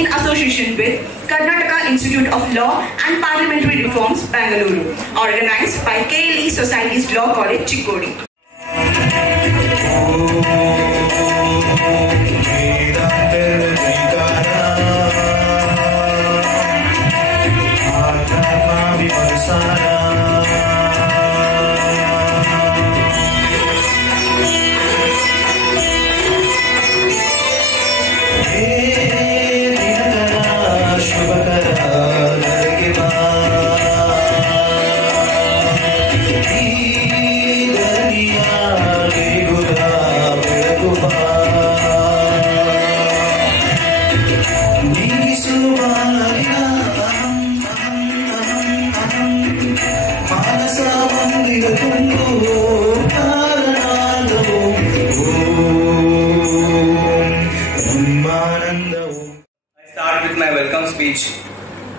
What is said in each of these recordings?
in association with Karnataka Institute of Law and Parliamentary Reforms, Bengaluru, organized by KLE Society's Law College, Chikkodi.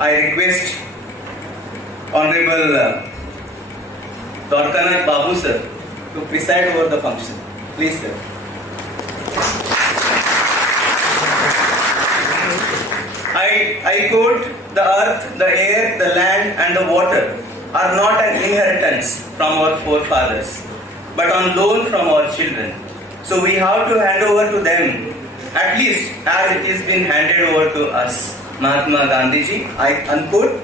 I request Honorable Dwarkanath Babu sir to preside over the function. Please sir. I quote, the earth, the air, the land and the water are not an inheritance from our forefathers, but on loan from our children. So we have to hand over to them, at least as it is been handed over to us. Mahatma Gandhiji, I unquote.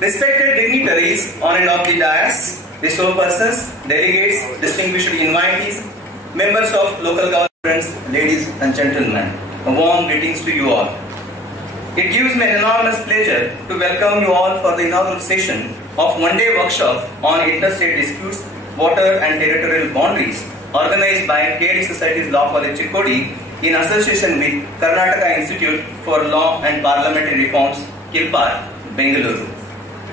Respected dignitaries on and off the dais, resource persons, delegates, distinguished invitees, members of local governments, ladies and gentlemen, a warm greetings to you all. It gives me an enormous pleasure to welcome you all for the inaugural session of one-day workshop on interstate disputes, water and territorial boundaries, organized by KLE Society's Law College, Chikkodi, in association with Karnataka Institute for Law and Parliamentary Reforms, Kilpar, Bengaluru.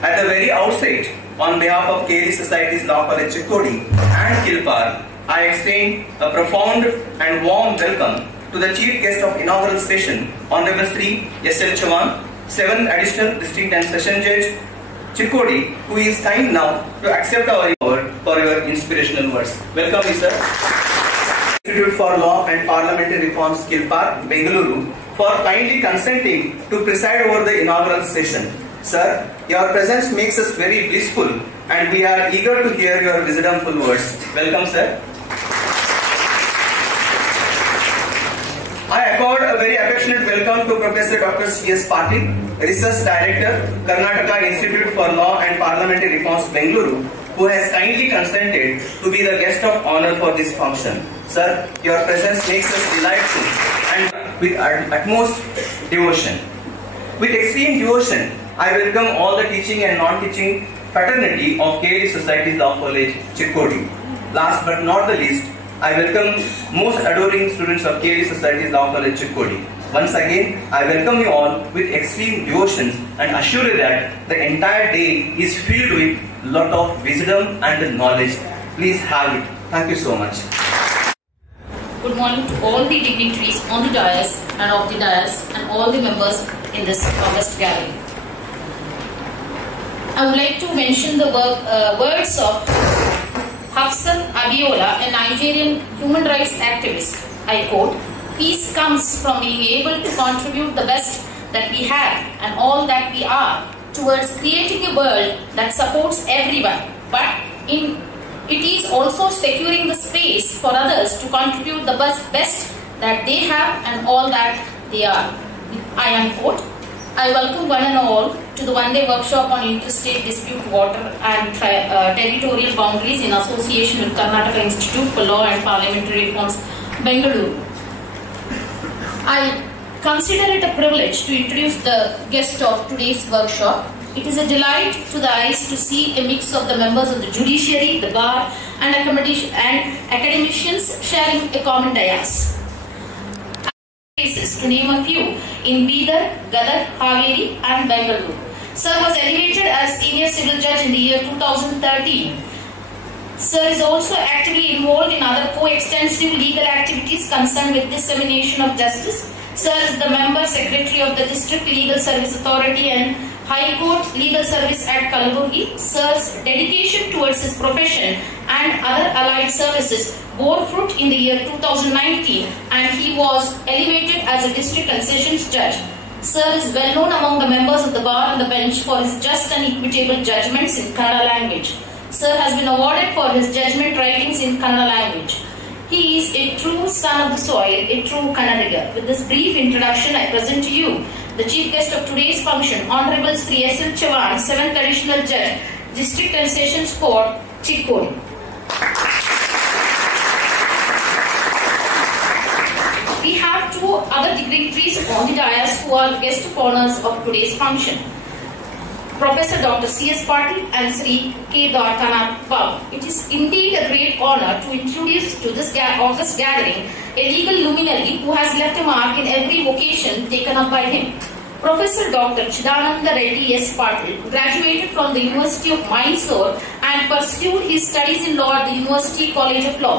At the very outset, on behalf of KLE Society's Law College, Chikkodi and Kilpar, I extend a profound and warm welcome to the Chief Guest of inaugural session, Honorable Sri S.L. Chavan, 7th Additional District and Session Judge, Chikkodi, who is kind now to accept our award for your inspirational words. Welcome, sir. Institute for Law and Parliamentary Reforms, Kilpar, Bengaluru, for kindly consenting to preside over the inaugural session. Sir, your presence makes us very blissful and we are eager to hear your wisdomful words. Welcome, sir. I accord a very affectionate welcome to Professor Dr. C.S. Patil, Research Director, Karnataka Institute for Law and Parliamentary Reforms, Bengaluru, who has kindly consented to be the guest of honor for this function. Sir, your presence makes us delightful and with utmost devotion. With extreme devotion, I welcome all the teaching and non-teaching fraternity of KLE Society's Law College, Chikkodi. Last but not the least, I welcome most adoring students of KLE Society's Law College, Chikkodi. Once again, I welcome you all with extreme devotion and assure you that the entire day is filled with a lot of wisdom and knowledge. Please have it. Thank you so much. Good morning to all the dignitaries on the dais and off the dais and all the members in this august gathering. I would like to mention the words of Hafsan Abiola, a Nigerian human rights activist. I quote, "Peace comes from being able to contribute the best that we have and all that we are towards creating a world that supports everyone, but it is also securing the space for others to contribute the best that they have and all that they are." I unquote. I welcome one and all to the one-day workshop on interstate dispute, water and territorial boundaries in association with Karnataka Institute for Law and Parliamentary Reforms, Bengaluru. I consider it a privilege to introduce the guest of today's workshop. It is a delight to the eyes to see a mix of the members of the judiciary, the bar and academicians sharing a common dais. To name a few, in Bidar, Gadag, Haveri and Bengaluru. Sir was elevated as Senior Civil Judge in the year 2013. Sir is also actively involved in other co-extensive legal activities concerned with dissemination of justice. Sir is the member secretary of the District Legal Service Authority and High Court Legal Service at Kalaburgi. Sir's dedication towards his profession and other allied services bore fruit in the year 2019 and he was elevated as a District and Sessions Judge. Sir is well known among the members of the bar and the bench for his just and equitable judgments in Kannada language. Sir has been awarded for his judgment writings in Kannada language. He is a true son of the soil, a true Kannadiga. With this brief introduction, I present to you the chief guest of today's function, Honorable Sri S. L. Chavan, 7th Additional Judge, District and Sessions Court, Chikkodi. We have two other dignitaries on the dais who are guest of honors of today's function. Professor Dr. C.S. Patil and Sri K. Dwarkanath Babu. It is indeed a great honor to introduce to this august gathering a legal luminary who has left a mark in every vocation taken up by him. Professor Dr. Chidananda Reddy S. Patil graduated from the University of Mysore and pursued his studies in law at the University College of Law.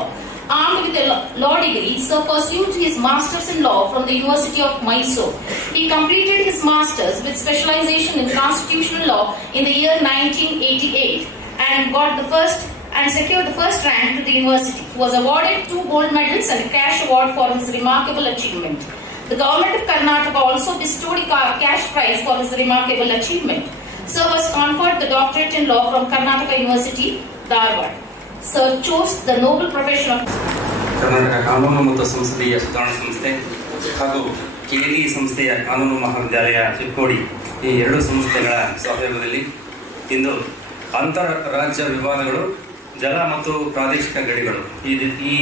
Armed with a law degree, Sir pursued his masters in law from the University of Mysore. He completed his masters with specialization in constitutional law in the year 1988 and secured the first rank to the university. He was awarded 2 gold medals and a cash award for his remarkable achievement. The government of Karnataka also bestowed a cash prize for his remarkable achievement. Sir was conferred the doctorate in law from Karnataka University, Dharwad. Sir chose the noble profession of Karnataka ಕಾನೂನು ಮತ್ತು ಸಂಸದೀಯ ಸುಧಾರಣಾ ಸಂಸ್ಥೆ ಹಾಗೂ KLE ಸಂಸ್ಥೆಯ ಕಾನೂನು ಮಹಾವಿದ್ಯಾಲಯ ಚಿಕ್ಕೋಡಿ ಈ 2 ಸಂಸ್ಥೆಗಳ ಸಹಯೋಗದಲ್ಲಿ ಇಂದು ಅಂತರ್ ರಾಜ್ಯ ವಿವಾದಗಳು ಜಲ ಮತ್ತು ಪ್ರಾದೇಶಿಕ ಗಡಿಗಳು ಈ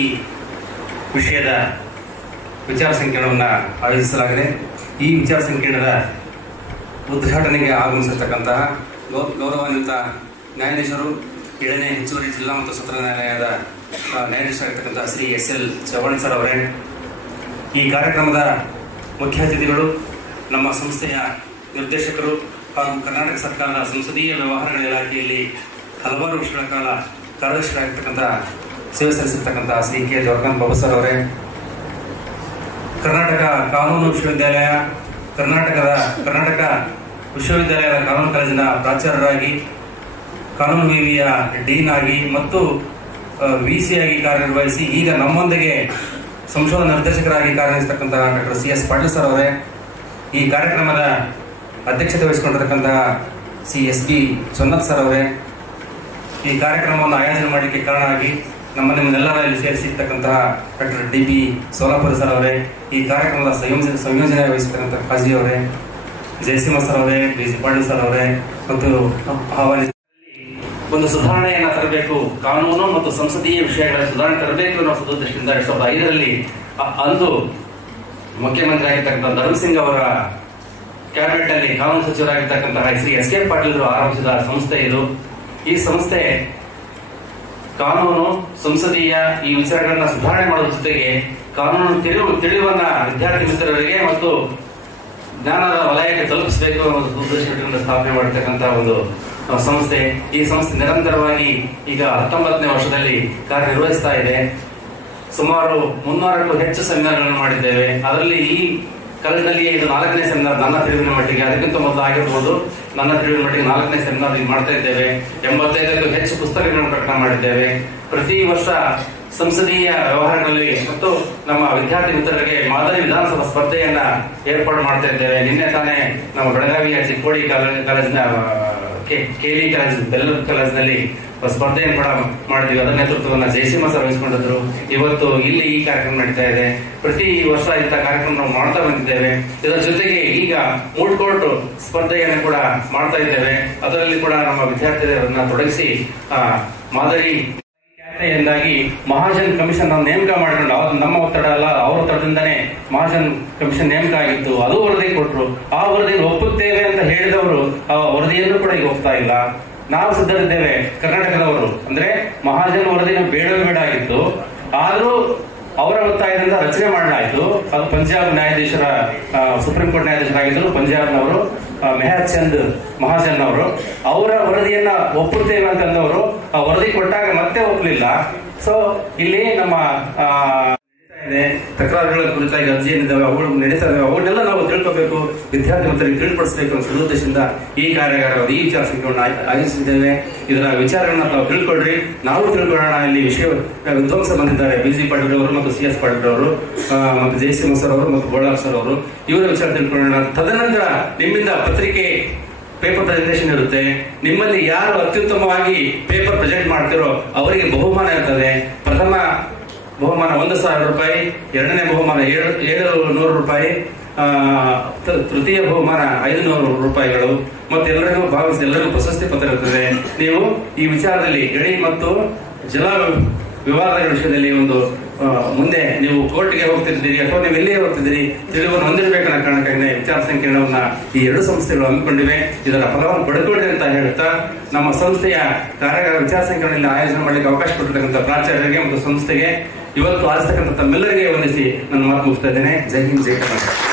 ವಿಷಯದ ವಿಚಾರ ಸಂಕಿರಣವನ್ನು ಆಯೋಜಿಸಲಾಗಿದೆ. ಈ ವಿಚಾರ ಸಂಕಿರಣದ ಉದ್ಘಾಟನೆಗೆ ಆಗಮಿಸಿರ್ತಕ್ಕಂತಹ ಗೌರವಾನ್ವಿತ ನ್ಯಾಯಾಧೀಶರು 7ನೇ ಹೆಚ್ಚುವರಿ ಜಿಲ್ಲಾ ಮತ್ತು ಸತ್ರ ನ್ಯಾಯಾಲಯದ ನ್ಯಾಯಾಧೀಶರಾಗಿರ್ತಕ್ಕಂಥ Shri S L Chavan sir ಅವರೇ, ಈ ಕಾರ್ಯಕ್ರಮದ ಮುಖ್ಯ ಅತಿಥಿಗಳು, ನಮ್ಮ ಸಂಸ್ಥೆಯ ನಿರ್ದೇಶಕರು ಹಾಗೂ ಕರ್ನಾಟಕ ಸರ್ಕಾರದ ಸಂಸದೀಯ ವ್ಯವಹಾರಗಳ ಇಲಾಖೆಯಲ್ಲಿ ಹಲವಾರು ವರ್ಷಗಳ ಕಾಲ ಕಾರ್ಯದರ್ಶಿಯಾಗಿರ್ತಕ್ಕಂಥ ಸೇವೆ ಸಲ್ಲಿಸಿರ್ತಕ್ಕಂಥ ಶ್ರೀ ಕೆ ದ್ವಾರಕಾನಾಥ್ ಬಾಬು ಸರ್ ಅವರೇ, ಕರ್ನಾಟಕ ಕಾನೂನು ವಿಶ್ವವಿದ್ಯಾಲಯ ಕರ್ನಾಟಕ ವಿಶ್ವವಿದ್ಯಾಲಯದ ಕಾನೂನು ಕಾಲೇಜಿನ ಪ್ರಾಚಾರ್ಯರಾಗಿ, ಕಾನೂನು ವಿವಿಯ ಡೀನ್ ಆಗಿ ಮತ್ತು ವಿಸಿ ಆಗಿ ಕಾರ್ಯನಿರ್ವಹಿಸಿ ಈಗ ನಮ್ಮೊಂದಿಗೆ ಸಂಶೋಧನಾ ನಿರ್ದೇಶಕರಾಗಿ ಕಾರ್ಯನಿರ್ವಹಿಸತಕ್ಕಂತಹ doctor C S Patil sir ಅವರೇ, ಈ ಕಾರ್ಯಕ್ರಮದ ಅಧ್ಯಕ್ಷತೆ ವಹಿಸಿಕೊಂಡಿರ್ತಕ್ಕಂತಹ C S B Chonnath sir ಅವರೇ, ಈ ಕಾರ್ಯಕ್ರಮವನ್ನು ಆಯೋಜನೆ ಮಾಡಲಿಕ್ಕೆ ಕಾರಣ ಆಗಿ ನಿಮ್ಮೆಲ್ಲರಲ್ಲಿ ಸೇರಿಸಿರ್ತಕ್ಕಂತಹ doctor D B Solapura sir ಅವರೇ, ಈ ಕಾರ್ಯಕ್ರಮದ ಸಂಯೋಜನೆ ವಹಿಸಿರ್ತಕ್ಕಂಥ ಖಾಜಿ ಅವರೇ, ಜಯಸಿಂಹ ಸರ್ ಅವರೇ, ಬಿ ಸಿ ಪಾಟೀಲ್ ಸರ್ ಅವರೇ ಮತ್ತು ಒಂದು ಸುಧಾರಣೆಯನ್ನು ತರಬೇಕು, ಕಾನೂನು ಮತ್ತು ಸಂಸದೀಯ ವಿಷಯಗಳ ಸುಧಾರಣೆ ತರಬೇಕು ಅನ್ನೋ ಸದುದ್ದೇಶದಿಂದ 2005ರಲ್ಲಿ ಅಂದು ಮುಖ್ಯಮಂತ್ರಿ ಆಗಿರ್ತಕ್ಕಂಥ ಧರ್ಮಸಿಂಗ್ ಅವರ ಕ್ಯಾಬಿನೆಟ್ ಅಲ್ಲಿ ಕಾನೂನು ಸಚಿವರಾಗಿರ್ತಕ್ಕಂತಹ ಶ್ರೀ ಎಸ್ ಕೆ ಪಾಟೀಲ್ ಆರಂಭಿಸಿದ ಸಂಸ್ಥೆ ಇದು. ಈ ಸಂಸ್ಥೆ ಕಾನೂನು ಸಂಸದೀಯ ಈ ವಿಚಾರಗಳನ್ನ ಸುಧಾರಣೆ ಮಾಡುವ ಜೊತೆಗೆ ಕಾನೂನು ತಿಳಿವನ್ನ ವಿದ್ಯಾರ್ಥಿ ಮಿತ್ರರಿಗೆ ಮತ್ತು ಜ್ಞಾನದ ವಲಯಕ್ಕೆ ತಲುಪಿಸಬೇಕು ಅನ್ನೋ ಉದ್ದೇಶದಿಂದ ಸ್ಥಾಪನೆ ಮಾಡತಕ್ಕಂತಹ ಒಂದು ಸಂಸ್ಥೆ. ಈ ಸಂಸ್ಥೆ ನಿರಂತರವಾಗಿ ಈಗ 19ನೇ ವರ್ಷದಲ್ಲಿ ಕಾರ್ಯನಿರ್ವಹಿಸ್ತಾ ಇದೆ. ಸುಮಾರು 300ಕ್ಕೂ ಹೆಚ್ಚು ಸೆಮಿನಾರ್ಗಳನ್ನು ಮಾಡಿದ್ದೇವೆ. ಅದರಲ್ಲಿ ಈ ಕಾಲೇಜಿನಲ್ಲಿ ಇದು 4ನೇ ಸೆಮಿನಾರ್ ನನ್ನ ತಿಳಿವಿನ ಮಟ್ಟಿಗೆ, ಅದಕ್ಕಿಂತ ಮೊದಲು ಆಗಿರ್ಬೋದು. ನನ್ನ ತಿಳಿವಿನ ಮಟ್ಟಿಗೆ 4ನೇ ಸೆಮಿನಾರ್ ಮಾಡ್ತಾ ಇದ್ದೇವೆ. 85ಕ್ಕೂ ಹೆಚ್ಚು ಪುಸ್ತಕಗಳನ್ನು ಪ್ರಕಟಣೆ ಮಾಡಿದ್ದೇವೆ. ಪ್ರತಿ ವರ್ಷ ಸಂಸದೀಯ ವ್ಯವಹಾರಗಳಲ್ಲಿ ಮತ್ತು ನಮ್ಮ ವಿದ್ಯಾರ್ಥಿ ಮಿತ್ರರಿಗೆ ಮಾದರಿ ವಿಧಾನಸಭಾ ಸ್ಪರ್ಧೆಯನ್ನ ಏರ್ಪಾಡು ಮಾಡ್ತಾ ಇದ್ದೇವೆ. ನಿನ್ನೆ ತಾನೇ ನಮ್ಮ ಬೆಳಗಾವಿಯ ಚಿಕ್ಕೋಡಿ ಕಾಲೇಜಿನ ಕೆಎಲ್ಇ ಕಾಲೇಜ್ ಬೆಲ್ಲೂರು ಕಾಲೇಜಿನಲ್ಲಿ ಸ್ಪರ್ಧೆಯನ್ನು ಕೂಡ ಮಾಡಿದ್ವಿ. ಅದರ ನೇತೃತ್ವವನ್ನು ಜಯಸಿಂಹ ಸರ್ ವಹಿಸಿಕೊಂಡಿದ್ರು. ಇವತ್ತು ಇಲ್ಲಿ ಈ ಕಾರ್ಯಕ್ರಮ ನಡೀತಾ ಇದೆ. ಪ್ರತಿ ವರ್ಷ ಇಂಥ ಕಾರ್ಯಕ್ರಮ ನಾವು ಮಾಡ್ತಾ ಬಂದಿದ್ದೇವೆ. ಇದರ ಜೊತೆಗೆ ಈಗ ಮೂಡ್ ಕೋರ್ಟ್ ಸ್ಪರ್ಧೆಯನ್ನು ಕೂಡ ಮಾಡ್ತಾ ಇದ್ದೇವೆ. ಅದರಲ್ಲಿ ಕೂಡ ನಮ್ಮ ವಿದ್ಯಾರ್ಥಿಗಳನ್ನ ತೊಡಗಿಸಿ ಮಾದರಿ ಎಂದಾಗಿ ಮಹಾಜನ್ ಕಮಿಷನ್ ನಾವು ನೇಮಕ ಮಾಡಿಕೊಂಡು, ನಮ್ಮ ಒತ್ತಡ ಅಲ್ಲ ಅವರ ಒತ್ತಡದಿಂದನೇ ಮಹಾಜನ್ ಕಮಿಷನ್ ನೇಮಕ ಆಗಿತ್ತು. ಅದು ವರದಿ ಕೊಟ್ಟರು. ಆ ವರದಿಯನ್ನು ಒಪ್ಪುತ್ತೇವೆ ಅಂತ ಹೇಳಿದವರು ಆ ವರದಿಯನ್ನು ಕೂಡ ಈಗ ಒಪ್ತಾ ಇಲ್ಲ. ನಾವು ಸಿದ್ಧರಿದ್ದೇವೆ ಕರ್ನಾಟಕದವರು, ಅಂದ್ರೆ ಮಹಾಜನ್ ವರದಿನ ಬೇಡ ಆಗಿತ್ತು. ಆದ್ರೂ ಅವರ ಒತ್ತಾಯದಿಂದ ರಚನೆ ಮಾಡಲಾಯಿತು. ಅದು ಪಂಜಾಬ್ ನ್ಯಾಯಾಧೀಶರ ಸುಪ್ರೀಂ ಕೋರ್ಟ್ ನ್ಯಾಯಾಧೀಶರಾಗಿದ್ದರು ಪಂಜಾಬ್ನವರು ಮೆಹರ್ ಚಂದ್ ಮಹಾಜನ್ ಅವರು. ಅವರ ವರದಿಯನ್ನ ಒಪ್ಪುತ್ತೇವೆ ಅಂತಂದವರು ಆ ವರದಿ ಕೊಟ್ಟಾಗ ಮತ್ತೆ ಒಪ್ಪಲಿಲ್ಲ. ಸೊ ಇಲ್ಲಿ ನಮ್ಮ ಇದೆ, ತಕರಾರುಗಳ ಕುರಿತಾಗಿ ಅರ್ಜಿ ಏನಿದ್ದಾವೆ ಅವುಗಳು ನಡೀತಾ ಇದ್ದಾವೆ, ಅವನ್ನೆಲ್ಲ ನಾವು ತಿಳ್ಕೋಬೇಕು, ವಿದ್ಯಾರ್ಥಿ ಮಿತ್ರರಿಗೆ ತಿಳಿಪಡಿಸಬೇಕು ಅನ್ನೋ ಸದುದ್ದೇಶದಿಂದ ಈ ಕಾರ್ಯಾಗಾರ ಈ ವಿಚಾರ ಸಂಕಿರಣವನ್ನು ಆಯೋಜಿಸಿದ್ದೇವೆ. ಇದರ ವಿಚಾರಗಳನ್ನ ತಾವು ತಿಳ್ಕೊಳ್ರಿ, ನಾವು ತಿಳ್ಕೊಳ್ಳೋಣ. ಇಲ್ಲಿ ವಿಷಯ ವಿದ್ವಾಂಸ ಬಂದಿದ್ದಾರೆ, BG ಪಾಟೀಲ್ ಅವರು ಮತ್ತು CS ಪಾಟೀಲ್ ಅವರು ಮತ್ತು ಜಯಸಿಂಹ ಸರ್ ಅವರು ಮತ್ತು ಗೋಳಾರ್ ಸರ್ ಅವರು, ಇವರ ವಿಚಾರ ತಿಳ್ಕೊಳ್ಳೋಣ. ತದನಂತರ ನಿಮ್ಮಿಂದ ಪತ್ರಿಕೆ ಪೇಪರ್ ಪ್ರೆಸೆಂಟೇಷನ್ ಇರುತ್ತೆ. ನಿಮ್ಮಲ್ಲಿ ಯಾರು ಅತ್ಯುತ್ತಮವಾಗಿ ಪೇಪರ್ ಪ್ರೆಸೆಂಟ್ ಮಾಡ್ತಿರೋ ಅವರಿಗೆ ಬಹುಮಾನ ಇರ್ತದೆ. ಪ್ರಥಮ ಬಹುಮಾನ 1,000 ರೂಪಾಯಿ, ಎರಡನೇ ಬಹುಮಾನ 700 ರೂಪಾಯಿ, ತೃತೀಯ ಬಹುಮಾನ 500 ರೂಪಾಯಿಗಳು ಮತ್ತು ಎಲ್ಲರಿಗೂ ಭಾಗವಹಿಸಿ ಎಲ್ಲರಿಗೂ ಪ್ರಶಸ್ತಿ ಪತ್ರ ಇರ್ತದೆ. ನೀವು ಈ ವಿಚಾರದಲ್ಲಿ ಗಡಿ ಮತ್ತು ಜಲ ವಿವಾದಗಳ ವಿಷಯದಲ್ಲಿ ಒಂದು ಮುಂದೆ ನೀವು ಕೋರ್ಟ್ಗೆ ಹೋಗ್ತಿದ್ದೀರಿ ಅಥವಾ ನೀವು ಎಲ್ಲಿಯೇ ಹೋಗ್ತಿದ್ದೀರಿ ತಿಳಿವನ್ನು ಹೊಂದಿರಬೇಕನ್ನ ಕಾರಣಕ್ಕಾಗಿ ವಿಚಾರ ಸಂಕಿರಣವನ್ನ ಈ ಎರಡು ಸಂಸ್ಥೆಗಳು ಹಮ್ಮಿಕೊಂಡಿವೆ. ಇದರ ಫಲವನ್ನು ಪಡ್ಕೊಳ್ಳಿ ಅಂತ ಹೇಳ್ತಾ ನಮ್ಮ ಸಂಸ್ಥೆಯ ಕಾರ್ಯಾಗಾರ ವಿಚಾರ ಸಂಕಿರಣದಲ್ಲಿ ಆಯೋಜನೆ ಮಾಡಲಿಕ್ಕೆ ಅವಕಾಶ ಕೊಟ್ಟಿರ್ತಕ್ಕಂಥ ಪ್ರಾಚಾರ್ಯರಿಗೆ ಮತ್ತು ಸಂಸ್ಥೆಗೆ ಇವತ್ತು ಆರಿಸ್ತಕ್ಕಂಥ ತಮ್ಮೆಲ್ಲರಿಗೆ ವಂದಿಸಿ ನನ್ನ ಮಾತು ಮುಗಿಸ್ತಾ ಇದ್ದೇನೆ. ಜೈ ಹಿಂದ್, ಜೈ ಕರ್ನಾಟಕ.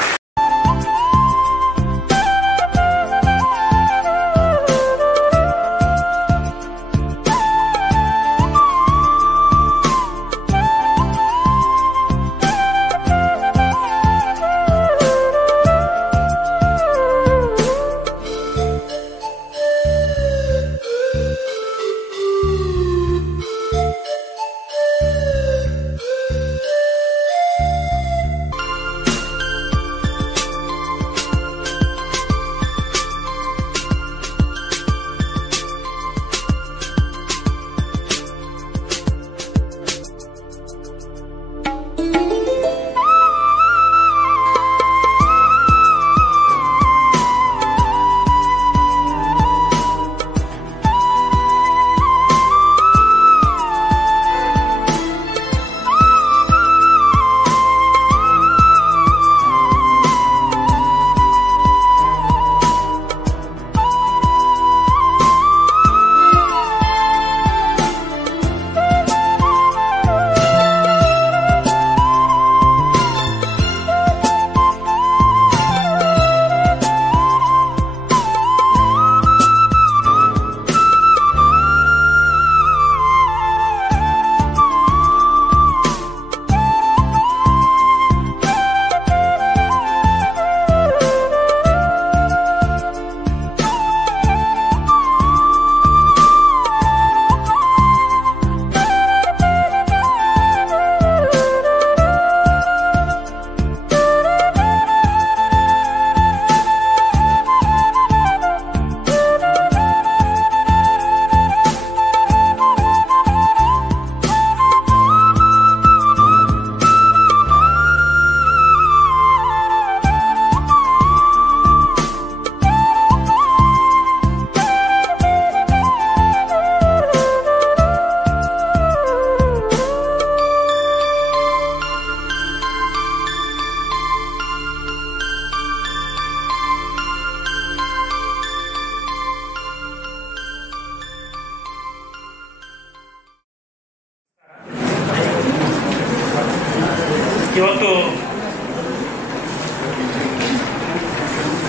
ಇವತ್ತು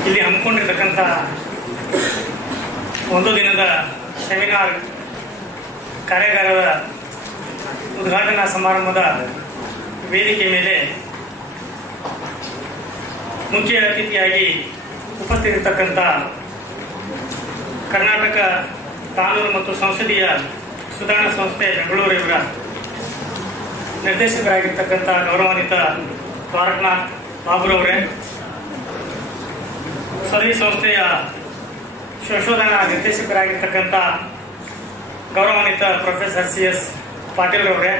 ಇಲ್ಲಿ ಹಮ್ಮಿಕೊಂಡಿರ್ತಕ್ಕಂಥ ಒಂದು ದಿನದ ಸೆಮಿನಾರ್ ಕಾರ್ಯಾಗಾರದ ಉದ್ಘಾಟನಾ ಸಮಾರಂಭದ ವೇದಿಕೆ ಮೇಲೆ ಮುಖ್ಯ ಅತಿಥಿಯಾಗಿ ಉಪಸ್ಥಿತರಿರ್ತಕ್ಕಂಥ ಕರ್ನಾಟಕ ಕಾನೂನು ಮತ್ತು ಸಂಸದೀಯ ಸುಧಾರಣಾ ಸಂಸ್ಥೆ ಬೆಂಗಳೂರು ಇವರ ನಿರ್ದೇಶಕರಾಗಿರ್ತಕ್ಕಂಥ ಗೌರವಾನ್ವಿತ ದ್ವಾರಕನಾಥ್ ಬಾಬುರವರೇ, ಸದರಿ ಸಂಸ್ಥೆಯ ಸಂಶೋಧನಾ ನಿರ್ದೇಶಕರಾಗಿರ್ತಕ್ಕಂಥ ಗೌರವಾನ್ವಿತ ಪ್ರೊಫೆಸರ್ CS ಪಾಟೀಲ್ ಅವರೇ,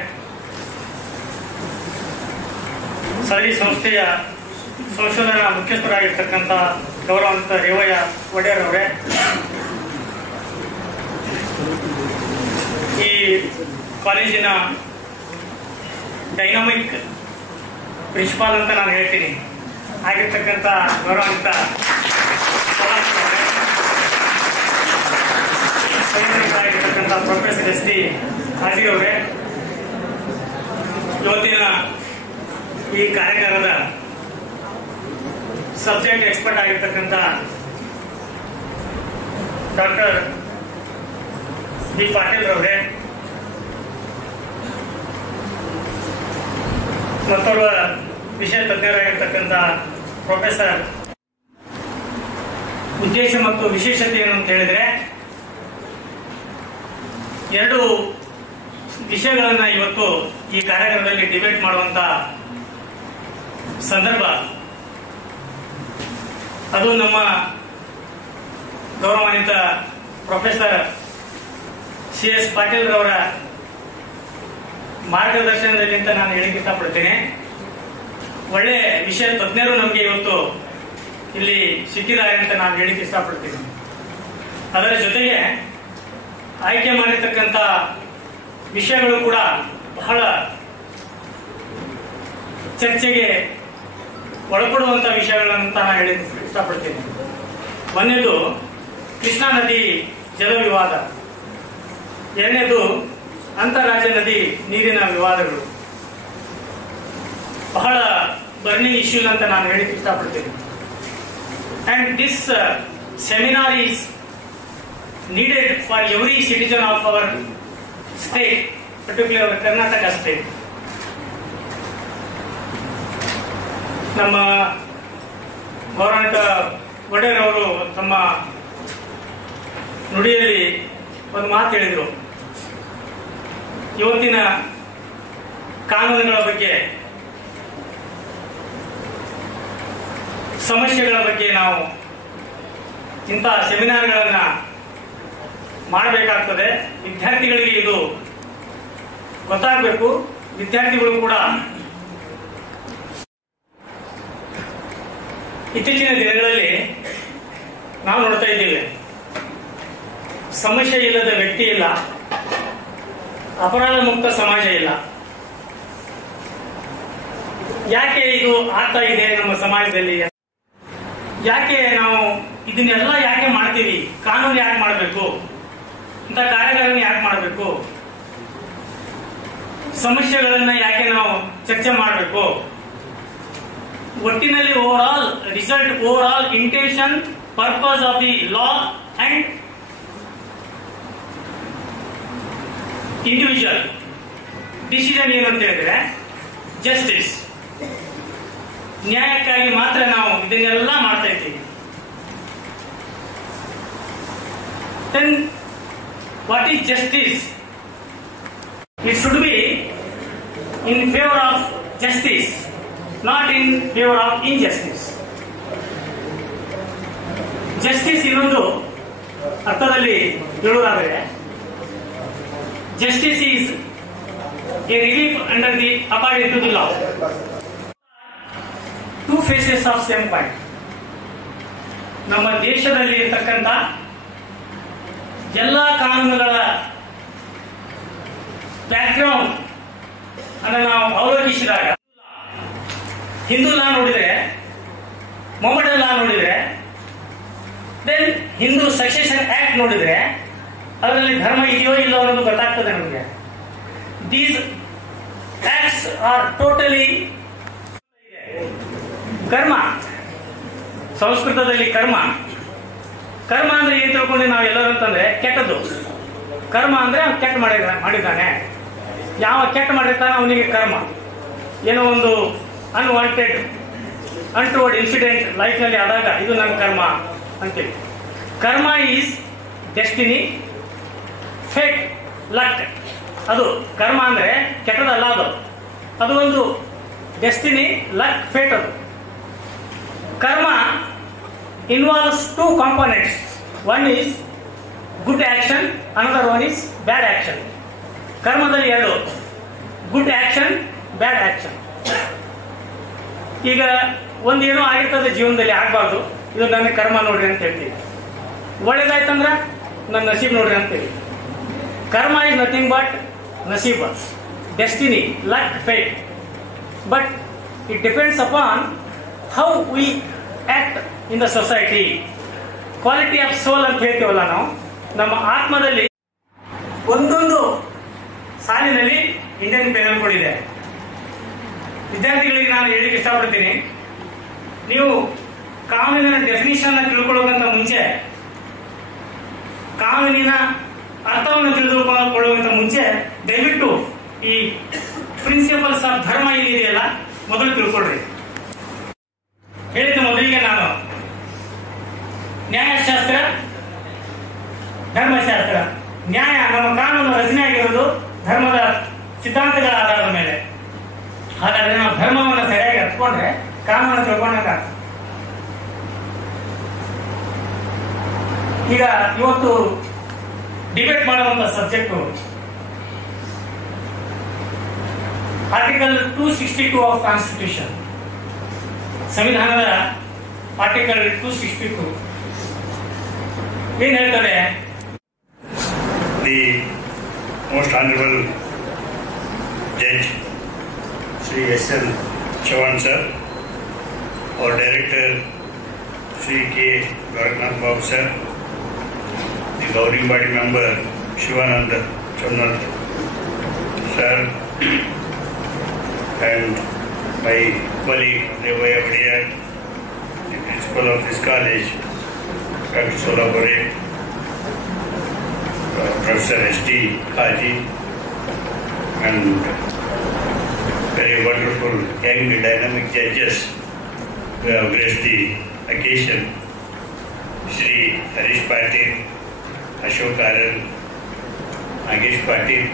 ಸದರಿ ಸಂಸ್ಥೆಯ ಸಂಶೋಧನಾ ಮುಖ್ಯಸ್ಥರಾಗಿರ್ತಕ್ಕಂಥ ಗೌರವಾನ್ವಿತ ರೇವಯ್ಯ ಒಡೆಯರ್ ಅವರೇ, ಈ ಕಾಲೇಜಿನ ಡೈನಾಮಿಕ್ ಪ್ರಿನ್ಸಿಪಾಲ್ ಅಂತ ನಾನು ಹೇಳ್ತೀನಿ ಆಗಿರ್ತಕ್ಕಂಥ ಗೌರವಾನ್ವಿತ ಆಗಿರ್ತಕ್ಕಂಥ ಪ್ರೊಫೆಸರ್ SD ಹಾಜಿ ಅವರೇ, ಇವತ್ತಿನ ಈ ಕಾರ್ಯಾಗಾರದ ಸಬ್ಜೆಕ್ಟ್ ಎಕ್ಸ್ಪರ್ಟ್ ಆಗಿರ್ತಕ್ಕಂಥ ಡಾಕ್ಟರ್ B ಪಾಟೀಲ್ ಅವರೇ ಮತ್ತೋರ್ವ ವಿಷಯ ತಜ್ಞರಾಗಿರ್ತಕ್ಕಂಥ ಪ್ರೊಫೆಸರ್ ಉದ್ದೇಶ ಮತ್ತು ವಿಶೇಷತೆ ಏನು ಅಂತ ಹೇಳಿದ್ರೆ, ಎರಡು ವಿಷಯಗಳನ್ನ ಇವತ್ತು ಈ ಕಾರ್ಯಕ್ರಮದಲ್ಲಿ ಡಿಬೇಟ್ ಮಾಡುವಂತ ಸಂದರ್ಭ. ಅದು ನಮ್ಮ ಗೌರವಾನ್ವಿತ ಪ್ರೊಫೆಸರ್ CS ಪಾಟೀಲ್ ರವರ ಮಾರ್ಗದರ್ಶನದಲ್ಲಿ ಅಂತ ನಾನು ಹೇಳಿಕ್ಕೆ ಇಷ್ಟಪಡ್ತೇನೆ. ಒಳ್ಳೆ ವಿಷಯ ತಜ್ಞರು ನಮಗೆ ಇವತ್ತು ಇಲ್ಲಿ ಸಿಕ್ಕಿದ್ದಾರೆ ಅಂತ ನಾನು ಹೇಳಿಕ್ಕೆ ಇಷ್ಟಪಡ್ತೀನಿ. ಅದರ ಜೊತೆಗೆ ಆಯ್ಕೆ ಮಾಡಿರ್ತಕ್ಕಂಥ ವಿಷಯಗಳು ಕೂಡ ಬಹಳ ಚರ್ಚೆಗೆ ಒಳಪಡುವಂತ ವಿಷಯಗಳಂತ ನಾನು ಹೇಳಿಕ್ಕೆ ಇಷ್ಟಪಡ್ತೀನಿ. ಒಂದನೇದು ಕೃಷ್ಣಾ ನದಿ ಜಲ ವಿವಾದ, ಎರಡನೇದು ಅಂತಾರಾಜ್ಯ ನದಿ ನೀರಿನ ವಿವಾದಗಳು. ಬಹಳ ಬರ್ನಿಂಗ್ ಇಶ್ಯೂಸ್ ಅಂತ ನಾನು ಹೇಳಿಕ್ಕೆ ಇಷ್ಟಪಡ್ತೀನಿ. And this seminar is needed for every citizen of our state, particularly our Karnataka state. ನಮ್ಮ ಗೌರವಾನ್ವಿತ ಒಡೆಯರ್ ಅವರು ತಮ್ಮ ನುಡಿಯಲ್ಲಿ ಒಂದು ಮಾತು ಹೇಳಿದರು. ಇವತ್ತಿನ ಕಾನೂನುಗಳ ಬಗ್ಗೆ, ಸಮಸ್ಯೆಗಳ ಬಗ್ಗೆ ನಾವು ಇಂಥ ಸೆಮಿನಾರ್ಗಳನ್ನ ಮಾಡಬೇಕಾಗ್ತದೆ. ವಿದ್ಯಾರ್ಥಿಗಳಿಗೆ ಇದು ಗೊತ್ತಾಗಬೇಕು. ವಿದ್ಯಾರ್ಥಿಗಳು ಕೂಡ ಇತ್ತೀಚಿನ ದಿನಗಳಲ್ಲಿ ನಾವು ನೋಡ್ತಾ ಇದ್ದೇವೆ, ಸಮಸ್ಯೆ ಇಲ್ಲದ ವ್ಯಕ್ತಿ ಇಲ್ಲ, ಅಪರಾಧ ಮುಕ್ತ ಸಮಾಜ ಇಲ್ಲ. ಯಾಕೆ ಇದು ಆಗ್ತಾ ಇದೆ ನಮ್ಮ ಸಮಾಜದಲ್ಲಿ? ಯಾಕೆ ನಾವು ಇದನ್ನೆಲ್ಲ ಯಾಕೆ ಮಾಡ್ತೀವಿ? ಕಾನೂನು ಯಾಕೆ ಮಾಡಬೇಕು? ಇಂಥ ಕಾರ್ಯಗಳನ್ನು ಯಾಕೆ ಮಾಡಬೇಕು? ಸಮಸ್ಯೆಗಳನ್ನ ಯಾಕೆ ನಾವು ಚರ್ಚೆ ಮಾಡಬೇಕು? ಒಟ್ಟಿನಲ್ಲಿ over all result, over all intention, purpose of the law and individual decision ಏನು ಅಂತ ಹೇಳಿದ್ರೆ ಜಸ್ಟಿಸ್, ನ್ಯಾಯಕ್ಕಾಗಿ ಮಾತ್ರ ನಾವು ಇದನ್ನೆಲ್ಲ ಮಾಡ್ತಾ ಇದ್ದೀವಿ. Then what is justice? It should be in favor of justice, not in favor of injustice. Justice ಇನ್ನೊಂದು ಅರ್ಥದಲ್ಲಿ ಹೇಳುವುದಾದರೆ, justice is a relief under the according to the law. Two faces of same coin. ನಮ್ಮ ದೇಶದಲ್ಲಿ ಇರತಕ್ಕಂಥ ಎಲ್ಲ ಕಾನೂನುಗಳ background ಅನ್ನು ನಾವು ಅವಲೋಕಿಸಿದಾಗ, ಹಿಂದೂ ಲಾ ನೋಡಿದ್ರೆ, ಮೊಹಮ್ಮಡನ್ ಲಾ ನೋಡಿದ್ರೆ, ದೆನ್ ಹಿಂದೂ ಸಕ್ಸೆಷನ್ ಆಕ್ಟ್ ನೋಡಿದ್ರೆ ಅದರಲ್ಲಿ ಧರ್ಮ ಇದೆಯೋ ಇಲ್ಲೋ ಅನ್ನೋದು ಗೊತ್ತಾಗ್ತದೆ ನಮಗೆ. ದೀಸ್ ಆಕ್ಟ್ಸ್ ಆರ್ ಟೋಟಲಿ ಕರ್ಮ. ಸಂಸ್ಕೃತದಲ್ಲಿ ಕರ್ಮ ಅಂದ್ರೆ ಏನ್ ತಿಳ್ಕೊಂಡು ನಾವು ಎಲ್ಲರೂ ಅಂತಂದ್ರೆ ಕೆಟ್ಟದ್ದು. ಕರ್ಮ ಅಂದ್ರೆ ಅವ್ನು ಕೆಟ್ಟ ಮಾಡಿದ್ದಾನೆ. ಯಾವ ಕೆಟ್ಟ ಮಾಡಿರ್ತಾನೆ ಅವನಿಗೆ ಕರ್ಮ. ಏನೋ ಒಂದು ಅನ್ವಾಂಟೆಡ್ ಅನ್ಟೋರ್ಡ್ ಇನ್ಸಿಡೆಂಟ್ ಲೈಫ್ ನಲ್ಲಿ ಆದಾಗ ಇದು ನನ್ನ ಕರ್ಮ ಅಂತೇಳಿ. ಕರ್ಮ ಈಸ್ ಡೆಸ್ಟಿನಿ, ಫೇಟ್, ಲಕ್. ಅದು ಕರ್ಮ ಅಂದ್ರೆ ಕೆಟ್ಟದಲ್ಲ, ಅದು ಒಂದು ಡೆಸ್ಟಿನಿ, ಲಕ್, ಫೇಟ್. ಅದು ಕರ್ಮ involves two components. One is good action, another one is bad action. ಕರ್ಮದಲ್ಲಿ ಎರಡು, ಗುಡ್ ಆಕ್ಷನ್, ಬ್ಯಾಡ್ ಆಕ್ಷನ್. ಈಗ ಒಂದೇನೋ ಆಗಿರ್ತದೆ ಜೀವನದಲ್ಲಿ, ಆಗಬಾರ್ದು, ಇದು ನನ್ನ ಕರ್ಮ ನೋಡ್ರಿ ಅಂತ ಹೇಳ್ತೀವಿ. ಒಳ್ಳೇದಾಯ್ತಂದ್ರ ನನ್ನ ನಸೀಬ್ ನೋಡ್ರಿ ಅಂತೇಳಿ. Karma is nothing but naseeb, destiny, luck, fate. But it depends upon how we act in the society. Quality of soul ಅಂತ ಹೇಳ್ತೀವಲ್ಲ ನಾವು, ನಮ್ಮ ಆತ್ಮದಲ್ಲಿ ಒಂದೊಂದು ಸಾಲಿನಲ್ಲಿ ಇಂಡಿಯನ್ ಪೆನಲ್ ಕೋಡ್ ಇದೆ. ವಿದ್ಯಾರ್ಥಿಗಳಿಗೆ ನಾನು ಹೇಳಿಕ್ಕೆ ಇಷ್ಟಪಡ್ತೀನಿ, ನೀವು ಕಾನೂನಿನ ಡೆಫಿನಿಷನ್ ತಿಳ್ಕೊಳ್ಳೋಕ್ಕಿಂತ ಮುಂಚೆ, ಕಾನೂನಿನ ಅರ್ಥವನ್ನು ತಿಳಿದುಕೊಳ್ಳುವಂತ ಮುಂಚೆ ದಯವಿಟ್ಟು ಈ ಪ್ರಿನ್ಸಿಪಲ್ಸ್ ಆಫ್ ಧರ್ಮ ಏನಿದೆಯಲ್ಲ ಮೊದಲು ತಿಳ್ಕೊಳ್ರಿ. ಹೇಳಿದ ಮೊದಲಿಗೆ ನಾನು ನ್ಯಾಯಶಾಸ್ತ್ರ, ಧರ್ಮಶಾಸ್ತ್ರ. ನ್ಯಾಯ, ನಮ್ಮ ಕಾನೂನು ರಚನೆ ಆಗಿರೋದು ಧರ್ಮದ ಸಿದ್ಧಾಂತಗಳ ಆಧಾರದ ಮೇಲೆ. ಹಾಗಾದ್ರೆ ನಾವು ಧರ್ಮವನ್ನು ಸರಿಯಾಗಿ ಹತ್ಕೊಂಡ್ರೆ ಕಾನೂನು ತಿಳ್ಕೊಂಡಾಗ. ಈಗ ಇವತ್ತು ಡಿಬೇಟ್ ಮಾಡುವಂತ ಸಬ್ಜೆಕ್ಟ್ ಆರ್ಟಿಕಲ್ 262 ಆಫ್ ಕಾನ್ಸ್ಟಿಟ್ಯೂಷನ್, ಸಂವಿಧಾನದ ಆರ್ಟಿಕಲ್ 262 ಏನ್ ಹೇಳ್ತಾರೆ? The most honorable Judge Sri S.N. Chavan sir, our director Sri K. Goraknath Babu sir, the governing body member Shivananda Channath sir, and my colleague Revaya Badiya, the principal of this college, Dr. Solabore, Professor S.D. Haji, and very wonderful young dynamic judges who have graced the occasion, Shri Harish Patil, Ashok Aral, Nagesh Patil.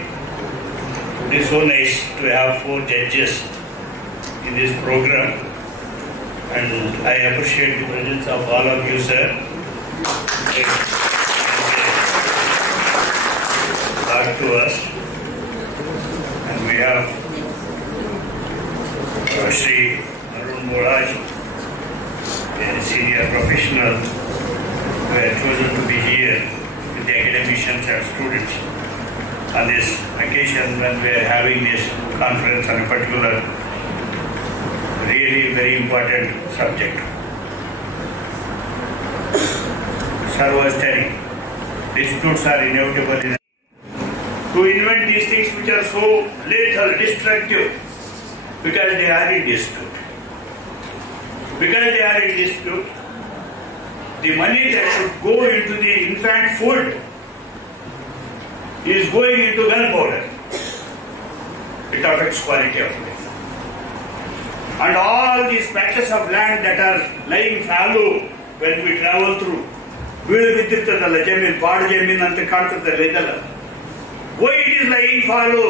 It is so nice to have 4 judges in this program, and I appreciate the presence of all of you, sir. Back to us, and we have Shri Arun Moraj, a senior professional who has chosen to be here with the academicians and students on this occasion when we are having this conference on a particular really very important subject. Sir was telling, disputes are inevitable in to invent these things which are so lethal, destructive, because they are in dispute. Because they are in dispute, the money that should go into the infant food is going into gunpowder. It affects quality of life. And all these patches of land that are lying fallow when we travel through, ಬೀಳು ಬಿದ್ದಿರ್ತದಲ್ಲ ಜಮೀನು, ಬಾಡು ಜಮೀನು ಅಂತ ಕಾಣ್ತದಲ್ಲ ಇದೆಲ್ಲ. Why it is lying fallow?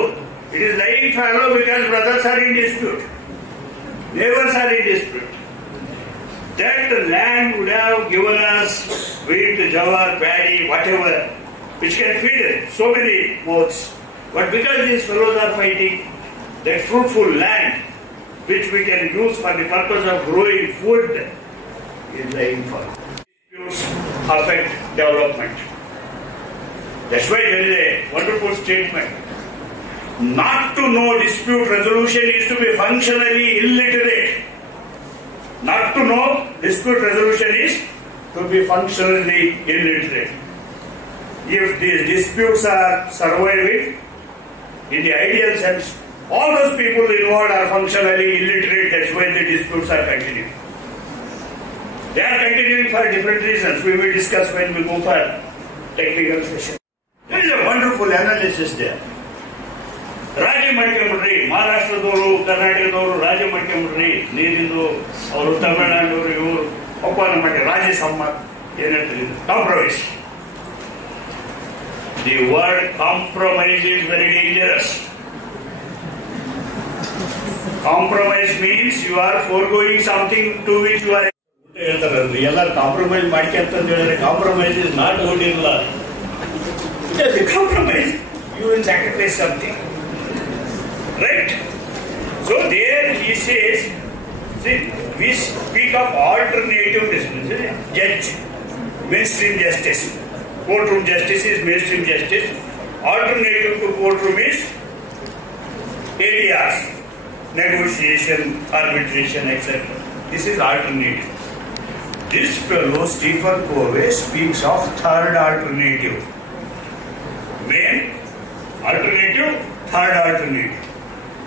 It is lying fallow because brothers are in dispute, neighbors are in dispute. That land would have given us wheat, jawar, paddy, whatever, which can feed so many mouths. But because these fellows are fighting, that fruitful land, which we can use for the purpose of growing food, is lying fallow. Disputes affect development. That's why there is a wonderful statement. Not to know dispute resolution is to be functionally illiterate. Not to know dispute resolution is to be functionally illiterate. If these disputes are surviving in the ideal sense, all those people involved are functionally illiterate. That's why the disputes are continuing. They are continuing for different reasons. We will discuss when we go for technical session. There is a wonderful analysis there. ರಾಜಿ ಮಾಡ್ಕೊಂಡ್ಬಿಡ್ರಿ, ಮಹಾರಾಷ್ಟ್ರದವರು ಕರ್ನಾಟಕದವರು ರಾಜಿ ಮಾಡ್ಕೊಂಡ್ಬಿಡ್ರಿ, ನೀರಿಂದು ಅವರು ತಮಿಳುನಾಡವರು ಇವರು ಒಪ್ಪಂದ ಮಾಡಿ ರಾಜಿ ಸಂವಾದ ಏನಂತಾರೆ, compromise. The word compromise is very dangerous. Compromise means you are foregoing something to which you are ಹೇಳ್ತಾರಲ್ರಿ, ಎಲ್ಲರೂ ಕಾಂಪ್ರಮೈಸ್ ಮಾಡ್ಕೊಂತ ಹೇಳಿದ್ರೆ compromise is not good in law. Compromise, you will sacrifice something, right? So there he says, see, we speak of alternative discipline. Judge, mainstream justice. Courtroom justice is mainstream justice. Alternative to courtroom is ADRs, negotiation, arbitration, etc. This is alternative. This fellow Stephen Covey speaks of third alternative. Main alternative, third alternative.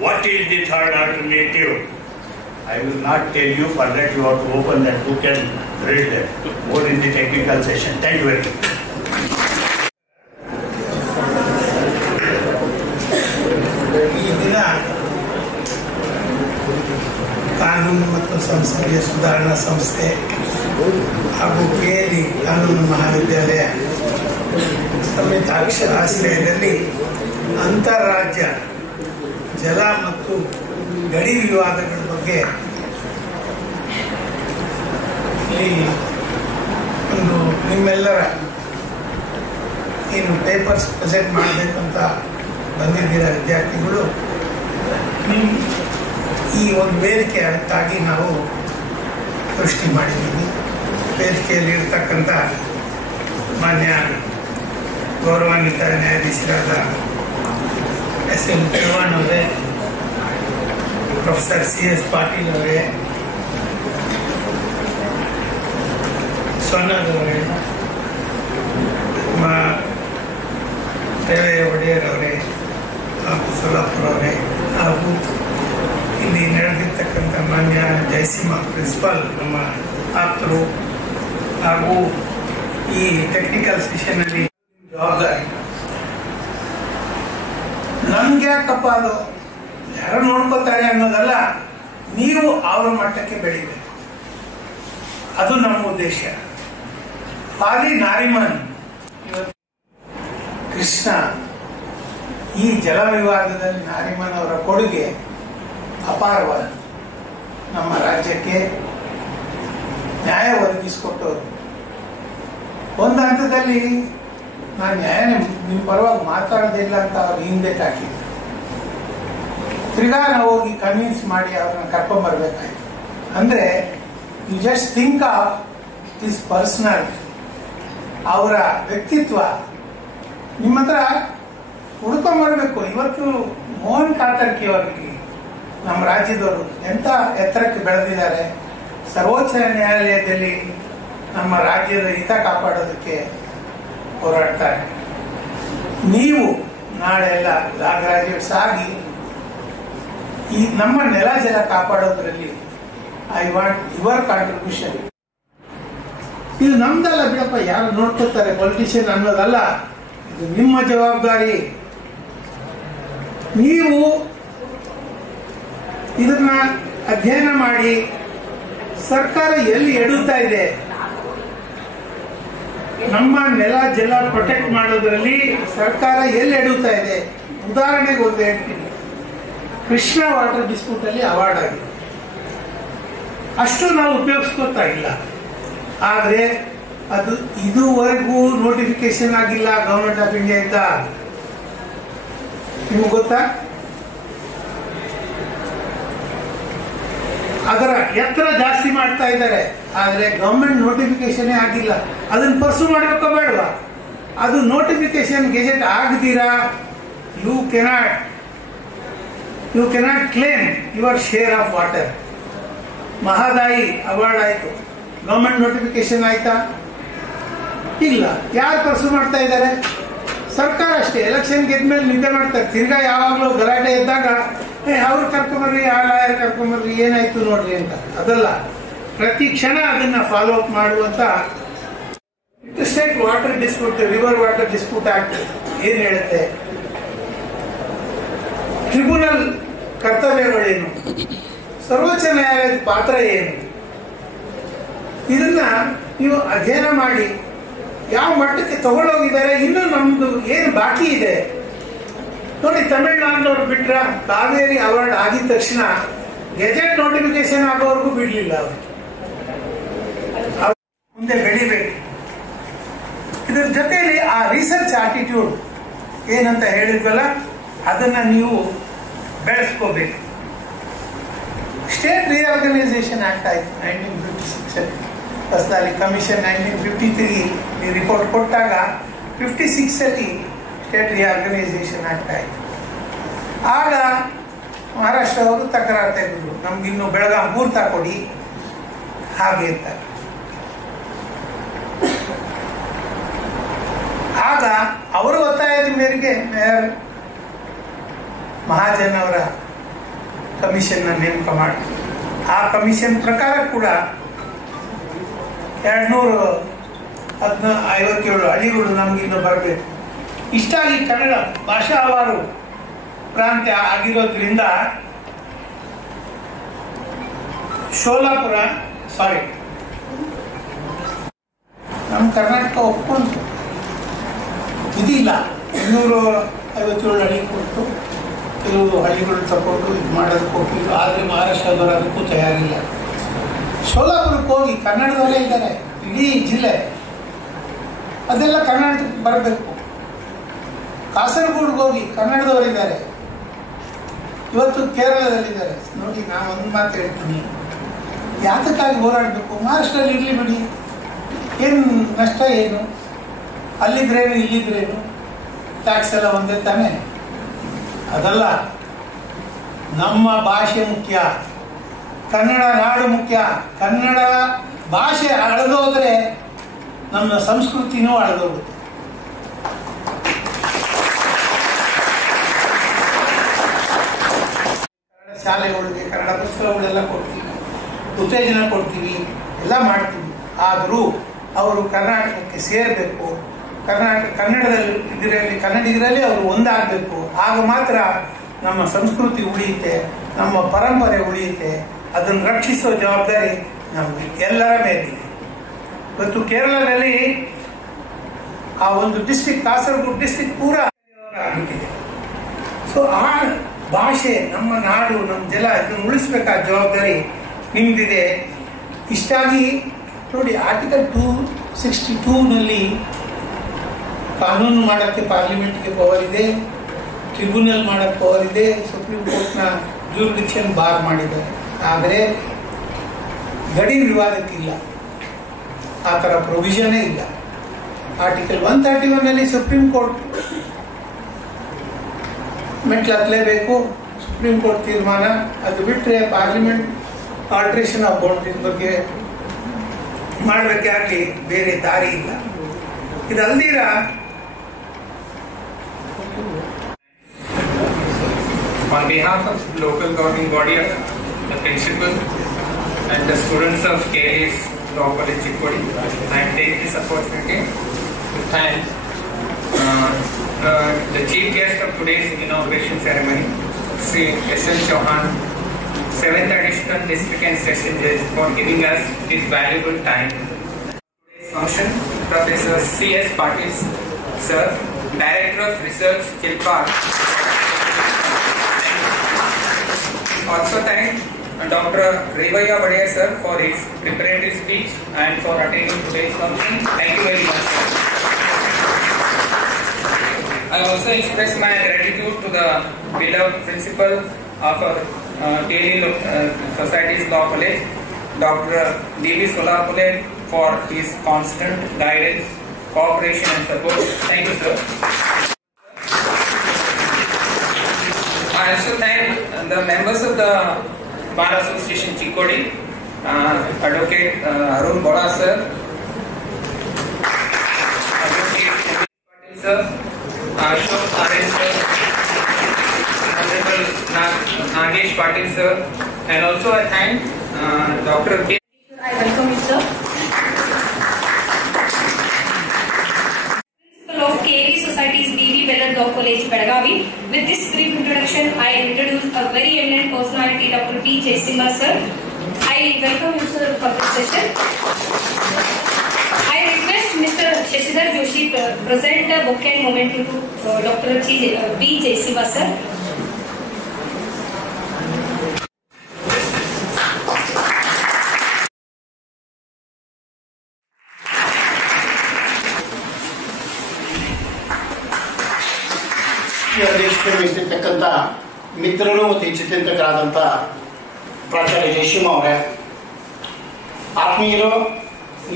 What is the third alternative? I will not tell you. For that you have to open that book and read that. More in the technical session. Thank you very much. ಈ ದಿನ ಕಾನೂನು ಮತ್ತು ಸಂಸದೀಯ ಸುಧಾರಣಾ ಸಂಸ್ಥೆ ಹಾಗೂ KLE ಕಾನೂನು ಮಹಾವಿದ್ಯಾಲಯ ಸಮೇತ ಆಶ್ರಯದಲ್ಲಿ ಅಂತಾರಾಜ್ಯ ಜಲ ಮತ್ತು ಗಡಿ ವಿವಾದಗಳ ಬಗ್ಗೆ ಇಲ್ಲಿ ಒಂದು ನಿಮ್ಮೆಲ್ಲರ ಏನು ಪೇಪರ್ಸ್ ಪ್ರೆಸೆಂಟ್ ಮಾಡಬೇಕಂತ ಬಂದಿದ್ದೀರ ವಿದ್ಯಾರ್ಥಿಗಳು, ಈ ಒಂದು ವೇದಿಕೆ ಅದಕ್ಕಾಗಿ ನಾವು ಸೃಷ್ಟಿ ಮಾಡಿದ್ದೀವಿ. ವೇದಿಕೆಯಲ್ಲಿ ಇರ್ತಕ್ಕಂಥ ಮಾನ್ಯ ಗೌರವಾನ್ವಿತ ನ್ಯಾಯಾಧೀಶರಾದ SM ಪಿಲ್ವಾಣ್ ಅವರೇ, ಪ್ರೊಫೆಸರ್ CS ಪಾಟೀಲ್ ಅವರೇ, ಸೊನ್ನದವರೇ, ನಮ್ಮ ದೇವಯ್ಯ ಒಡೆಯರ್ ಅವರೇ ಹಾಗೂ ಸೊಲ್ಲಾಪುರ ಅವರೇ, ಹಾಗೂ ಇಲ್ಲಿ ನಡೆದಿರ್ತಕ್ಕಂಥ ಮಾನ್ಯ ಜಯಸಿಂಹ ಪ್ರಿನ್ಸಿಪಾಲ್ ನಮ್ಮ ಆಪ್ತರು, ಹಾಗೂ ಈ ಟೆಕ್ನಿಕಲ್ ಸೆಷನ್ನಲ್ಲಿ ಜವಾಬ್ದಾರಿ ನಮ್ಗೆ ಯಾಕಪ್ಪ ಅದು ಯಾರು ನೋಡ್ಕೋತಾರೆ ಅನ್ನೋದಲ್ಲ, ನೀವು ಅವರ ಮಟ್ಟಕ್ಕೆ ಬೆಳಿಬೇಕು, ಅದು ನಮ್ಮ ಉದ್ದೇಶ. ಪಾಲಿ ನಾರಿಮನ್ ಕೃಷ್ಣ ಈ ಜಲ ವಿವಾದದಲ್ಲಿ ನಾರಿಮನ್ ಅವರ ಕೊಡುಗೆ ಅಪಾರವಾದ. ನಮ್ಮ ರಾಜ್ಯಕ್ಕೆ ನ್ಯಾಯ ಒದಗಿಸಿಕೊಟ್ಟವರು. ಒಂದು ಹಂತದಲ್ಲಿ ನಾನು ನ್ಯಾಯ ನಿಮ್ಮ ಪರವಾಗಿ ಮಾತಾಡೋದಿಲ್ಲ ಅಂತ ಅವ್ರು ಹಿಂದೆ ಹಾಕಿದ್ರು. ತಿರ್ಗಾ ನಾವು ಹೋಗಿ ಕನ್ವಿನ್ಸ್ ಮಾಡಿ ಅವ್ರನ್ನ ಕರ್ಕೊಂಡ್ಬರ್ಬೇಕಾಯ್ತು. ಅಂದ್ರೆ you just think of his personal, ಅವರ ವ್ಯಕ್ತಿತ್ವ ನಿಮ್ಮ ಹತ್ರ ಹುಡ್ಕೊಂಡ್ಬರ್ಬೇಕು. ಇವತ್ತು ಮೋಹನ್ ಕಾತರ್ಕಿ ಅವರಿಗೆ ನಮ್ಮ ರಾಜ್ಯದವರು ಎಂತ ಎತ್ತರಕ್ಕೆ ಬೆಳೆದಿದ್ದಾರೆ. ಸರ್ವೋಚ್ಚ ನ್ಯಾಯಾಲಯದಲ್ಲಿ ನಮ್ಮ ರಾಜ್ಯದ ಹಿತ ಕಾಪಾಡೋದಕ್ಕೆ ಹೋರಾಡ್ತಾರೆ. ನೀವು ನಾಳೆ ಎಲ್ಲ ಲಾ ಗ್ರಾಜ್ಯುಯೇಟ್ಸ್ ಆಗಿ ಈ ನಮ್ಮ ನೆಲ ಜಲ ಕಾಪಾಡೋದ್ರಲ್ಲಿ ಐ ವಾಂಟ್ ಯುವರ್ ಕಾಂಟ್ರಿಬ್ಯೂಷನ್. ಇದು ನಮ್ದಲ್ಲ ಬಿಡಪ್ಪ, ಯಾರು ನೋಡ್ಕೋತಾರೆ ಪೊಲಿಟಿಷಿಯನ್ ಅನ್ನೋದಲ್ಲ, ಇದು ನಿಮ್ಮ ಜವಾಬ್ದಾರಿ. ನೀವು ಇದನ್ನ ಅಧ್ಯಯನ ಮಾಡಿ ಸರ್ಕಾರ ಎಲ್ಲಿ ಎಡುತ್ತಾ ಇದೆ, ನಮ್ಮ ನೆಲ ಜಲ ಪ್ರೊಟೆಕ್ಟ್ ಮಾಡೋದ್ರಲ್ಲಿ ಸರ್ಕಾರ ಎಲ್ಲಿ ಎಡುತ್ತಾ ಇದೆ. ಉದಾಹರಣೆಗೆ ಒಂದು ಹೇಳ್ತೀನಿ, ಕೃಷ್ಣ ವಾಟರ್ ಡಿಸ್ಪ್ಯೂಟ್ ಅಲ್ಲಿ ಅವಾರ್ಡ್ ಆಗಿದೆ, ಅಷ್ಟು ನಾವು ಉಪಯೋಗಿಸ್ಕೊತಾ ಇಲ್ಲ. ಆದ್ರೆ ಅದು ಇದುವರೆಗೂ ನೋಟಿಫಿಕೇಶನ್ ಆಗಿಲ್ಲ ಗವರ್ಮೆಂಟ್ ಆಫ್ ಇಂಡಿಯಾ ಇಂದ. ನಿಮ್ಗೆ ಗೊತ್ತಾ? ಅದರ ಎತ್ತರ ಜಾಸ್ತಿ ಮಾಡ್ತಾ ಇದ್ದಾರೆ, ಆದ್ರೆ ಗವರ್ಮೆಂಟ್ ನೋಟಿಫಿಕೇಶನ್ ಆಗಿಲ್ಲ. ಅದನ್ನ ಪರ್ಸು ಮಾಡಬೇಕೋ ಬೇಡವಾ? ಅದು ನೋಟಿಫಿಕೇಶನ್ ಗೆಜೆಟ್ ಆಗದಿರಾ you cannot claim your share of water. Mahadayi award ಆಯ್ತು, ಗವರ್ಮೆಂಟ್ ನೋಟಿಫಿಕೇಶನ್ ಆಯ್ತಾ? ಇಲ್ಲ. ಯಾರು ಪರ್ಸು ಮಾಡ್ತಾ ಇದ್ದಾರೆ? ಸರ್ಕಾರ ಅಷ್ಟೇ. ಎಲೆಕ್ಷನ್ ಗೆದ್ಮೇಲೆ ನಿದ್ದೆ ಮಾಡ್ತಾರೆ. ತಿರ್ಗಾ ಯಾವಾಗಲೂ ಗಲಾಟೆ ಇದ್ದಾಗ ಅವ್ರು ಕರ್ಕೊಂಬರ್ರಿ, ಆ ಲಾಯರ್ ಕರ್ಕೊಂಬರ್ರಿ, ಏನಾಯ್ತು ನೋಡ್ರಿ ಅಂತ. ಅದಲ್ಲ, ಪ್ರತಿ ಕ್ಷಣ ಅದನ್ನ ಫಾಲೋ ಅಪ್ ಮಾಡುವಂತ interstate water dispute, river water dispute act ಏನ್ ಹೇಳುತ್ತೆ? ಟ್ರಿಬ್ಯುನಲ್ ಕರ್ತವ್ಯಗಳೇನು, ಸರ್ವೋಚ್ಚ ನ್ಯಾಯಾಲಯದ ಪಾತ್ರ ಏನು, ಇದನ್ನ ನೀವು ಅಧ್ಯಯನ ಮಾಡಿ ಯಾವ ಮಟ್ಟಕ್ಕೆ ತಗೊಂಡೋಗಿದ್ದಾರೆ, ಇನ್ನೂ ನಮ್ದು ಏನು ಬಾಕಿ ಇದೆ ನೋಡಿ. ತಮಿಳುನಾಡಿನವ್ರು ಬಿಟ್ರ, ಕಾವೇರಿ ಅವಾರ್ಡ್ ಆಗಿದ ತಕ್ಷಣ ಗೆಜೆಟ್ ನೋಟಿಫಿಕೇಶನ್ ಆಗೋವರೆಗೂ ಬಿಡ್ಲಿಲ್ಲ. ಅವರು ಮುಂದೆ ಬೆಳಿಬೇಕು. ಇದರ ಜೊತೆಯಲ್ಲಿ ಆ ರಿಸರ್ಚ್ ಆಟಿಟ್ಯೂಡ್ ಏನಂತ ಹೇಳಿದ್ವಲ್ಲ, ಅದನ್ನ ನೀವು ಬೆಳೆಸ್ಕೋಬೇಕು. ಸ್ಟೇಟ್ ರಿಆರ್ಗನೈಸೇಷನ್ ಆಕ್ಟ್ ಆಯ್ತು 1956 ಹೊಸದಾಗಿ. ಕಮಿಷನ್ 1953 ರಿಪೋರ್ಟ್ ಕೊಟ್ಟಾಗ 56 ಅಲ್ಲಿ ಸ್ಟೇಟ್ ರಿಆರ್ಗನೈಸೇಷನ್ ಆಕ್ಟ್ ಆಯ್ತು. ಆಗ ಮಹಾರಾಷ್ಟ್ರ ಅವರು ತಕರಾರು ತೆಗೆದ್ರು, ನಮ್ಗೆ ಇನ್ನು ಬೆಳಗಾಂ 3 ತಗೊಡಿ ಹಾಗೆ ಅಂತ. ಆಗ ಅವರ ಒತ್ತಾಯದ ಮೇರೆಗೆ ಮೇಯರ್ ಮಹಾಜನ್ ಅವರ ಕಮಿಷನ್ ನೇಮಕ ಮಾಡಿ, ಆ ಕಮಿಷನ್ ಪ್ರಕಾರ ಕೂಡ 257 ಹಳ್ಳಿಗಳು ನಮ್ಗಿನ್ನು ಬರಬೇಕು. ಇಷ್ಟಾಗಿ ಕನ್ನಡ ಭಾಷಾವಾರು ಪ್ರಾಂತ್ಯ ಆಗಿರೋದ್ರಿಂದ ಶೋಲಾಪುರ ನಮ್ಮ ಕರ್ನಾಟಕ ಒಪ್ಕೊಂಡು ಇದಿಲ್ಲ 257 ಹಳ್ಳಿ ಕೊಟ್ಟು ಕೆಲವು ಹಳ್ಳಿಗಳು ತಗೊಂಡು ಇದು ಮಾಡೋದಕ್ಕೆ ಹೋಗಿದ್ರು. ಆದರೆ ಮಹಾರಾಷ್ಟ್ರದವರು ಅದಕ್ಕೂ ತಯಾರಿಲ್ಲ. ಶೋಲಾಪುರಕ್ಕೆ ಹೋಗಿ ಕನ್ನಡದವರೇ ಇದ್ದಾರೆ, ಇಡೀ ಜಿಲ್ಲೆ ಅದೆಲ್ಲ ಕರ್ನಾಟಕಕ್ಕೆ ಬರಬೇಕು. ಕಾಸರಗೋಡಿಗೆ ಹೋಗಿ ಕನ್ನಡದವರಿದ್ದಾರೆ, ಇವತ್ತು ಕೇರಳದಲ್ಲಿದ್ದಾರೆ. ನೋಡಿ, ನಾನು ಒಂದು ಮಾತು ಹೇಳ್ತೀನಿ, ಯಾತಕ್ಕಾಗಿ ಹೋರಾಡಬೇಕು? ಮಹಾರಾಷ್ಟ್ರದಲ್ಲಿ ಇರಲಿ ಬಿಡಿ, ಏನು ನಷ್ಟ, ಏನು ಅಲ್ಲಿದ್ರೇನು ಇಲ್ಲಿದ್ರೇನು, ಟ್ಯಾಕ್ಸ್ ಎಲ್ಲ ಒಂದೇ ತಾನೆ. ಅದಲ್ಲ, ನಮ್ಮ ಭಾಷೆ ಮುಖ್ಯ, ಕನ್ನಡ ನಾಡು ಮುಖ್ಯ. ಕನ್ನಡ ಭಾಷೆ ಅಳೆದೋದ್ರೆ ನಮ್ಮ ಸಂಸ್ಕೃತಿನೂ ಅಳೆದೋಗುತ್ತೆ. ಕನ್ನಡ ಶಾಲೆಗಳಿಗೆ ಕನ್ನಡ ಪುಸ್ತಕಗಳೆಲ್ಲ ಕೊಡ್ತೀವಿ, ಉತ್ತೇಜನ ಕೊಡ್ತೀವಿ, ಎಲ್ಲ ಮಾಡ್ತೀವಿ. ಆದರೂ ಅವರು ಕರ್ನಾಟಕಕ್ಕೆ ಸೇರಬೇಕು, ಕನ್ನಡದಲ್ಲಿ ಇದರಲ್ಲಿ ಕನ್ನಡಿಗರಲ್ಲಿ ಅವರು ಒಂದಾಗಬೇಕು. ಆಗ ಮಾತ್ರ ನಮ್ಮ ಸಂಸ್ಕೃತಿ ಉಳಿಯುತ್ತೆ, ನಮ್ಮ ಪರಂಪರೆ ಉಳಿಯುತ್ತೆ. ಅದನ್ನು ರಕ್ಷಿಸೋ ಜವಾಬ್ದಾರಿ ನಮಗೆ ಎಲ್ಲರ ಮೇಲಿದೆ. ಇವತ್ತು ಕೇರಳದಲ್ಲಿ ಆ ಒಂದು ಡಿಸ್ಟ್ರಿಕ್ಟ್, ಕಾಸರಗೋಡು ಡಿಸ್ಟ್ರಿಕ್ಟ್ ಪೂರ ಆಗಿಬಿಟ್ಟಿದೆ. ಸೊ ಆ ಭಾಷೆ, ನಮ್ಮ ನಾಡು, ನಮ್ಮ ಜಲ, ಇದನ್ನು ಉಳಿಸ್ಬೇಕಾದ ಜವಾಬ್ದಾರಿ ನಿಮ್ದಿದೆ. ಇಷ್ಟಾಗಿ ನೋಡಿ, ಆರ್ಟಿಕಲ್ 262ನಲ್ಲಿ ಕಾನೂನು ಮಾಡೋಕ್ಕೆ ಪಾರ್ಲಿಮೆಂಟ್ಗೆ ಪವರ್ ಇದೆ, ಟ್ರಿಬ್ಯುನಲ್ ಮಾಡೋಕ್ಕೆ ಪವರ್ ಇದೆ, ಸುಪ್ರೀಂ ಕೋರ್ಟ್ನ ಜೂರಿಡಿಕ್ಷನ್ ಬಾರ್ ಮಾಡಿದ್ದಾರೆ. ಆದರೆ ಗಡಿ ವಿವಾದಕ್ಕಿಲ್ಲ, ಆ ಥರ ಪ್ರೊವಿಷನೇ ಇಲ್ಲ. ಆರ್ಟಿಕಲ್ 131ನಲ್ಲಿ ಸುಪ್ರೀಂ ಕೋರ್ಟ್ ಮೆಟ್ಲು ಹತ್ತಲೇಬೇಕು, ಸುಪ್ರೀಂ ಕೋರ್ಟ್ ತೀರ್ಮಾನ. ಅದು ಬಿಟ್ಟರೆ ಪಾರ್ಲಿಮೆಂಟ್ ಆಲ್ಟ್ರೇಷನ್ ಆಫ್ ಬೌಂಡ್ರೀಸ್ ಬಗ್ಗೆ ಮಾಡಬೇಕಾಗಲಿ ಬೇರೆ ದಾರಿ ಇಲ್ಲ. ಇದಲ್ದಿರ on behalf of the local governing body of the principal and the students of KLE's Law College Chikkodi, I take this opportunity to thank the chief guest of today's inauguration ceremony, Sri S.N. Chauhan, 7th Additional District and Session Judge, for giving us his valuable time. Today's function, Professor C.S. Patil, Sir, Director of Research, Kilpar. Also thank Dr. Revaya Vadaya sir for his preparatory speech and for attending today's function. Thank you very much, sir. I also express my gratitude to the beloved principal of our KLE Society's Law College, Dr. D.V. Solapule, for his constant guidance, cooperation and support. Thank you, sir. I also thank the members of the Bar Association Chikkodi, Advocate Arun Bora sir, Advocate Patil sir, Ashok Aryan sir, Honorable Nagesh Patil sir, and also I thank Dr. K. I welcome you, sir. Of KLE Society's B.V. Bellar Law College, Belagavi. With this brief introduction, I introduce a very eminent personality, Dr. P. Jaisimha sir. I welcome you, sir, for this session. I request Mr. Shashidhar Joshi present a bouquet moment to Dr. P. Jaisimha sir. ವಹಿಸಿರ್ತಕ್ಕಂಥ ಮಿತ್ರರು ಮತ್ತು ಚಿಂತಕರಾದಂಥ ಪ್ರಾಚಾರ್ಯ ಜಯಸಿಂಹ ಅವರೇ, ಆತ್ಮೀಯರು,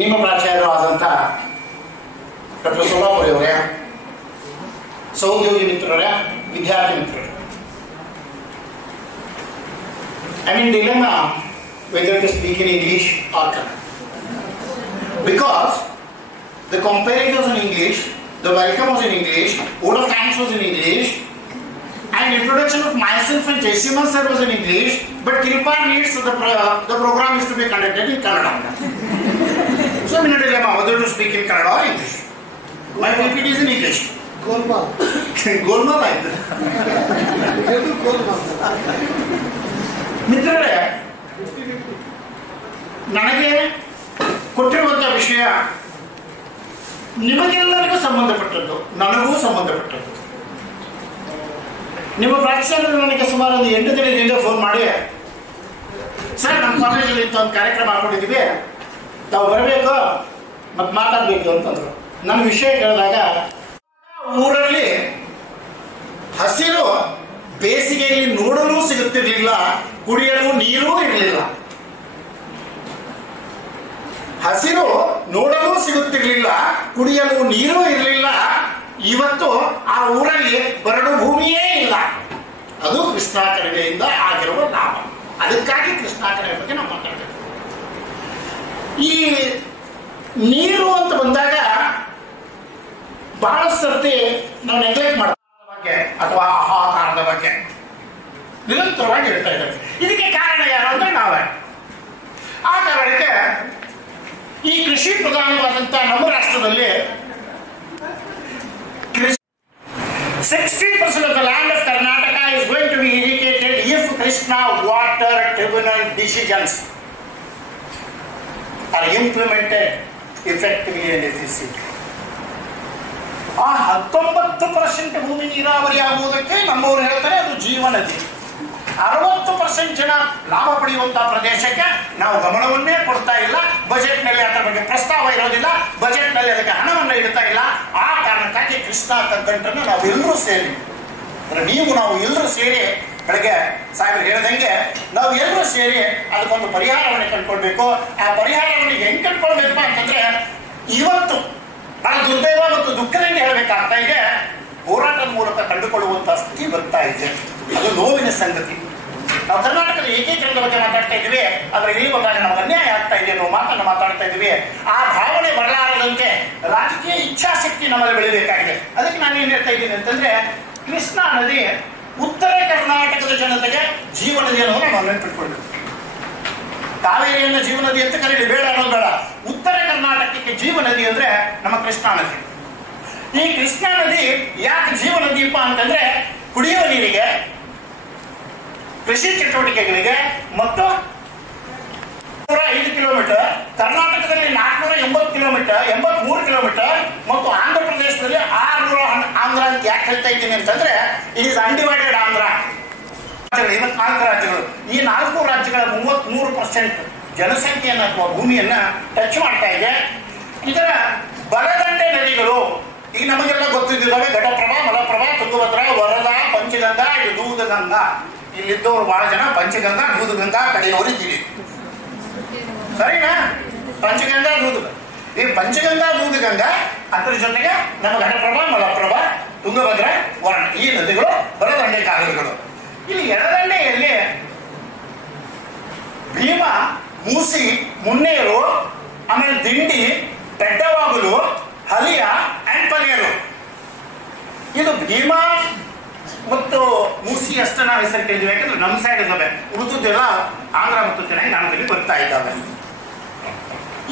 ನಿಮ್ಮ ಪ್ರಾಚಾರ್ಯರು ಆದಂಥ doctor ಸೋಲಾಪುರಿ ಅವರೇ, ಸಹೋದ್ಯೋಗಿ ಮಿತ್ರರೇ, ವಿದ್ಯಾರ್ಥಿ ಮಿತ್ರರೇ, I mean dilemma whether to speak in English or Kannada, because the comparing was in English, the welcome was in English, vote of thanks was in English, and introduction of myself and Jaisimha sir was in English, but Kilpar needs the program is to be conducted in Kannada. So I'm in a dilemma whether to speak in Kannada or English. My PPT is in English. Golmaal. Golmaal ಆಯ್ತು. ಮಿತ್ರರೇ, ನನಗೆ ಕೊಟ್ಟಿರುವಂಥ ವಿಷಯ ನಿಮಗೆಲ್ಲರಿಗೂ ಸಂಬಂಧಪಟ್ಟದ್ದು, ನನಗೂ ಸಂಬಂಧಪಟ್ಟದ್ದು. ನಿಮ್ಮ ಪ್ರಾಚಾರ್ಯರು ನನಗೆ ಸುಮಾರು ಒಂದು 8 ದಿನದಿಂದ ಫೋನ್ ಮಾಡಿ, ಸರ್ ನಮ್ಮ ಕಾಲೇಜಲ್ಲಿ ಇಂಥ ಒಂದು ಕಾರ್ಯಕ್ರಮ ಹಾಕೊಂಡಿದ್ದೀವಿ, ತಾವು ಬರಬೇಕು ಮತ್ತು ಮಾತಾಡಬೇಕು ಅಂತಂದರು. ನನ್ನ ವಿಷಯ ಕೇಳಿದಾಗ ಊರಲ್ಲಿ ಹಸಿರು ಬೇಸಿಗೆಯಲ್ಲಿ ನೋಡಲು ಸಿಗುತ್ತಿರಲಿಲ್ಲ, ಕುಡಿಯಲು ನೀರೂ ಇರಲಿಲ್ಲ. ಹಸಿರು ನೋಡಲು ಸಿಗುತ್ತಿರಲಿಲ್ಲ, ಕುಡಿಯಲು ನೀರೂ ಇರಲಿಲ್ಲ. ಇವತ್ತು ಆ ಊರಲ್ಲಿ ಬರಡು ಭೂಮಿಯೇ ಇಲ್ಲ. ಅದು ಕೃಷ್ಣಾ ಕಣಿವೆಯಿಂದ ಆಗಿರುವ ಲಾಭ. ಅದಕ್ಕಾಗಿ ಕೃಷ್ಣಾ ಕಣಿವೆ ಬಗ್ಗೆ ನಾವು ಮಾತಾಡಬೇಕು. ಈ ನೀರು ಅಂತ ಬಂದಾಗ ಬಹಳ ಸರ್ತಿ ನಾವು ನೆಗ್ಲೆಕ್ಟ್ ಮಾಡೋದ್ರ ಬಗ್ಗೆ ಅಥವಾ ಆಹಾರದ ಬಗ್ಗೆ ನಿರಂತರವಾಗಿ ಹೇಳ್ತಾ ಇದ್ದೇವೆ. ಇದಕ್ಕೆ ಕಾರಣ ಯಾರು ಅಂದ್ರೆ ನಾವೇ. ಆ ಕಾರಣಕ್ಕೆ ಈ ಕೃಷಿ ಪ್ರಧಾನವಾದಂಥ ನಮ್ಮ ರಾಷ್ಟ್ರದಲ್ಲಿ 60% of the land of Karnataka is going to be irrigated if Krishna Water Tribunal decisions are implemented effectively and efficiently. ಆ 19% ಭೂಮಿ ನೀರಾವರಿ ಆಗುವುದಕ್ಕೆ ನಮ್ಮವರು ಹೇಳ್ತಾರೆ ಅದು ಜೀವನದಿ. 60% ಜನ ಲಾಭ ಪಡೆಯುವಂತಹ ಪ್ರದೇಶಕ್ಕೆ ನಾವು ಗಮನವನ್ನೇ ಕೊಡ್ತಾ ಇಲ್ಲ. ಬಜೆಟ್ನಲ್ಲಿ ಅದರ ಬಗ್ಗೆ ಪ್ರಸ್ತಾವ ಇರೋದಿಲ್ಲ, ಬಜೆಟ್ನಲ್ಲಿ ಅದಕ್ಕೆ ಹಣವನ್ನು ಇಡ್ತಾ ಇಲ್ಲ. ಆ ಕಾರಣಕ್ಕಾಗಿ ಕೃಷ್ಣಾ ಕಗ್ಗಂಟನ್ನು ನಾವೆಲ್ಲರೂ ಸೇರಿ, ನಾವು ಎಲ್ಲರೂ ಸೇರಿ, ಬೆಳಗ್ಗೆ ಸಾಹೇಬರು ಹೇಳಿದಂಗೆ ನಾವು ಎಲ್ಲರೂ ಸೇರಿ ಅದಕ್ಕೊಂದು ಪರಿಹಾರವನ್ನು ಕಂಡುಕೊಳ್ಬೇಕು. ಆ ಪರಿಹಾರವನ್ನು ಹೆಂಗೆ ಕಂಡುಕೊಳ್ಬೇಕು ಅಂತಂದ್ರೆ ಇವತ್ತು ಬಹಳ ದುರ್ದೈವ ಮತ್ತು ದುಃಖದಿಂದ ಹೇಳಬೇಕಾಗ್ತಾ ಇದೆ, ಹೋರಾಟದ ಮೂಲಕ ಕಂಡುಕೊಳ್ಳುವಂತಹ ಸ್ಥಿತಿ ಬರ್ತಾ ಇದೆ. ಅದು ನೋವಿನ ಸಂಗತಿ. ನಾವು ಕರ್ನಾಟಕದ ಏಕೀಕರಣದ ಬಗ್ಗೆ ಮಾತಾಡ್ತಾ ಇದ್ದೀವಿ, ಆದ್ರೆ ಈ ಬಗ್ಗೆ ನಾವು ಅನ್ಯಾಯ ಆಗ್ತಾ ಇದೆ ಅನ್ನೋ ಮಾತನ್ನು ಮಾತಾಡ್ತಾ ಇದ್ದೀವಿ. ಆ ಭಾವನೆ ಬರಲಾರದಂತೆ ರಾಜಕೀಯ ಇಚ್ಛಾಶಕ್ತಿ ನಮ್ಮಲ್ಲಿ ಬೆಳಿಬೇಕಾಗಿದೆ. ಅದಕ್ಕೆ ನಾನು ಏನ್ ಹೇಳ್ತಾ ಇದ್ದೀನಿ ಅಂತಂದ್ರೆ, ಕೃಷ್ಣಾ ನದಿ ಉತ್ತರ ಕರ್ನಾಟಕದ ಜನತೆಗೆ ಜೀವನದಿ ಅನ್ನೋದು ನಾವು ನೆನಪಿಟ್ಕೊಳ್ಬೇಕು. ಕಾವೇರಿಯನ್ನು ಜೀವನದಿ ಅಂತ ಕರೀಲಿ, ಬೇಡ ಅನ್ನೋದು ಬೇಡ. ಉತ್ತರ ಕರ್ನಾಟಕಕ್ಕೆ ಜೀವನದಿ ಅಂದ್ರೆ ನಮ್ಮ ಕೃಷ್ಣಾ ನದಿ. ಈ ಕೃಷ್ಣಾ ನದಿ ಯಾಕೆ ಜೀವನದೀಪ ಅಂತಂದ್ರೆ ಕುಡಿಯುವ ನೀರಿಗೆ, ಕೃಷಿ ಚಟುವಟಿಕೆಗಳಿಗೆ ಮತ್ತು 105 ಕಿಲೋಮೀಟರ್, ಕರ್ನಾಟಕದಲ್ಲಿ 480 ಕಿಲೋಮೀಟರ್, 83 ಕಿಲೋಮೀಟರ್ ಮತ್ತು ಆಂಧ್ರ ಪ್ರದೇಶದಲ್ಲಿ 600 ಆಂಧ್ರ ಅಂತ ಯಾಕೆ ಹೇಳ್ತಾ ಇದ್ದೀನಿ ಅಂತಂದ್ರೆ ಇಟ್ ಇಸ್ ಅನ್ಡಿವೈಡೆಡ್ ಆಂಧ್ರ. 24 ರಾಜ್ಯಗಳು, ಈ 4 ರಾಜ್ಯಗಳ 33% ಜನಸಂಖ್ಯೆಯನ್ನು ಅಥವಾ ಭೂಮಿಯನ್ನ ಟಚ್ ಮಾಡ್ತಾ ಇದೆ. ಇದರ ಬಲದಂಡೆ ನದಿಗಳು ಈಗ ನಮಗೆಲ್ಲ ಗೊತ್ತಿದ್ದಾವೆ. ಘಟಪ್ರಭಾ, ಮಲಪ್ರಭಾ, ತುಂಗಭದ್ರಾ, ವರದಾ, ಪಂಚಗಂಗಾ, ಇದು ದೂದಗಂಗಾ. ಇಲ್ಲಿದ್ದವರು ಬಹಳ ಜನ ಪಂಚಗಂಗಾ, ದೂದಗಂಗಾ ಕಡೆಯವರು ಇದ್ದೀವಿ, ಸರಿನಾ? ಪಂಚಗಂಗಾ, ದೂದಗಂಗಾ, ಈ ಪಂಚಗಂಗಾ, ದೂದಗಂಗಾ, ಅದರ ಜೊತೆಗೆ ನಮ್ಮ ಘಟಪ್ರಭಾ, ಮಲಪ್ರಭಾ, ತುಂಗಭದ್ರಾ, ವರ್ಣ, ಈ ನದಿಗಳು ಬಲದಂಡೆ ಕಾಲುವೆಗಳು. ಇಲ್ಲಿ ಎಡದಂಡೆಯಲ್ಲಿ ಭೀಮಾ, ಮೂಸಿ, ಮುನ್ನೇರು, ಆಮೇಲೆ ದಿಂಡಿ, ಪೆಡ್ಡವಾಗುಲು, ಹಲಿಯ ಅಂಡ್ ಪಲಿಯರು. ಇದು ಭೀಮಾ ಮತ್ತು ಮೂಸಿ ಅಷ್ಟ ನಾವು ಹೆಸರಿಟ್ಟಿದ್ವಿ, ಯಾಕಂದ್ರೆ ನಮ್ಮ ಸೈಡ್ ಇದ್ದಾವೆ. ಉಳಿದುದೆಲ್ಲ ಆಂಧ್ರ ಮತ್ತು ತೆಲಂಗಾಣದಲ್ಲಿ ಬರ್ತಾ ಇದ್ದಾವೆ.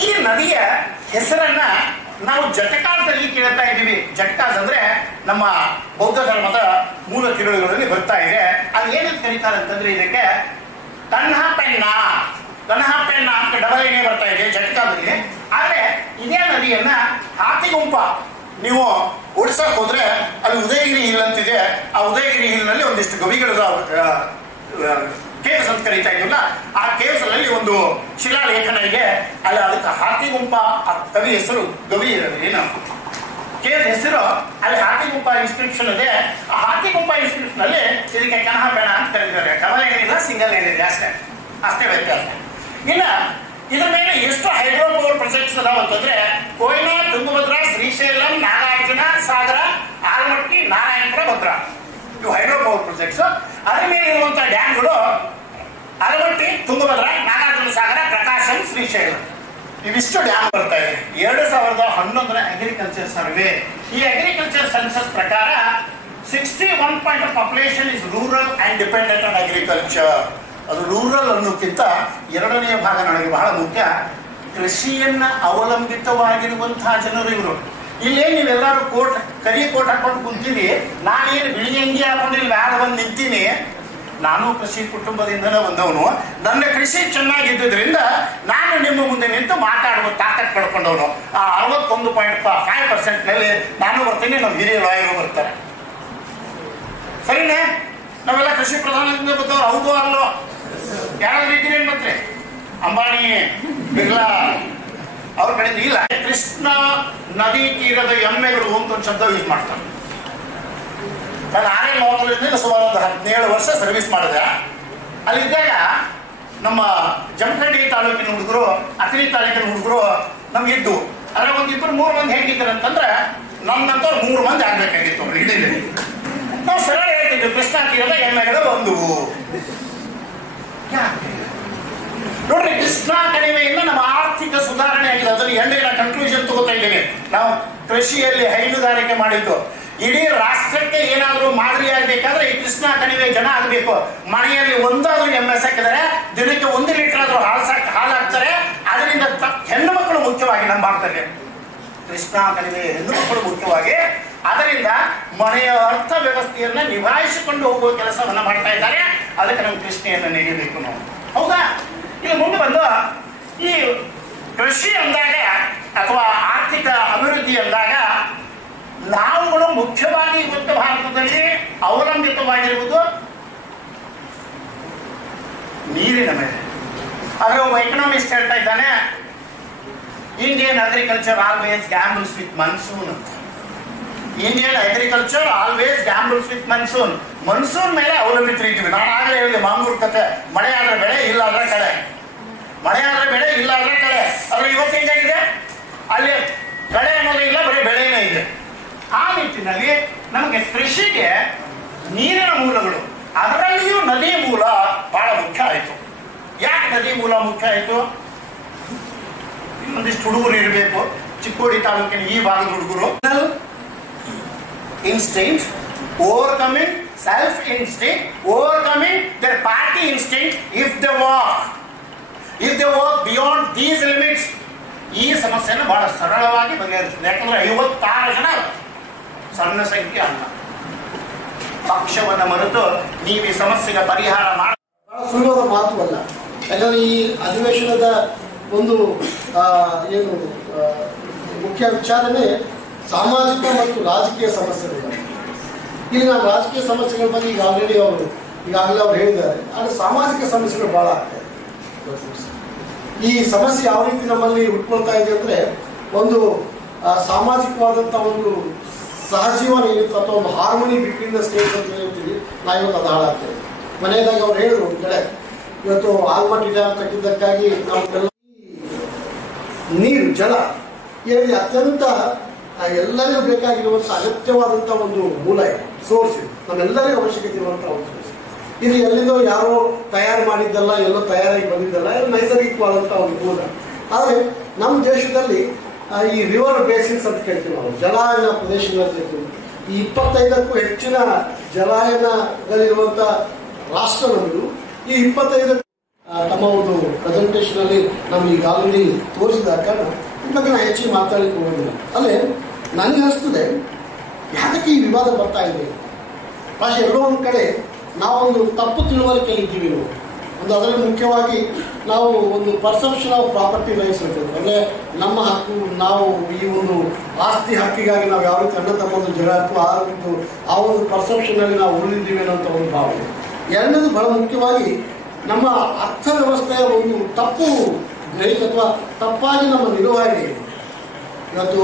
ಈ ನದಿಯ ಹೆಸರನ್ನ ನಾವು ಜಟಕಾದಲ್ಲಿ ಕೇಳ್ತಾ ಇದ್ದೀವಿ. ಜಟಕಾಸ್ ಅಂದ್ರೆ ನಮ್ಮ ಬೌದ್ಧ ಧರ್ಮದ ಮೂಲ ತಿರುಳುಗಳಲ್ಲಿ ಬರ್ತಾ ಇದೆ. ಅದು ಏನಂತ ಕರೀತಾರೆ ಅಂತಂದ್ರೆ ಇದಕ್ಕೆ ಕನ್ಹಪೆನ್ನ ಅಂತ ಡಬಲ್ ಏನೇ ಬರ್ತಾ ಇದೆ ಜಟಕಾದಲ್ಲಿ. ಆದ್ರೆ ಇದೇ ನದಿಯನ್ನ ಹಾತಿಗುಂಪ ನೀವು ಓಡಿಸಕ್ ಹೋದ್ರೆ ಅಲ್ಲಿ ಉದಯಗಿರಿ ಹಿಲ್ ಅಂತಿದೆ. ಆ ಉದಯಗಿರಿ ಹಿಲ್ನಲ್ಲಿ ಒಂದಿಷ್ಟು ಗವಿಗಳ ಕೇವ್ಸ್ ಅಂತ ಕರೀತಾ ಇದ್ವಲ್ಲ, ಆ ಕೇವ್ಸ್ ಅಲ್ಲಿ ಒಂದು ಶಿಲಾಲೇಖನ ಇದೆ. ಅಲ್ಲಿ ಅದಕ್ಕೆ ಹಾತಿಗುಂಪ ಕವಿ ಹೆಸರು, ಗವಿ ಏನು ಕೇವ್ ಹೆಸರು, ಅಲ್ಲಿ ಹಾತಿಗುಂಪ ಇನ್ಸ್ಕ್ರಿಪ್ಷನ್ ಇದೆ. ಆ ಹಾತಿಗುಂಪ ಇನ್ಸ್ಕ್ರಿಪ್ಷನ್ ಅಲ್ಲಿ ಇದಕ್ಕೆ ಕನಹಪೆಣ ಅಂತ ಕರೀತಾರೆ. ಡಬಲ್ ಏನಿಲ್ಲ, ಸಿಂಗಲ್ ಏನಿದೆ, ಅಷ್ಟೇ ವ್ಯತ್ಯಾಸ. ಇನ್ನ ಇದ್ರ ಮೇಲೆ ಎಷ್ಟು ಹೈಡ್ರೋ ಪವರ್ ಪ್ರಾಜೆಕ್ಟ್ಸ್ ಅದಾವ ಅಂತಂದ್ರೆ ಕೊಯ್ನಾ, ತುಂಗಭದ್ರಾ, ಶ್ರೀಶೈಲಂ, ನಾಗಾರ್ಜುನ ಸಾಗರ, ಆಲಮಟ್ಟಿ, ನಾರಾಯಣಪುರ, ಭದ್ರಾ, ಇವು ಹೈಡ್ರೋ ಪವರ್ ಪ್ರಾಜೆಕ್ಟ್ಸ್. ಅದರ ಮೇಲೆ ಇರುವಂತಹ ಡ್ಯಾಮ್ಗಳು ಆಲಮಟ್ಟಿ, ತುಂಗಭದ್ರಾ, ನಾಗಾರ್ಜುನ ಸಾಗರ, ಪ್ರಕಾಶಂ, ಶ್ರೀಶೈಲಂ, ಇವಿಷ್ಟು ಡ್ಯಾಮ್ ಬರ್ತಾ ಇದೆ. 2011ರ ಅಗ್ರಿಕಲ್ಚರ್ ಸರ್ವೆ, ಈ ಅಗ್ರಿಕಲ್ಚರ್ ಸೆನ್ಸಸ್ ಪ್ರಕಾರ 61% of population is rural and dependent on agriculture. ಅದು ರೂರಲ್ ಅನ್ನೋಕ್ಕಿಂತ 2ನೇ ಭಾಗ ನನಗೆ ಬಹಳ ಮುಖ್ಯ. ಕೃಷಿಯನ್ನ ಅವಲಂಬಿತವಾಗಿರುವಂತಹ ಜನರು ಇವರು. ಇಲ್ಲೇ ನೀವೆಲ್ಲರೂ ಕರಿ ಕೋಟ್ ಹಾಕೊಂಡು ಕುಂತೀವಿ, ನಾನೇನು ಬಿಳಿ ಅಂಗಿ ಹಾಕೊಂಡು ಇಲ್ಲಿ ಮ್ಯಾಲ ಬಂದು ನಿಂತೀನಿ. ನಾನು ಕೃಷಿ ಕುಟುಂಬದಿಂದಲೇ ಬಂದವನು. ನನ್ನ ಕೃಷಿ ಚೆನ್ನಾಗಿದ್ದರಿಂದ ನಾನು ನಿಮ್ಮ ಮುಂದೆ ನಿಂತು ಮಾತಾಡುವ ತಾಕತ್ ಪಡ್ಕೊಂಡವನು. ಆ 61.5% ನಾನು ಬರ್ತೀನಿ, ನಮ್ಮ ಹಿರಿಯ ಲಾಯರು ಬರ್ತಾರೆ. ಸರಿನೇ? ನಾವೆಲ್ಲ ಕೃಷಿ ಪ್ರಧಾನದಿಂದ ಬಂದವರು, ಹೌದು ಅಲ್ಲೋ? ಯಾರಾದ್ರೂ ಇದ್ದೀರೇನು ಮತ್ತೆ? ಅಂಬಾನಿ, ಬಿರ್ಲಾ ಅವ್ರ ಕಡೆಯಿಂದ ಇಲ್ಲ. ಕೃಷ್ಣ ನದಿ ತೀರದ ಎಮ್ಮೆಗಳು ಅಂತ ಒಂದು ಶಬ್ದ ಯೂಸ್ ಮಾಡ್ತಾರೆ. ನಾನು ಆರ್ಯ ಲಾಂಗ್ಲಿಂದ ಸುಮಾರು ಒಂದು 17 ವರ್ಷ ಸರ್ವಿಸ್ ಮಾಡಿದೆ. ಅಲ್ಲಿದ್ದಾಗ ನಮ್ಮ ಜಮಖಂಡಿ ತಾಲೂಕಿನ ಹುಡುಗರು, ಅಕ್ರಿ ತಾಲೂಕಿನ ಹುಡುಗರು ನಮ್ಗಿದ್ದು. ಅದ್ರ ಒಂದು 2-3 ಮಂದಿ ಹೇಗಿದ್ದಾರೆ ಅಂತಂದ್ರೆ ನಮ್ಮಂತವ್ರು 3 ಮಂದಿ ಆಗ್ಬೇಕಾಗಿತ್ತು. ಇಡೀಲಿ ನಾವು ಸರಳ ಹೇಳ್ತಿದ್ವಿ, ಕೃಷ್ಣ ತೀರದ ಎಮ್ಮೆಗಳು ಬಂದುವು. ನೋಡ್ರಿ, ಕೃಷ್ಣ ಕಣಿವೆಯಿಂದ ನಮ್ಮ ಆರ್ಥಿಕ ಸುಧಾರಣೆ ಆಗಿದೆ. ಅದನ್ನು ಎಂಡಿನ ಕನ್ಕ್ಲೂಷನ್ ತಗೋತಾ ಇದ್ದೇವೆ. ನಾವು ಕೃಷಿಯಲ್ಲಿ ಹೈನುಗಾರಿಕೆ ಮಾಡಿದ್ದು ಇಡೀ ರಾಷ್ಟ್ರಕ್ಕೆ ಏನಾದರೂ ಮಾದರಿ ಆಗ್ಬೇಕಾದ್ರೆ ಈ ಕೃಷ್ಣ ಕಣಿವೆ ಜನ ಆಗಬೇಕು. ಮನೆಯಲ್ಲಿ ಒಂದಾದ್ರೂ ಎಮ್ಮೆ ಸಾಕಿದರೆ ದಿನಕ್ಕೆ 1 ಲೀಟರ್ ಆದ್ರೂ ಹಾಲಾಗ್ತಾರೆ. ಅದರಿಂದ ಹೆಣ್ಣು ಮಕ್ಕಳು ಮುಖ್ಯವಾಗಿ ನಮ್ಮ ಭಾರತದಲ್ಲಿ ಕೃಷ್ಣ ಕಣಿವೆ ಹೆಣ್ಣು ಮಕ್ಕಳು ಮುಖ್ಯವಾಗಿ ಅದರಿಂದ ಮನೆಯ ಅರ್ಥ ವ್ಯವಸ್ಥೆಯನ್ನ ನಿಭಾಯಿಸಿಕೊಂಡು ಹೋಗುವ ಕೆಲಸವನ್ನ ಮಾಡ್ತಾ ಇದ್ದಾರೆ. ಅದಕ್ಕೆ ನಮ್ಮ ಕೃಷ್ಣೆಯನ್ನು ನೀಡಬೇಕು ನಾವು. ಹೌದಾ? ಇಲ್ಲಿ ಮುಂದೆ ಬಂದು ಈ ಕೃಷಿ ಅಂದಾಗ ಅಥವಾ ಆರ್ಥಿಕ ಅಭಿವೃದ್ಧಿ ಅಂದಾಗ ನಾವುಗಳು ಮುಖ್ಯವಾಗಿ ಇವತ್ತು ಭಾರತದಲ್ಲಿ ಅವಲಂಬಿತವಾಗಿರುವುದು ನೀರಿನ ಮೇಲೆ. ಆದ್ರೆ ಒಬ್ಬ ಎಕನಾಮಿಸ್ಟ್ ಹೇಳ್ತಾ ಇದ್ದಾನೆ, Indian agriculture always gambles with monsoon ಅಂತ. Indian agriculture always gambles with monsoon. Monsoon ಮೇಲೆ ಅವಲಂಬಿತರಿದ್ದೀವಿ. ನಾನು ಆಗಲೇ ಹೇಳಿದೆ ಮಾಂಗೂರ್ ಕತೆ, ಮಳೆ ಆದ್ರೆ ಬೆಳೆ, ಇಲ್ಲ ಆದ್ರೆ ಕಳೆ. ಮಳೆ ಆದ್ರೆ ಬೆಳೆ, ಇಲ್ಲ ಆದ್ರೆ ಕಳೆ. ಆದ್ರೆ ಇವತ್ತು ಹೇಗಾಗಿದೆ, ಅಲ್ಲಿ ಕಳೆ ಅನ್ನೋದು ಇಲ್ಲ, ಬರೀ ಬೆಳೆನೇ ಇದೆ. ಆ ನಿಟ್ಟಿನಲ್ಲಿ ನಮಗೆ ಕೃಷಿಗೆ ನೀರಿನ ಮೂಲಗಳು, ಅದರಲ್ಲಿಯೂ ನದಿ ಮೂಲ ಬಹಳ ಮುಖ್ಯ ಆಯಿತು. ಯಾಕೆ ನದಿ ಮೂಲ ಮುಖ್ಯ ಆಯಿತು? ಇನ್ನೊಂದಿಷ್ಟು ಹುಡುಗರು ಇರಬೇಕು. ಚಿಕ್ಕೋಡಿ ತಾಲೂಕಿನ ಈ ಭಾಗದ ಹುಡುಗರು instinct, overcoming self-instinct, overcoming their party instinct. If they walk beyond these limits, ಈ ಸಮಸ್ಯೆಯನ್ನು ಬಹಳ ಸರಳವಾಗಿ ಬಗೆಹರಿಸ್ತದೆ. ಯಾಕಂದ್ರೆ 56 ಜನ ಸಣ್ಣ ಸಂಖ್ಯೆ ಅಲ್ಲ. ಪಕ್ಷವನ್ನು ಮರೆತು ನೀವು ಈ ಸಮಸ್ಯೆಗೆ ಪರಿಹಾರ ಮಾಡಿ ಬಹಳ ಸುಲಭದ ಮಾತು ಅಲ್ಲ. ಯಾಕಂದ್ರೆ ಈ ಅಧಿವೇಶನದ ಒಂದು ಏನು ಮುಖ್ಯ ವಿಚಾರನೇ ಸಾಮಾಜಿಕ ಮತ್ತು ರಾಜಕೀಯ ಸಮಸ್ಯೆಗಳು. ಇಲ್ಲಿ ನಾನು ರಾಜಕೀಯ ಸಮಸ್ಯೆಗಳ ಬಗ್ಗೆ ಈಗಾಗಲೇ ಅವರು ಹೇಳಿದ್ದಾರೆ. ಆದರೆ ಸಾಮಾಜಿಕ ಸಮಸ್ಯೆಗಳು ಭಾಳ ಆಗ್ತದೆ. ಈ ಸಮಸ್ಯೆ ಯಾವ ರೀತಿ ನಮ್ಮಲ್ಲಿ ಹುಟ್ಕೊಳ್ತಾ ಇದೆ ಅಂದರೆ, ಒಂದು ಸಾಮಾಜಿಕವಾದಂಥ ಒಂದು ಸಹಜೀವನ ಏನಿತ್ತು ಅಥವಾ ಒಂದು ಹಾರ್ಮೋನಿ ಬಿಟ್ವೀನ್ ದ ಸ್ಟೇಟ್ಸ್ ಅಂತ ಹೇಳ್ತೀವಿ, ನಾವಿವತ್ತು ಅದು ಹಾಳಾಗ್ತೇವೆ. ಮನೆಯದಾಗ ಅವ್ರು ಹೇಳಿದ್ರು ಒಂದು ಕಡೆ, ಇವತ್ತು ಆಲ್ಮಟ್ಟಿ ಡ್ಯಾಮ್ ಕಟ್ಟಿದ್ದಕ್ಕಾಗಿ ನಾವು ನೀರು, ಜಲ ಇಲ್ಲಿ ಅತ್ಯಂತ ಎಲ್ಲರಿಗೂ ಬೇಕಾಗಿರುವಂಥ ಅಗತ್ಯವಾದಂಥ ಒಂದು ಮೂಲ ಇದೆ, ಸೋರ್ಸ್ ಇದೆ. ನಮ್ಮೆಲ್ಲರಿಗೂ ಅವಶ್ಯಕತೆ ಇರುವಂಥ ಒಂದು ಸೋರ್ಸ್. ಇದು ಎಲ್ಲಿಂದೋ ಯಾರೋ ತಯಾರು ಮಾಡಿದ್ದಲ್ಲ, ಎಲ್ಲೋ ತಯಾರಾಗಿ ಬಂದಿದ್ದಲ್ಲ, ಇದು ನೈಸರ್ಗಿಕವಾದಂಥ ಒಂದು ಮೂಲ. ಆದರೆ ನಮ್ಮ ದೇಶದಲ್ಲಿ ಈ ರಿವರ್ ಬೇಸಿನ್ಸ್ ಅಂತ ಕೇಳ್ತೀವಿ ನಾವು, ಜಲಾಯನ ಪ್ರದೇಶಗಳಲ್ಲಿ ಇರ್ತೀವಿ. ಈ 25ಕ್ಕೂ ಹೆಚ್ಚಿನ ಜಲಾಯನಗಳಿರುವಂಥ ರಾಷ್ಟ್ರ ನಮ್ಮದು. ಈ 25 ತಮ್ಮ ಒಂದು ಪ್ರೆಸೆಂಟೇಷನ್ ಅಲ್ಲಿ ನಮ್ಗೆ ಈಗ ಆಲ್ರೆಡಿ ತೋರಿಸಿದ ಕಾರಣ ಈ ಬಗ್ಗೆ ನಾನು ಹೆಚ್ಚಿಗೆ ಮಾತಾಡಲಿಕ್ಕೆ ಹೋಗೋದಿಲ್ಲ. ಅಲ್ಲೇ ನನಗೆ ಅನಿಸ್ತದೆ ಯಾಕೆ ಈ ವಿವಾದ ಬರ್ತಾ ಇದೆ. ಭಾಷೆ ಎಲ್ಲೋ ಒಂದು ಕಡೆ ನಾವೊಂದು ತಪ್ಪು ತಿಳುವಳಿಕೆಯಲ್ಲಿದ್ದೀವಿ ನಾವು. ಒಂದು ಅದರಲ್ಲಿ ಮುಖ್ಯವಾಗಿ ನಾವು ಒಂದು ಪರ್ಸೆಪ್ಷನ್ ಆಫ್ ಪ್ರಾಪರ್ಟಿ ರೈಟ್ಸ್ ಅಂತೇವೆ. ಅಂದರೆ ನಮ್ಮ ಹಕ್ಕು, ನಾವು ಈ ಒಂದು ಆಸ್ತಿ ಹಕ್ಕಿಗಾಗಿ ನಾವು ಯಾವ ರೀತಿ ಅಣ್ಣ ತಮ್ಮೊಂದು ಜಗಳ ಅಥವಾ ಆ ಒಂದು ಪರ್ಸೆಪ್ಷನ್ನಲ್ಲಿ ನಾವು ಉಳಿದಿದ್ದೀವಿ ಅನ್ನೋಂಥ ಒಂದು ಭಾವನೆ. ಎರಡನೇದು ಬಹಳ ಮುಖ್ಯವಾಗಿ ನಮ್ಮ ಅರ್ಥವ್ಯವಸ್ಥೆಯ ಒಂದು ತಪ್ಪು ಗ್ರಹಿಕೆ ಅಥವಾ ತಪ್ಪಾಗಿ ನಮ್ಮ ನಿರ್ವಹಣೆ. ಇವತ್ತು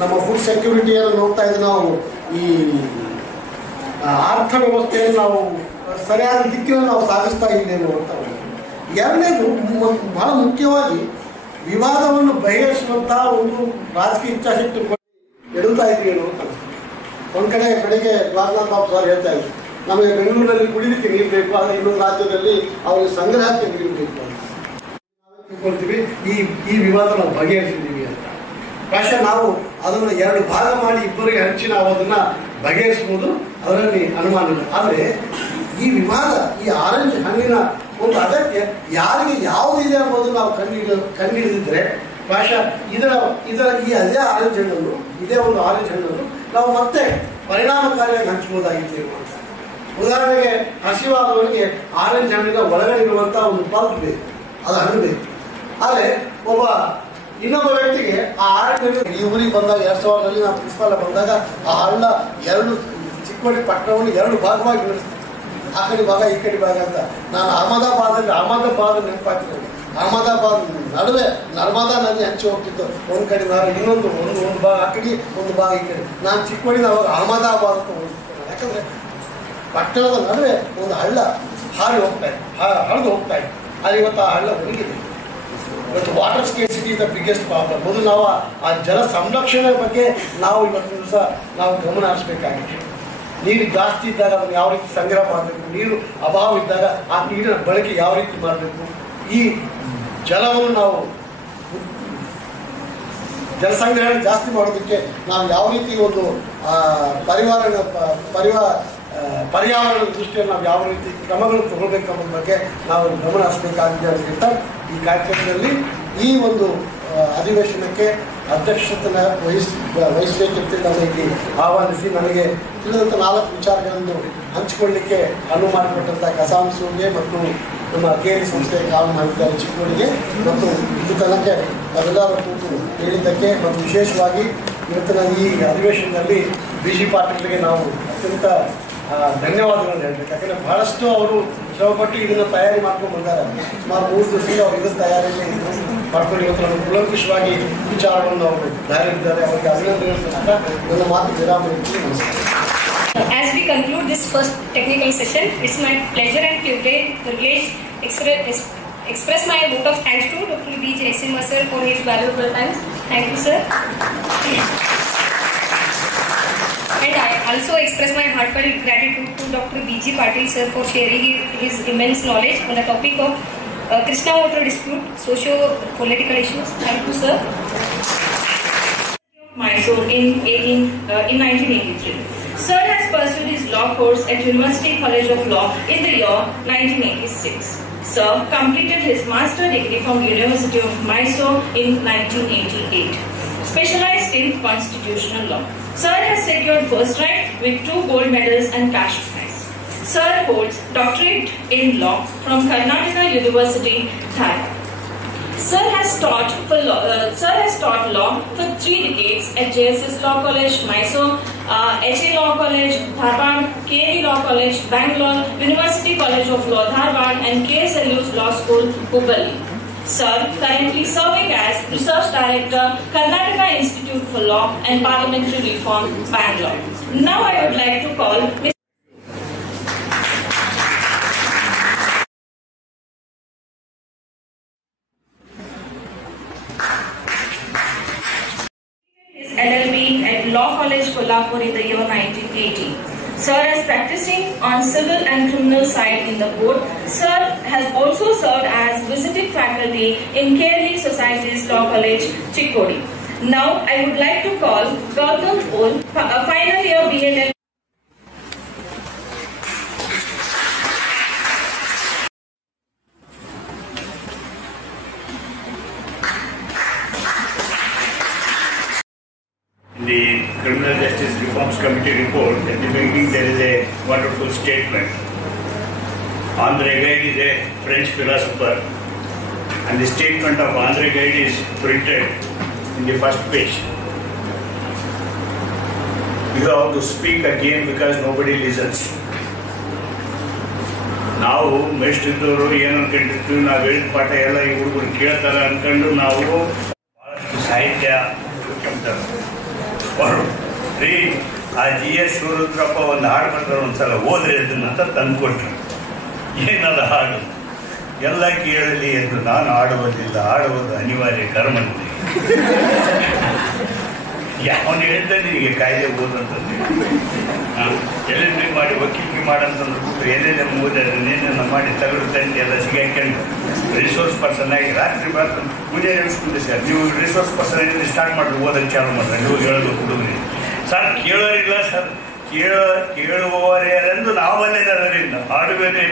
ನಮ್ಮ ಫುಡ್ ಸೆಕ್ಯೂರಿಟಿಯನ್ನು ನೋಡ್ತಾ ಇದ್ರೆ ನಾವು ಈ ಅರ್ಥವ್ಯವಸ್ಥೆಯನ್ನು ನಾವು ಸರಿಯಾದ ದಿಕ್ಕಿನಲ್ಲಿ ನಾವು ಸಾಗಿಸ್ತಾ ಇದ್ದೇವೆ ಅಂತ. ಎರಡನೇದು ಬಹಳ ಮುಖ್ಯವಾಗಿ ವಿವಾದವನ್ನು ಬಗೆಹರಿಸುವಂತಹ ಒಂದು ರಾಜಕೀಯ ಇಚ್ಛಾಶಕ್ತಿ ಎಡುತ್ತಾ ಇದ್ದೀವಿ ಅಂತ. ಒಂದು ಕಡೆ ಬೆಳಗ್ಗೆ ವಾರನಾಥ್ ಬಾಬು ಸರ್ ಹೇಳ್ತಾ ಇದ್ರು, ನಮಗೆ ಬೆಂಗಳೂರಿನಲ್ಲಿ ಕುಡಿಲಿಕ್ಕೆ ನೀರು ಬೇಕು, ಆದರೆ ಇನ್ನೊಂದು ರಾಜ್ಯದಲ್ಲಿ ಅವರಿಗೆ ಸಂಗ್ರಹಕ್ಕೆ ನೀರು ಬೇಕು ಅಂತ ನಾವು ತಿಳ್ಕೊಳ್ತೀವಿ. ಈ ವಿವಾದ ನಾವು ಬಗೆಹರಿಸಿದ್ದೀವಿ ಅಂತ. ಪ್ರಾಯಶಃ ನಾವು ಅದನ್ನು 2 ಭಾಗ ಮಾಡಿ ಇಬ್ಬರಿಗೆ ಹಂಚಿ ನಾವು ಅದನ್ನು ಬಗೆಹರಿಸ್ಬೋದು, ಅದರಲ್ಲಿ ಅನುಮಾನ ಇಲ್ಲ. ಆದರೆ ಈ ವಿವಾದ, ಈ ಆರೆಂಜ್ ಹಣ್ಣಿನ ಒಂದು ಅಗತ್ಯ ಯಾರಿಗೆ ಯಾವುದಿದೆ ಅನ್ನೋದು ನಾವು ಕಂಡುಹಿಡಿದಿದ್ರೆ ಪ್ರಾಯಶಃ ಈ ಅದೇ ಆರೆಂಜ್ ಹಣ್ಣನ್ನು, ಇದೇ ಒಂದು ಆರೆಂಜ್ ಹಣ್ಣನ್ನು ನಾವು ಮತ್ತೆ ಪರಿಣಾಮಕಾರಿಯಾಗಿ ಹಂಚ್ಬೋದಾಗಿದ್ದೇವೆ ಅಂತ. ಉದಾಹರಣೆಗೆ ಹಸಿವಾದವನಿಗೆ ಆರೆಂಜ್ ಹಣ್ಣಿನ ಒಳಗಡೆ ಇರುವಂತ ಒಂದು ಪಲ್ಪ್ ಬೇಕು, ಅದು ಹಣ್ಣು ಬೇಕು. ಆದರೆ ಒಬ್ಬ ಇನ್ನೊಬ್ಬ ವ್ಯಕ್ತಿಗೆ ಆ ಆರೆಂಜ್ ಹಣ್ಣು ಈ ಊರಿಗೆ ಬಂದಾಗ 2000ರಲ್ಲಿ ನಾವು ಪ್ರಿನ್ಸಿಪಾಲ್ ಬಂದಾಗ ಆ ಹಳ್ಳ ಎರಡು ಚಿಕ್ಕೋಡಿ ಪಟ್ಟಣವನ್ನು ಎರಡು ಭಾಗವಾಗಿ ನಡೆಸ್ತೀವಿ. ಆ ಕಡೆ ಭಾಗ ಈ ಕಡೆ ಭಾಗ ಅಂತ. ನಾನು ಅಹಮದಾಬಾದ್ ನೆನಪಾಗ್ತದೆ. ಅಹಮದಾಬಾದ್ ನಡುವೆ ನರ್ಮದಾ ನದಿ ಹಂಚಿ ಹೋಗ್ತಿತ್ತು. ಒಂದು ಕಡೆ ನಾನು ಇನ್ನೊಂದು ಒಂದು ಭಾಗ ಆ ಕಡೆ ಒಂದು ಭಾಗ ಈ ಕಡೆ. ನಾನು ಚಿಕ್ಕೋಡಿನ ಅವಾಗ ಅಹಮದಾಬಾದ್ ಅಂತ ಹೋಗ್ತಿದ್ದೆ. ಯಾಕಂದ್ರೆ ಪಟ್ಟಣದ ನಡುವೆ ಒಂದು ಹಳ್ಳ ಹರಿದು ಹೋಗ್ತಾ ಇದೆ. ಅಲ್ಲಿ ಇವತ್ತು ಆ ಹಳ್ಳ ಒಣಗಿದೆ. ಇವತ್ತು water scarcity is the biggest problem. ಮೊದಲು ನಾವು ಆ ಜಲ ಸಂರಕ್ಷಣೆ ಬಗ್ಗೆ ನಾವು ಇವತ್ತಿನ ದಿವಸ ನಾವು ಗಮನ ಹರಿಸಬೇಕಾಗಿದೆ. ನೀರು ಜಾಸ್ತಿ ಇದ್ದಾಗ ಅದನ್ನು ಯಾವ ರೀತಿ ಸಂಗ್ರಹ ಮಾಡಬೇಕು, ನೀರು ಅಭಾವ ಇದ್ದಾಗ ಆ ನೀರಿನ ಬಳಕೆ ಯಾವ ರೀತಿ ಮಾಡಬೇಕು, ಈ ಜಲವನ್ನು ನಾವು ಜಲ ಸಂಗ್ರಹಣೆ ಜಾಸ್ತಿ ಮಾಡೋದಕ್ಕೆ ನಾವು ಯಾವ ರೀತಿ ಒಂದು ಪರ್ಯಾವರಣದ ದೃಷ್ಟಿಯಲ್ಲಿ ನಾವು ಯಾವ ರೀತಿ ಕ್ರಮಗಳನ್ನು ತಗೊಳ್ಬೇಕು ಅನ್ನೋದ್ರ ಬಗ್ಗೆ ನಾವು ಗಮನ ಹರಿಸಬೇಕಾಗಿದೆ. ಅಂತ ಈ ಕಾರ್ಯಕ್ರಮದಲ್ಲಿ ಈ ಒಂದು ಅಧಿವೇಶನಕ್ಕೆ ಅಧ್ಯಕ್ಷತೆನ ವಹಿಸಬೇಕೆಂತ ನನಗೆ ಆಹ್ವಾನಿಸಿ ನನಗೆ ತಿಳಿದಂಥ 4 ವಿಚಾರಗಳನ್ನು ಹಂಚಿಕೊಳ್ಳಲಿಕ್ಕೆ ಅನುವು ಮಾಡಿಕೊಟ್ಟಂಥ ಕಸಾಂಸೂಗೆ ಮತ್ತು ನಮ್ಮ KLE ಸಂಸ್ಥೆಯ ಕಾಲು ಮಾಡಿದ್ದಾರೆ ಚಿಕ್ಕೋಡಿಗೆ ಮತ್ತು ಇದು ತನಕ ನಾವೆಲ್ಲರೂ ಕೂತು ಹೇಳಿದ್ದಕ್ಕೆ ಮತ್ತು ವಿಶೇಷವಾಗಿ ಇವತ್ತಿನ ಈ ಅಧಿವೇಶನದಲ್ಲಿ BG ಪಾಟೀಲ್ಗೆ ನಾವು ಅತ್ಯಂತ ಧನ್ಯವಾದಗಳನ್ನು ಹೇಳಬೇಕು. ಯಾಕಂದರೆ ಬಹಳಷ್ಟು ಅವರು ಶ್ರಮಪಟ್ಟು ಇದನ್ನು ತಯಾರಿ ಮಾಡ್ಕೊಂಡು ಬಂದಾರೆ. ಸುಮಾರು 3 ದಿವಸದಿಂದ ಅವರು ಇದನ್ನು ತಯಾರಿಯಲ್ಲಿ ಮಾಡ್ಕೊಂಡು ಇವತ್ತು ನಮ್ಮ ಕುಲಂಕುಷವಾಗಿ ವಿಚಾರವನ್ನು ಅವರು ದಾರಿದ್ದಾರೆ. ಅವರಿಗೆ ಅಭಿನಂದನೆಗಳು. ನನ್ನ ಮಾತು ವಿರಾಮ ನೀಡಿ ನಮಸ್ಕಾರ. As we conclude this first technical session, it's my pleasure and privilege express my vote of thanks to Dr. B. Jaisimha sir for his valuable time. Thank you, sir. And I also express my heartfelt gratitude to Dr. B.G. Patil sir for sharing his immense knowledge on the topic of Krishna water dispute, socio-political issues. Thank you, sir. Mysore in 1983. Sir has pursued his law course at University College of Law in the year 1986. Sir completed his master degree from University of Mysore in 1988. Specialized in constitutional law. Sir has secured first rank with 2 gold medals and cash prize. Sir holds doctorate in law from Karnataka University, Dhaka. Sir has taught law for 3 decades at JSS Law College, Mysore, HA Law College, Dharwad, KLE Law College, Bangalore, University College of Law, Dharwad, and KSLU's Law School, Hubballi. Sir currently serving as Research Director, Karnataka Institute for Law and Parliamentary Reform, Bangalore. Now I would like to call LLB at Law College, Kolhapur in the year 1980. Sir is practicing on civil and criminal side in the court. Sir has also served as visiting faculty in KLE Society's Law College, Chikkodi. Now I would like to call Gautam Ol, a final year BLL. The Criminal Justice Reforms Committee report, at the beginning there is a wonderful statement. Andre Gide is a French philosopher, and the statement of Andre Gide is printed in the first page. You have to speak again because nobody listens. ನಾವು ಮೇಷ್ಟಿದ್ದವರು ಏನು ಅನ್ಕೊಂಡಿರ್ತೀವಿ, ನಾವು ಹೇಳಿದ ಪಾಠ ಎಲ್ಲ ಈ ಹುಡುಗರು ಕೇಳ್ತಾರೆ ಅನ್ಕೊಂಡು ನಾವು ಬಹಳಷ್ಟು ಸಾಹಿತ್ಯ ರೀ ಆ GS ಶಿವರುದ್ರಪ್ಪ ಒಂದು ಹಾಡು ಬಂದ್ರೆ ಒಂದ್ಸಲ ಓದ್ರಿ ಅದನ್ನ ಅಂತ ತಂದುಕೊಟ್ರು. ಏನದ ಹಾಡು? ಎಲ್ಲ ಕೇಳಲಿ ಎಂದು ನಾನು ಆಡುವುದಿಲ್ಲ, ಆಡುವುದು ಅನಿವಾರ್ಯ ಕರ್ಮಂತೆ. ಯಾವನು ಹೇಳ್ತಾನೆ ನಿನಗೆ ಕಾಯ್ದೆ ಓದಂತಂದು ಎಲ್ಲೆಲ್ಲಿ ಮಾಡಿ ವಕೀಲಿಗೆ ಮಾಡಂತಂದ್ರೆ ಬಿಟ್ಟು ಎಲ್ಲೆಲ್ಲ ಓದೇನೇನ ಮಾಡಿ ತಗಡು ತಂದು ಎಲ್ಲ ಸಿಗಾಕೊಂಡು ರಿಸೋರ್ಸ್ ಪರ್ಸನ್ ಆಗಿ ರಾತ್ರಿ ಬರ್ತಾನೆ ಪೂಜೆ ನಡೆಸ್ಕೊಂಡು ಸರ್ ನೀವು ರಿಸೋರ್ಸ್ ಪರ್ಸನ್ ಆಗಿ ಸ್ಟಾರ್ಟ್ ಮಾಡಿರಿ, ಓದಕ್ಕೆ ಚಾಲು ಮಾಡ್ರಿ, ನೀವು ಹೇಳೋದು ಹುಡುಗರಿ ಸರ್ ಕೇಳೋರಿಲ್ಲ ಸರ್, ಕೇಳುವವರೆಂದು ನಾವಲ್ಲೇನರಿಂದ ಆಡುವೇನೆ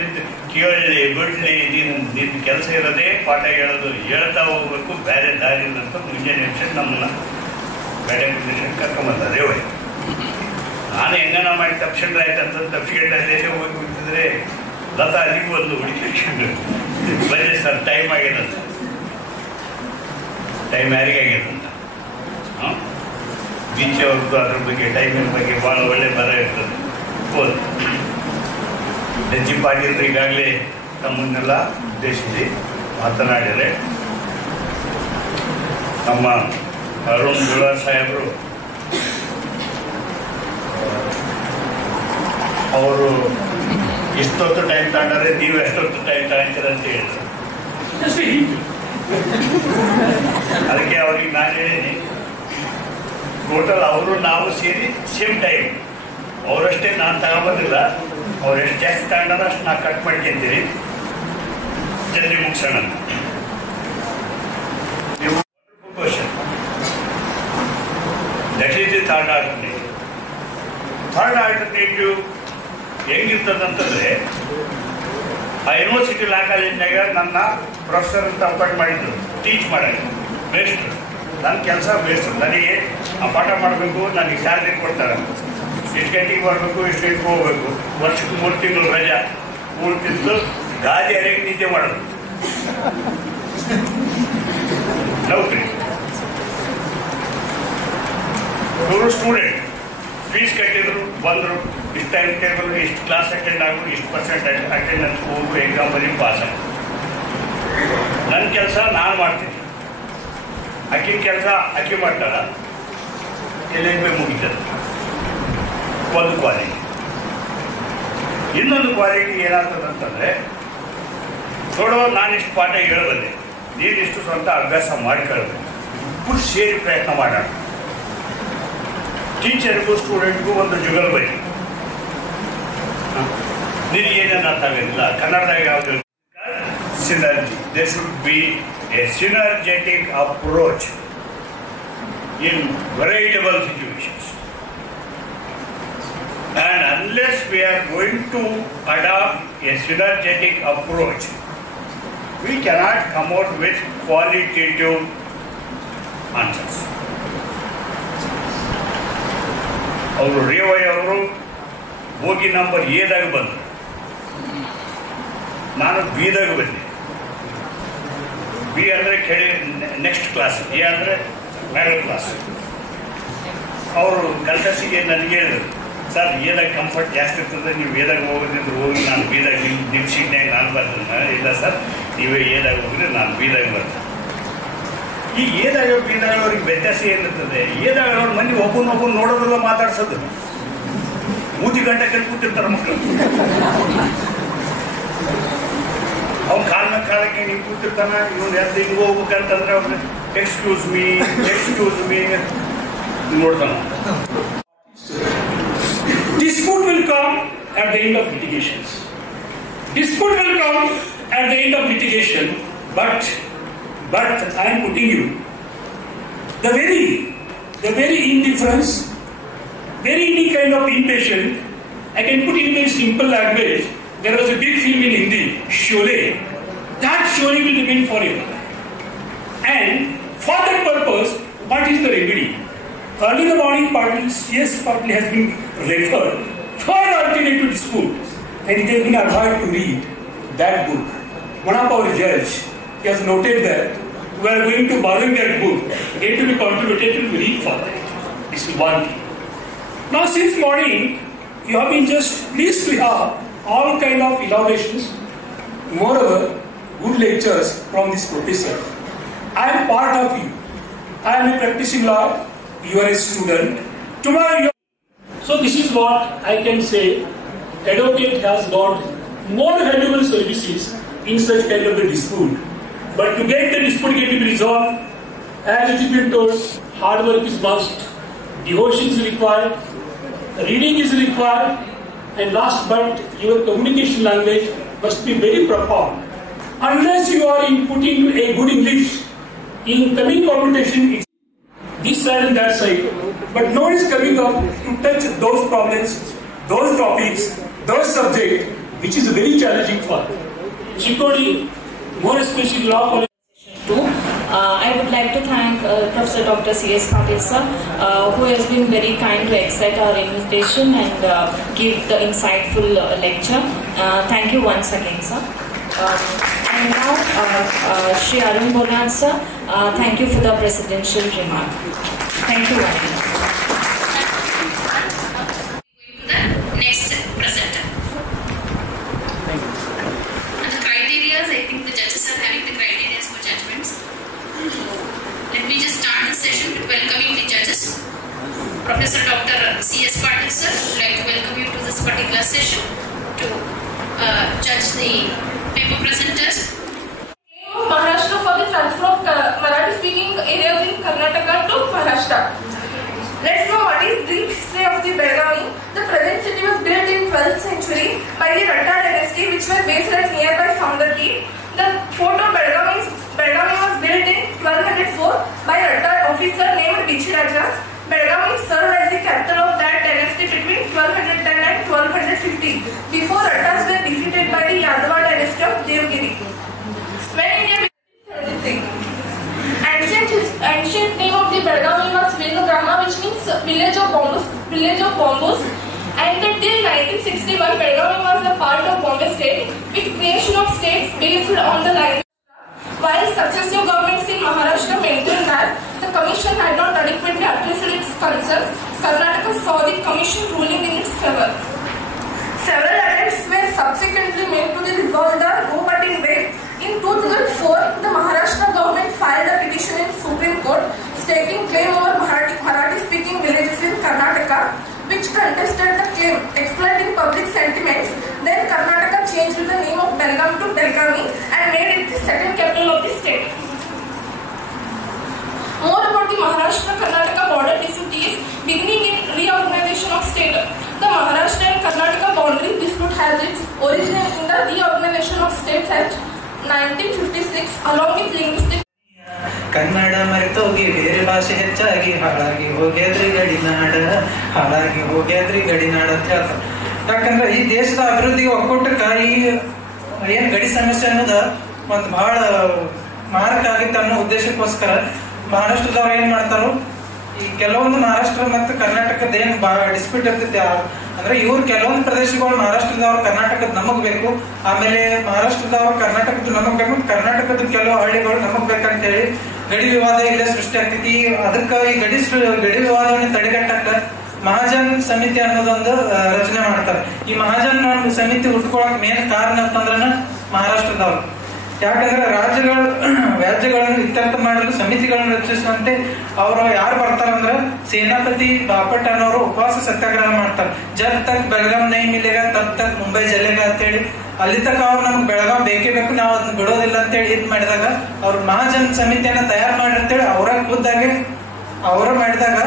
ಕೇಳಲಿ ಬಿಡ್ಲಿ, ನಿನ್ನ ಕೆಲಸ ಇರೋದೇ ಪಾಠ ಹೇಳೋದು, ಹೇಳ್ತಾ ಹೋಗ್ಬೇಕು, ಬೇರೆ ದಾರಿ ಅಂತ ಮುಂಜಾನೆ ನಮ್ಮನ್ನ ಬೇರೆ ಕರ್ಕೊಂಬಂದ ದೇವರೇ. ನಾನು ಹೆಂಗನ ಮಾಡಿ ತಪ್ಪಿಸ್ಕೊಂಡ್ರೆ ಆಯ್ತಂತ ತಪ್ಪಿಸ್ಕೊಂಡು ಅಲ್ಲೇ ಹೋಗಿ ಬಿಡ್ತಿದ್ರೆ ಲತಾ ಅಲ್ಲಿಗೂ ಒಂದು ಹುಡುಕಿಕೊಂಡು ಬನ್ನಿ ಸರ್ ಟೈಮ್ ಆಗ್ಯದಂತ. ಟೈಮ್ ಯಾರಿಗಾಗ್ಯದಂತ ಬೀಚ್ ಅವ್ರದ್ದು ಅದ್ರ ಬಗ್ಗೆ ಟೈಮಿನ ಬಗ್ಗೆ ಭಾಳ ಒಳ್ಳೆ ಬರ ಇರ್ತದೆ. ಹೌದು, ಎಚ್ ಪಾಟೀಲ್ರು ಈಗಾಗಲೇ ತಮ್ಮನ್ನೆಲ್ಲ ಉದ್ದೇಶಿಸಿ ಮಾತನಾಡಿದರೆ ನಮ್ಮ ಅರುಣ್ ಗುಳಾರ್ ಸಾಹೇಬರು ಅವರು ಇಷ್ಟೊತ್ತು ಟೈಮ್ ತಗೊಂಡ್ರೆ ನೀವು ಎಷ್ಟೊತ್ತು ಟೈಮ್ ತಗೊಂತೀರ ಅಂತ ಹೇಳಿದ್ರು. ಅದಕ್ಕೆ ಅವ್ರಿಗೆ ನಾನು ಹೇಳೀನಿ, ಟೋಟಲ್ ಅವರು ನಾವು ಸೇರಿ ಸೇಮ್ ಟೈಮ್. ಅವರಷ್ಟೇ ನಾನು ತಗೊಂಬಂದಿಲ್ಲ, ಅವ್ರು ಎಷ್ಟು ಜಾಸ್ತಿ ತಗೊಂಡ್ರೆ ಅಷ್ಟು ನಾನು ಕಟ್ ಮಾಡ್ಕೊಂತೀನಿ, ಜಲ್ದಿ ಮುಗಿಸೋಣ ಅಂತ. Question that is the third alternative. Third alternative ಹೆಂಗಿರ್ತದಂತಂದ್ರೆ, ಆ ಯೂನಿವರ್ಸಿಟಿ ಲಾ ಕಾಲೇಜಿನಾಗ ನನ್ನ ಪ್ರೊಫೆಸರ್ ಅಂತ ಅಪಾಯಿಂಟ್ ಮಾಡಿದ್ರು ಟೀಚ್ ಮಾಡೋಕ್ಕೆ. ಬೇಸ್ಟ್, ನನ್ನ ಕೆಲಸ ಬೇಸ್ಟ್. ನನಗೆ ಆ ಪಾಠ ಮಾಡಬೇಕು, ನನಗೆ ಸ್ಯಾಲ್ರಿ ಕೊಡ್ತಾರೆ, ಇಷ್ಟು ಗಂಟೆಗೆ ಬರಬೇಕು, ಇಷ್ಟು ಗಂಟೆಗೆ ಹೋಗ್ಬೇಕು, ವರ್ಷಕ್ಕೆ 3 ತಿಂಗಳು ರಜಾ, 3 ತಿಂಗಳು ಗಾದಿ ಅರೆಗೆ ನಿದ್ದೆ ಮಾಡೋದು, ನೌಕರಿ. ಇವರು ಸ್ಟೂಡೆಂಟ್ ಫೀಸ್ ಕಟ್ಟಿದ್ರು, ಬಂದರು, ಇಷ್ಟು ಟೈಮ್ ಟೇಬಲ್, ಇಷ್ಟು ಕ್ಲಾಸ್ ಅಟೆಂಡ್ ಆಗು, ಇಷ್ಟು ಪರ್ಸೆಂಟ್ ಅಟೆಂಡೆನ್ಸ್ ಹೋಗು, ಎಕ್ಸಾಮ್ ಬರೀ ಪಾಸ್ ಆಗಿ. ನನ್ನ ಕೆಲಸ ನಾನು ಮಾಡ್ತೀನಿ, ಆಕಿನ ಕೆಲಸ ಆಕಿ ಮಾಡ್ತಾಳ, ಎಲ್ಲೆಲ್ಲಿ ಮುಗಿತದೆ. ಒಂದು ಕ್ವಾಲಿಟಿ. ಇನ್ನೊಂದು ಕ್ವಾಲಿಟಿ ಏನಾಗ್ತದಂತಂದರೆ, ನೋಡೋ ನಾನಿಷ್ಟು ಪಾಠ ಹೇಳಬಲ್ಲೆ, ನೀನಿಷ್ಟು ಸ್ವಂತ ಅಭ್ಯಾಸ ಮಾಡ್ಕೊಳ್ಬೇಕು, ಇಬ್ಬರು ಸೇರಿ ಪ್ರಯತ್ನ ಮಾಡೋಣ. ಟೀಚರ್ಗೂ ಸ್ಟೂಡೆಂಟ್ಗೂ ಒಂದು ಜುಗಲ್ಬಂದಿ. ನಿನಗೇನೇನು ಅರ್ಥ ಆಗೋದಿಲ್ಲ ಕನ್ನಡದಾಗ ಯಾವುದು synergy. There should be a synergetic approach in veritable situations. And unless we are going to adopt a synergetic approach, we cannot come out with qualitative answers. ಅವರು ರೇವಯ್ಯ ಅವರು ಹೋಗಿ ನಂಬರ್ ಎದಾಗ ಬಂದರು, ನಾನು ಬಿದಾಗ ಬಂದೆ. ಬಿ ಅಂದರೆ ಕೆಳ ನೆಕ್ಸ್ಟ್ ಕ್ಲಾಸ್, ಎ ಅಂದರೆ ಮ್ಯಾಡಲ್ class. ಅವರು ಕಲ್ಕಸಿಗೆ ನನಗೆ ಹೇಳಿದ್ರು, ಸರ್ ಎದಾಗ ಕಂಫರ್ಟ್ ಜಾಸ್ತಿ ಇರ್ತದೆ, ನೀವು ಎದಾಗ ಹೋಗೋದಿದ್ರು ಹೋಗಿ, ನಾನು ಬಿದಾಗ ನಿಮ್ಮ ಸೀಟ್ನಾಗ ನಾನು ಬರ್ತೀನಿ. ಇಲ್ಲ ಸರ್, ನೀವೇ ಎದಾಗ ಹೋಗ್ರಿ, ನಾನು ಬಿದಾಗ ಬರ್ತೀನಿ. ಈ ಏದಾಗ ಬೀದಾಗ ಅವ್ರಿಗೆ ವ್ಯತ್ಯಾಸ ಏನಿರ್ತದೆ? ಏದಾಗ ಅವ್ರ ಮಂದಿ ಒಬ್ಬನೊಬ್ಬನ ನೋಡೋದಲ್ಲ, ಮಾತಾಡ್ಸೋದು, ಮೂತಿ ಗಂಟೆ ಕೈ ಕೂತಿರ್ತಾರೆ ಮಕ್ಕಳು. ಅವ್ನು ಕಾಲನ ಕಾಲಕ್ಕೆ ನೀವು ಕೂತಿರ್ತಾನ, ಇವನು ಎದ್ದು ಹಿಂಗೆ ಹೋಗ್ಬೇಕಂತಂದ್ರೆ ಅವ್ರಿಗೆ ಎಕ್ಸ್ಕ್ಯೂಸ್ ಮೀ ನೋಡ್ತಾನ. Dispute will come at the end of litigations. Dispute will come at the end of litigation, but I am putting you, the very indifference, very any kind of impatient, I can put it in very simple language. There was a big film in Hindi, Sholay. That Sholay will remain forever. And for that purpose, what is the remedy? Early in the morning, C.S. Patil has been referred for alternative dispute, and it has been advised to read that book. One of our judge, he has noted that we are going to borrow that book. It will be contributed to read for that. This is one thing. Now, since morning, you have been just pleased to have all kind of elaborations. Moreover, good lectures from this professor. I am part of you. I am a practicing lawyer. You are a student. Tomorrow you are... So this is what I can say. Advocate has got more valuable services in such kind of a dispute. But to get the dispute to be resolved, as it has been told, hard work is must, devotion is required, reading is required, and last but your communication language must be very profound. Unless you are inputting a good English, in coming communication, it's this side and that side, but no one is coming up to touch those problems, those topics, those subjects, which is very challenging for Chikodi, more especially law college. I would like to thank Professor Dr. C.S. Patil sir, who has been very kind to accept our invitation and give the insightful lecture. Thank you once again, sir. And now, Shri Arun Bonad sir, thank you for the presidential remark. Thank you once again. Next presenter. And the criteria, I think the judges are having the criteria for judgments. So let me just start the session with welcoming the judges. Professor Dr. C.S. Patil sir, I would like to welcome you to this particular session to judge the paper presenters. Maharashtra for the transfer of Marathi speaking areas in Karnataka to Maharashtra. Let's know what is the history of the Belgavi. The present city was built in 12th century by the Ratta dynasty, which was based at nearby Saundarghi. The fort of Belgavi was built in 1204 by a Ratta officer named Bichiraja. Belgavi served as the capital of that dynasty between 1210 and 1250 before Rattas were defeated by the Yadava dynasty of Devgiri. When India became 1760, ancient name of the Belgavi was Venograma, which means village of bamboos. And until 1961, Belgavi was a part of Bombay state, with creation of states based on the line. While successive governments in Maharashtra maintained that the commission had not adequately addressed its concerns, Karnataka saw the commission ruling in its favor. Several attempts were subsequently made to resolve the go-but in vain. In 2004, the Maharashtra government filed a petition in Supreme Court staking claim over Marathi-speaking villages in Karnataka, which contested the claim, exploiting public sentiments. Then Karnataka changed the name of Belgaum to Belgavi and made it the second capital of the state. More about the Maharashtra-Karnataka border dispute is beginning in reorganization of state. The Maharashtra and Karnataka boundary dispute has its origin in the reorganization of states at 1956 along with linguistic. Kannada ಮರೆತೋಗಿ ಬೇರೆ ಭಾಷೆ ಹೆಚ್ಚಾಗಿ ಹಾಳಾಗಿ ಹೋಗ್ಯಾದ್ರಿ ಗಡಿನಾಡ ಅಂತ ಹೇಳ್ತಾರೆ. ಯಾಕಂದ್ರೆ ಈ ದೇಶದ ಅಭಿವೃದ್ಧಿಗೆ ಒಕ್ಕೂಟಕ್ಕ ಈ ಏನ್ ಗಡಿ ಸಮಸ್ಯೆ ಅನ್ನೋದ ಒಂದು ಬಹಳ ಮಾರಕ ಆಗಿತ್ತು ಅನ್ನೋ ಉದ್ದೇಶಕ್ಕೋಸ್ಕರ ಮಹಾರಾಷ್ಟ್ರದವ್ರು ಏನ್ ಮಾಡ್ತಾರೋ ಈ ಕೆಲವೊಂದು ಮಹಾರಾಷ್ಟ್ರ ಮತ್ತು ಕರ್ನಾಟಕದ ಏನ್ ಡಿಸ್ಪ್ಯೂಟ್ ಇರ್ತೈತಿ ಅಂದ್ರೆ ಇವ್ರು ಕೆಲವೊಂದು ಪ್ರದೇಶಗಳು ಮಹಾರಾಷ್ಟ್ರದವ್ರು ಕರ್ನಾಟಕದ ನಮಗ್ ಬೇಕು, ಆಮೇಲೆ ಮಹಾರಾಷ್ಟ್ರದವ್ರು ಕರ್ನಾಟಕದ ನಮಗ್ ಬೇಕು, ಕರ್ನಾಟಕದ ಕೆಲವು ಹಳ್ಳಿಗಳು ನಮಗ್ ಬೇಕಂತ ಹೇಳಿ ಗಡಿ ವಿವಾದ ಇಲ್ಲೇ ಸೃಷ್ಟಿ ಆಗ್ತೈತಿ. ಅದಕ್ಕ ಈ ಗಡಿ ವಿವಾದವನ್ನು ತಡೆಗಟ್ಟಕ್ಕ ಮಹಾಜನ್ ಸಮಿತಿ ಅನ್ನೋದೊಂದು ರಚನೆ ಮಾಡ್ತಾರೆ. ಈ ಮಹಾಜನ್ ಸಮಿತಿ ಹುಟ್ಕೊಳಕ್ ಮೇನ್ ಕಾರಣ ಅಂತಂದ್ರ ಮಹಾರಾಷ್ಟ್ರದವ್ರು. ಯಾಕಂದ್ರೆ ವ್ಯಾಜ್ಯಗಳನ್ನು ಇತ್ಯರ್ಥ ಮಾಡಲು ಸಮಿತಿಗಳನ್ನು ರಚಿಸುವಂತೆ ಅವರು ಯಾರು ಬರ್ತಾರಂದ್ರ ಸೇನಾಪತಿ ಬಾಪಟ್ ಅನ್ನೋರು ಉಪವಾಸ ಸತ್ಯಾಗ್ರಹ ಮಾಡ್ತಾರೆ. ಜಬ್ ತಕ್ ಬೆಳಗಾಂ ನೈ ಮಿಲೆಗ ತಬ್ ತಕ್ ಮುಂಬೈ ಜಲೆಗ ಅಂತೇಳಿ ಅಲ್ಲಿ ತಕ ಅವ್ರು ನಮ್ಗೆ ಬೆಳಗಾಂ ಬೇಕೇ ಬೇಕು, ನಾವು ಅದನ್ನ ಬಿಡೋದಿಲ್ಲ ಅಂತೇಳಿ ಇದ್ ಮಾಡಿದಾಗ ಅವ್ರು ಮಹಾಜನ್ ಸಮಿತಿಯನ್ನ ತಯಾರು ಮಾಡಿ ಅಂತೇಳಿ ಅವರ ಮಾಡಿದಾಗ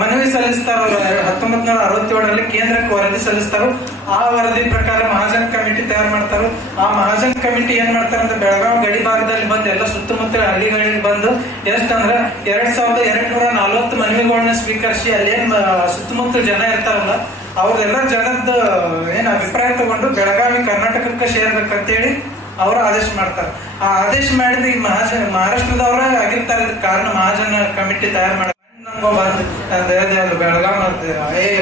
ಮನವಿ ಸಲ್ಲಿಸ್ತಾರ. 1967ರಲ್ಲಿ ಕೇಂದ್ರಕ್ಕೆ ವರದಿ ಸಲ್ಲಿಸ್ತಾರೋ. ಆ ವರದಿ ಪ್ರಕಾರ ಮಹಾಜನ್ ಕಮಿಟಿ ತಯಾರು ಮಾಡ್ತಾರೋ. ಆ ಮಹಾಜನ್ ಕಮಿಟಿ ಏನ್ ಮಾಡ್ತಾರ ಅಂದ್ರೆ ಬೆಳಗಾವಿ ಗಡಿ ಭಾಗದಲ್ಲಿ ಬಂದು ಎಲ್ಲ ಸುತ್ತಮುತ್ತ ಹಳ್ಳಿಗಳಿಗೆ ಬಂದು ಎಷ್ಟಂದ್ರ 2240 ಮನವಿಗಳನ್ನ ಸ್ವೀಕರಿಸಿ ಅಲ್ಲೇನ್ ಸುತ್ತಮುತ್ತ ಜನ ಇರ್ತಾರಲ್ಲ ಅವ್ರೆಲ್ಲ ಜನದ ಏನ್ ಅಭಿಪ್ರಾಯ ತಗೊಂಡು ಬೆಳಗಾವಿ ಕರ್ನಾಟಕಕ್ಕೆ ಸೇರ್ಬೇಕಂತೇಳಿ ಅವರು ಆದೇಶ ಮಾಡ್ತಾರೆ. ಆ ಆದೇಶ ಮಾಡಿದ ಈ ಮಹಾರಾಷ್ಟ್ರದವ್ರ ಆಗಿರ್ತಾರೆ. ಕಾರಣ ಮಹಾಜನ್ ಕಮಿಟಿ ತಯಾರು ಮಾಡ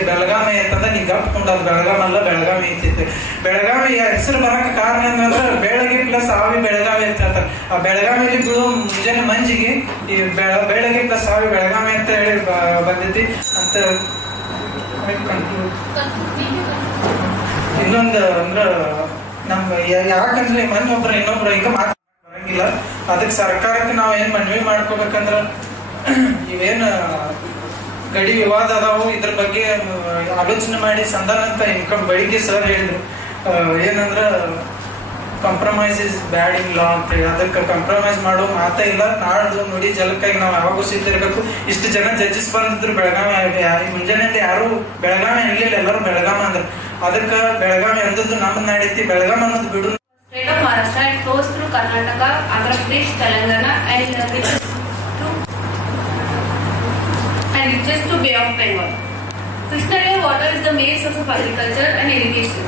ಬೆಳಗಾವಿ ಅಂತಂದ್ರೆ ನೀ ಗಪ್ಕೊಂಡ ಬೆಳಗಾವಿ ಅಲ್ಲ ಬೆಳಗಾವಿ ಅಂತಿತ್ತು. ಬೆಳಗಾವಿ ಹೆಸರು ಬರಕ ಕಾರಣ ಏನಂದ್ರೆ ಬೆಳಗ್ಗೆ ಪ್ಲಸ್ ಆವಿ ಬೆಳಗಾವಿ ಅಂತ ಹೇಳ್ತಾರೆ. ಆ ಬೆಳಗಾವಿಯಲ್ಲಿ ಬೀಳೋ ಮುಂಜಾನೆ ಮಂಜಿಗೆ ಈ ಬೆಳಗ್ಗೆ ಪ್ಲಸ್ ಆವಿ ಬೆಳಗಾವಿ ಅಂತ ಹೇಳಿ ಬಂದೈತಿ ಅಂತ. ಇನ್ನೊಂದು ಅಂದ್ರ ನಮ್ ಯಾಕಂದ್ರೆ ಇನ್ನೊಬ್ರು ಈಗ ಬರಂಗಿಲ್ಲ. ಅದಕ್ಕೆ ಸರ್ಕಾರಕ್ಕೆ ನಾವ್ ಏನ್ ಮನವಿ ಮಾಡ್ಕೋಬೇಕಂದ್ರ ಇವೇನ್ ಗಡಿ ವಿವಾದ ಅದಾವು ಇದ್ರ ಬಗ್ಗೆ ಆಲೋಚನೆ ಮಾಡಿ ಸಂಧಾನ ಅಂತ ಬೆಳಿಗ್ಗೆ ಸರ್ ಹೇಳಿದ್ರು. ಏನಂದ್ರ ಕಾಂಪ್ರಮೈಸ್ ಇಸ್ ಬ್ಯಾಡ್ ಇನ್ ಲಾ ಅಂತ ಹೇಳಿ ಅದಕ್ಕೆ ಕಾಂಪ್ರಮೈಸ್ ಮಾಡೋ ಮಾತಾ ಇಲ್ಲ. ನಾಡ್ದು ನುಡಿ ಜಲಕ್ಕಾಗಿ ನಾವು ಯಾವಾಗೂ ಸಿದ್ಧಿರ್ಬೇಕು. ಇಷ್ಟು ಜನ ಜಡ್ಜಸ್ ಬಂದಿದ್ರು ಬೆಳಗಾವಿ ಮುಂಜಾನೆ ಯಾರು ಬೆಳಗಾವಿ ಅನ್ಲಿಲ್ಲ, ಎಲ್ಲರೂ ಬೆಳಗಾವಿ ಅಂದ್ರು. ಅದಕ್ಕೆ ಬೆಳಗಾವಿ ಅಂದದ್ದು ನಮ್ಮನ್ನ ನಡೀತಿ. ಬೆಳಗಾವಿ ಅನ್ನೋದು ಬಿಡು. State of Maharashtra, it flows through Karnataka, Andhra Pradesh, Telangana, and reaches to Bay of Bengal. Krishna River water is the main source of agriculture and irrigation.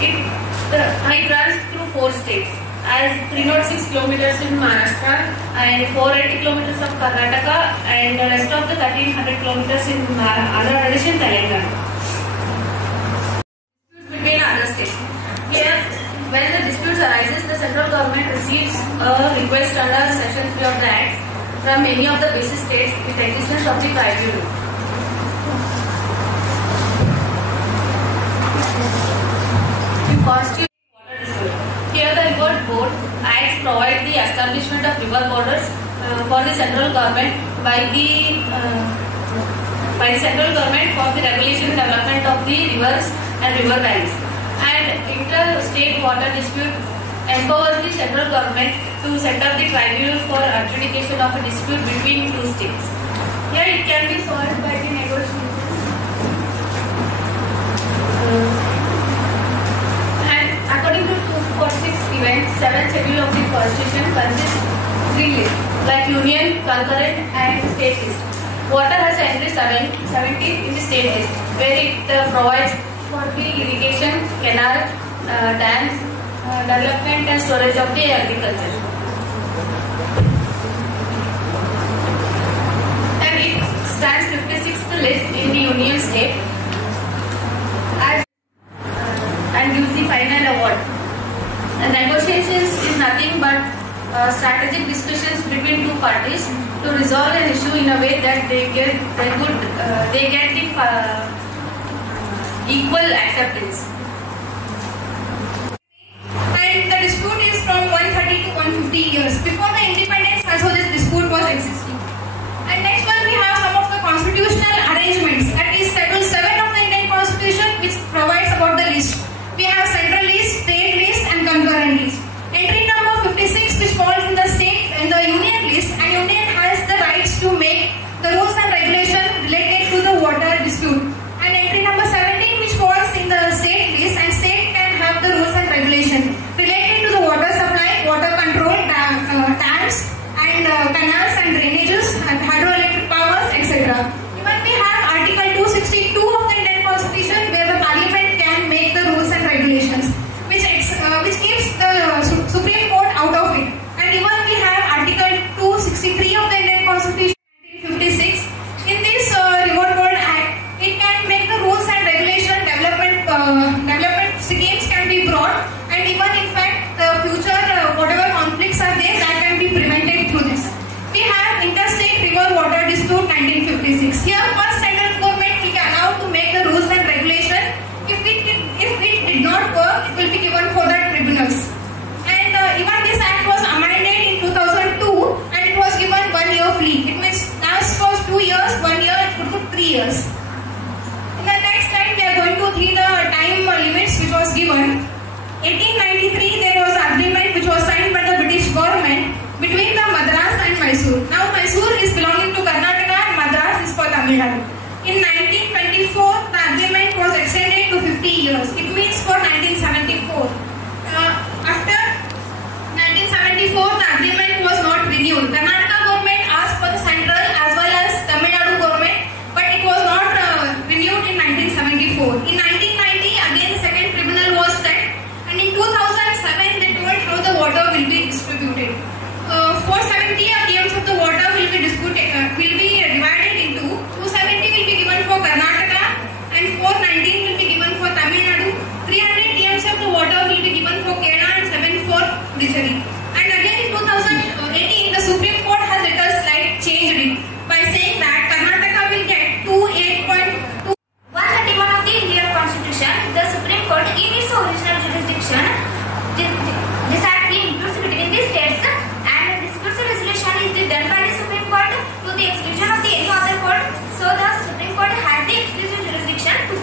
It runs through 4 states: as 306 kilometers in Maharashtra and 480 kilometers of Karnataka and the rest of the 1300 kilometers in Andhra Pradesh and Telangana. Between other states. Here, when the disputes arises, the central government receives a request under Section 3 of the Act from any of the basis states with existence of the tribunal. Constitute water dispute. Here, the River Board Act provides the establishment of river borders for the central government by the central government for the regulation and development of the rivers and river valleys. And inter-state water dispute empowers the central government to set up the tribunal for adjudication of a dispute between two states. Here it can be solved by the negotiation. And according to 246 event, 7th schedule of the Constitution consists 3 lists like union, concurrent and state list. Water has entry 17 in the state list where it provides for the irrigation, canal, dams, development and storage of the agriculture. And it stands 56th list in the union state and gives the final award. And negotiations is nothing but strategic discussions between two parties to resolve an issue in a way that they get the equal acceptance. And the dispute is from 130 to 150 years. Before the independence also this dispute was existing. And next one we have some of the constitutional arrangements. That is Schedule 7 of the Indian Constitution which provides about the list. We have central list, state list and concurrent list. Entry number 56 which falls in the state and the union list, and union has the rights to make the rules and regulations related to the water dispute. And entry number 17 which falls in the state list, and state can have the rules and regulations related to the water supply, water control, dams and canals and drainages and hydroelectric powers, etc. Even we have Article 262 of the Indian Constitution where the Parliament can make the rules and regulations, which keeps the Supreme Court out of it. And even we have Article 263 of the Indian Constitution 1956. In this River Board Act, it can make the rules and regulation development schemes can be brought, and even in fact the future whatever conflicts are there that can be prevented through this. We have interstate river water dispute 1956. Here first central government will be allowed to make the rules and regulation. If it did not work, it will be given for the tribunals. And even this act was amended in 2002 and it was given 1 year free. It means last was 2 years, 1 year it took 3 years. In the next slide we are going to see the time limits which was given. 1893 there was an agreement which was signed by the British government between the Madras and Mysore. Now Mysore is belonging to Karnataka and Madras is for Tamil Nadu. In 1924 the agreement was extended to 50 years. It means for 1974. After 1974 the agreement was not renewed. Karnataka government asked for the central as well as Tamil Nadu government, but it was not renewed in 1974. In 1990 again the second tribunal was set, and in 2007 they told how the water will be distributed. 470 TMs of the water will be divided into 270 will be given for Karnataka and 419 will be given for Tamil Nadu. 300 TMs of the water will be given for Kerala and 7 for Puducherry. And again in 2018 the Supreme Court has let us changed it by saying that Karnataka will get 28.2. 131 of the Indian Constitution, the Supreme Court in its original jurisdiction, this act includes between the states, and dispute resolution is done by the Supreme Court to the exclusion of any other court. So the Supreme Court has the exclusive jurisdiction too.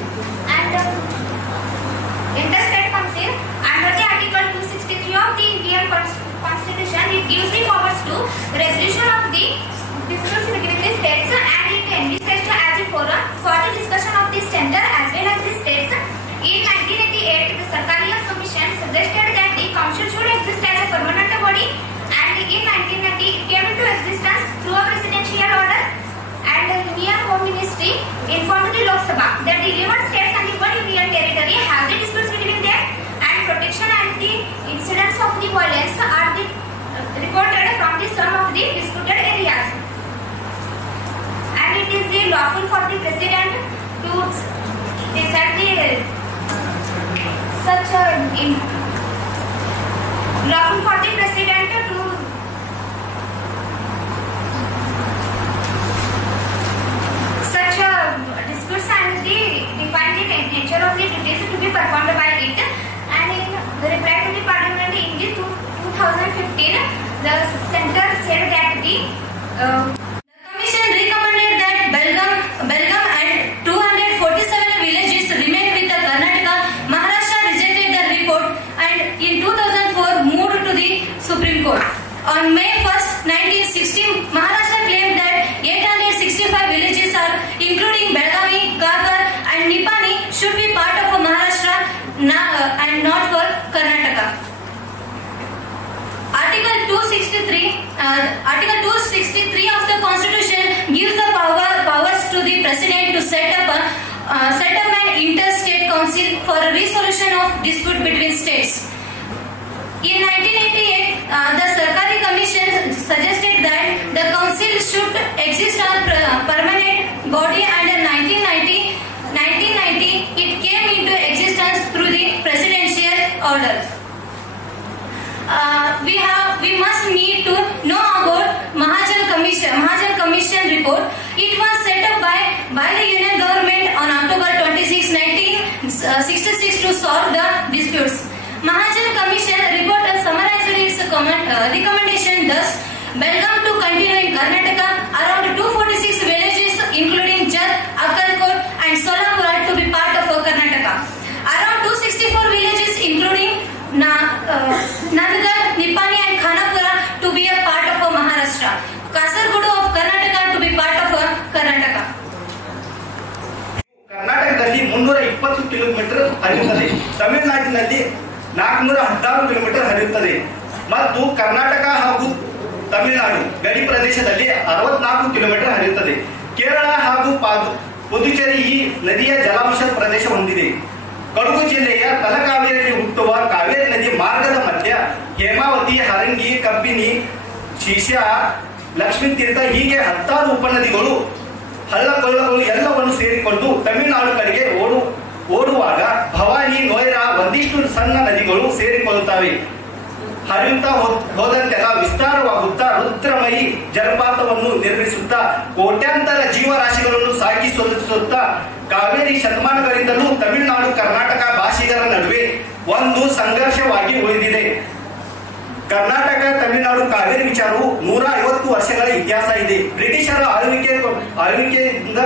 And interstate comes in under the Article 263 of the Indian Constitution. It gives the powers to resolution of the disputes between the states, and it envisages as a forum for the discussion of the tender as well as the states. In 1988, the Sarkariya Commission suggested that the council should exist as a permanent body, and in 1990 it came into existence through a presidential order, and the Union Home Ministry informed the Lok Sabha that the 11 states and the 1 union territory have the disputes between them, and protection and the incidence of the equivalents are reported from the sum of the disputed areas. And it is lawful for the president to decide lawful for the president to such disputes and define the nature of the duties to be performed by it. And in the reply to the Parliament in the 2015, the Centre said that the Commission recommended that Belgaum and 247 villages remain with the Karnataka. Maharashtra rejected the report and in 2004 moved to the Supreme Court. On May 1st, 1960, Maharashtra claimed that 865 villages are, including Belgavi, Karkar and Nipani, should be part of Maharashtra and not for Karnataka. Article 263 of the Constitution gives the powers to the President to set up an interstate council for a resolution of dispute between states. In 1988, the Sarkari Commission suggested that the council should exist as a permanent body, and in 1990 it came into existence through the presidential order. We must need to know about Mahajan Commission report. It was set up by the Union government on October 26, 1966 to solve the disputes. Mahajan Commission report summarized its recommendation thus: Belgaum to continue in Karnataka, around 246 villages including Jat, Akkalkot and Solapura to be part of Karnataka. Around 264 villages including Nandgarh, Nipani and Khanapura to be a part of Maharashtra. Kasargodu of Karnataka to be part of Karnataka. ಕರ್ನಾಟಕದಲ್ಲಿ 320 kilometre ಹರಿಯುತ್ತದೆ. ತಮಿಳುನಾಡಿನಲ್ಲಿ 416 kilometre ಹರಿಯುತ್ತದೆ ಮತ್ತು ಕರ್ನಾಟಕ ಹಾಗೂ ತಮಿಳುನಾಡು ಗಡಿ ಪ್ರದೇಶದಲ್ಲಿ 64 kilometre ಹರಿಯುತ್ತದೆ. ಕೇರಳ ಹಾಗೂ ಪುದುಚೇರಿ ಈ ನದಿಯ ಜಲಾಂಶ ಪ್ರದೇಶ ಹೊಂದಿದೆ. ಕೊಡಗು ಜಿಲ್ಲೆಯ ತಲಕಾವೇರಿಯಲ್ಲಿ ಹುಟ್ಟುವ ಕಾವೇರಿ ನದಿ ಮಾರ್ಗದ ಮಧ್ಯ ಹೇಮಾವತಿ, ಹರಂಗಿ, ಕಬ್ಬಿನಿ, ಶಿಷ್ಯ, ಲಕ್ಷ್ಮೀ ತೀರ್ಥ ಹೀಗೆ 10 ಉಪನದಿಗಳು, ಹಳ್ಳಕೊಳ್ಳಗಳು ಎಲ್ಲವನ್ನು ಸೇರಿಕೊಂಡು ತಮಿಳುನಾಡು ಕಡೆಗೆ ಓಡುವಾಗ ಭವಾನಿ, ನೋಯ್ರಾ ಒಂದಿಷ್ಟು ಸಣ್ಣ ನದಿಗಳು ಸೇರಿಕೊಳ್ಳುತ್ತವೆ. ಹರಿಯುತ್ತಾ ಹೋದಂತೆಲ್ಲ ವಿಸ್ತಾರವಾಗುತ್ತಾ ರುದ್ರಮಯಿ ಜಲಪಾತವನ್ನು ನಿರ್ಮಿಸುತ್ತಾ ಕೋಟ್ಯಾಂತರ ಜೀವರಾಶಿಗಳನ್ನು ಸಾಗಿ ಸೊಲಿಸುತ್ತಾ ಕಾವೇರಿ ಶತಮಾನಗಳಿಂದಲೂ ತಮಿಳುನಾಡು ಕರ್ನಾಟಕ ಭಾಷಿಗರ ನಡುವೆ ಒಂದು ಸಂಘರ್ಷವಾಗಿ ಉಳಿದಿದೆ. ಕರ್ನಾಟಕ ತಮಿಳುನಾಡು ಕಾವೇರಿ ವಿಚಾರವು 150 ವರ್ಷಗಳ ಇತಿಹಾಸ ಇದೆ. ಬ್ರಿಟಿಷರ ಆಳ್ವಿಕೆಯಿಂದ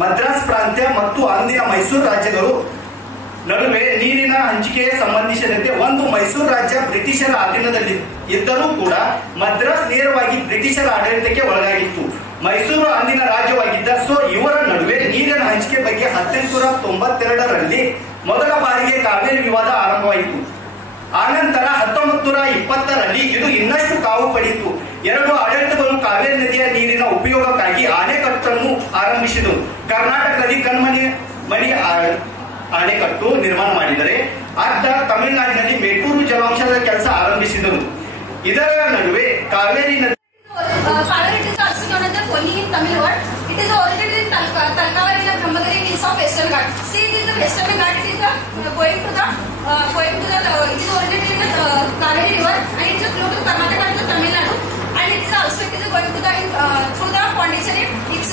ಮದ್ರಾಸ್ ಪ್ರಾಂತ್ಯ ಮತ್ತು ಅಂದಿನ ಮೈಸೂರು ರಾಜ್ಯಗಳು ನಡುವೆ ನೀರಿನ ಹಂಚಿಕೆಗೆ ಸಂಬಂಧಿಸಿದಂತೆ ಒಂದು ಮೈಸೂರು ರಾಜ್ಯ ಬ್ರಿಟಿಷರ ಅಧೀನದಲ್ಲಿ ಇದ್ದರೂ ಕೂಡ ಮದ್ರಾಸ್ ನೇರವಾಗಿ ಬ್ರಿಟಿಷರ ಆಡಳಿತಕ್ಕೆ ಒಳಗಾಗಿತ್ತು. ಮೈಸೂರು ಅಂದಿನ ರಾಜ್ಯವಾಗಿದ್ದ. ಸೊ ಇವರ ನಡುವೆ ನೀರಿನ ಹಂಚಿಕೆ ಬಗ್ಗೆ 1892ರಲ್ಲಿ ಮೊದಲ ಬಾರಿಗೆ ಕಾವೇರಿ ವಿವಾದ ಆರಂಭವಾಯಿತು. ಆನಂತರ 1920ರಲ್ಲಿ ಇದು ಇನ್ನಷ್ಟು ಕಾವು ಪಡೆಯಿತು. ಎರಡು ಆಡಳಿತಗಳು ಕಾವೇರಿ ನದಿಯ ನೀರಿನ ಉಪಯೋಗಕ್ಕಾಗಿ ಅಣೆಕಟ್ಟನ್ನು ಆರಂಭಿಸಿದವು. ಕರ್ನಾಟಕದಲ್ಲಿ ಕಣ್ಮಣಿ ಅಣೆಕಟ್ಟು ನಿರ್ಮಾಣ ಮಾಡಿದರೆ ಅಡ್ಡ ತಮಿಳುನಾಡಿನಲ್ಲಿ ಮೇಟೂರು ಜಲಾಂಶದ ಕೆಲಸ ಆರಂಭಿಸಿದರು. ಇದರ ನಡುವೆ ಕಾವೇರಿ ನದಿ Tamil word. It is originated in Talkavari in the Brahmagiri hills of Western Ghat. See, this is the Western Ghat. It is going to the it is originated in the Kaveri river and it is flow to Karnataka and Tamil Nadu. And it is also going to the through the Pondicherry. It's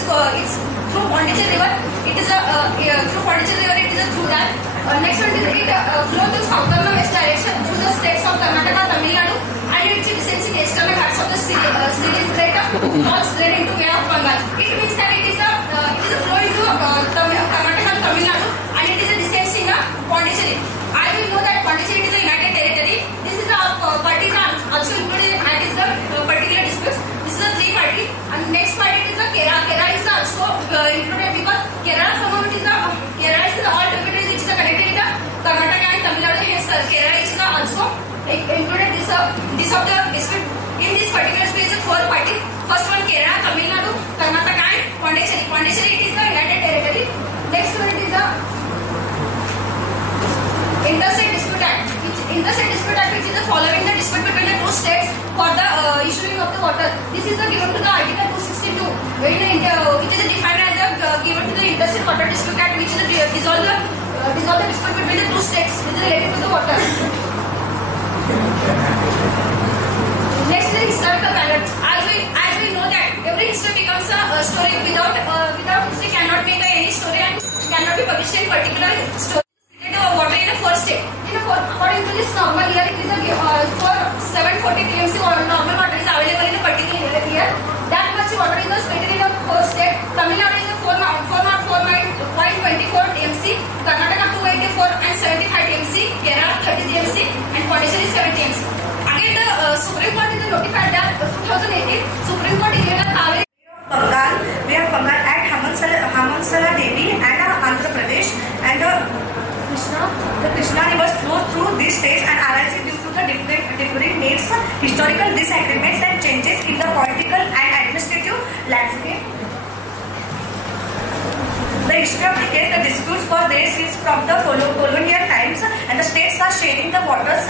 through Pondicherry river. It is through Pondicherry river. It is through that. Next one is it flow to southern west direction through the states of Karnataka, Tamil Nadu, and it descends in eastern ghats of the Sindh Plate, all straight into Bay of Bengal. It means that it is a flow into Karnataka and Tamil Nadu, and it is a descent in Pondicherry. I will know that Pondicherry is a united territory. This is a party also included and is the particular disputes. This is a 3 party, and next party is a Kerala. Kerala is also included because Kerala somehow it is all tributaries which is connected with Karnataka and Tamil Nadu. Hence Kerala is also included this of the dispute. In this particular space, 4 parties. First one Kerala, Tamil Nadu, Karnataka and Pondicherry. Pondicherry it is the united territory. Next one it is the Interstate Dispute Act. Interstate Dispute Act which is following the dispute between water. This is given to the Article 262, which is defined as given to the Interstate Water Dispute Act, which is dissolve the dispute between the two states which is related to the water. Next is historical balance. As we know that every history becomes a story. Without history cannot make any story and cannot be published in particular story. Water in the first state. According to this normal year, it is for 740 TMC normal water is available in a particular year. That much water is stated in the first state. Tamil Nadu is 404.24 TMC, Karnataka 284 and 75 TMC, Kerala 30 TMC, and Pondicherry is 7 TMC. Again, the Supreme Court is notified that 2018 Supreme Court declared Kaveri Bengal, we have Bengal at Hamansala Devi and Andhra Pradesh, and the Krishna rivers flow through these states and arising due to the differing needs, historical disagreements and changes in the political and administrative landscape. The history of the case, the disputes for this is from the colonial times, and the states are sharing the waters,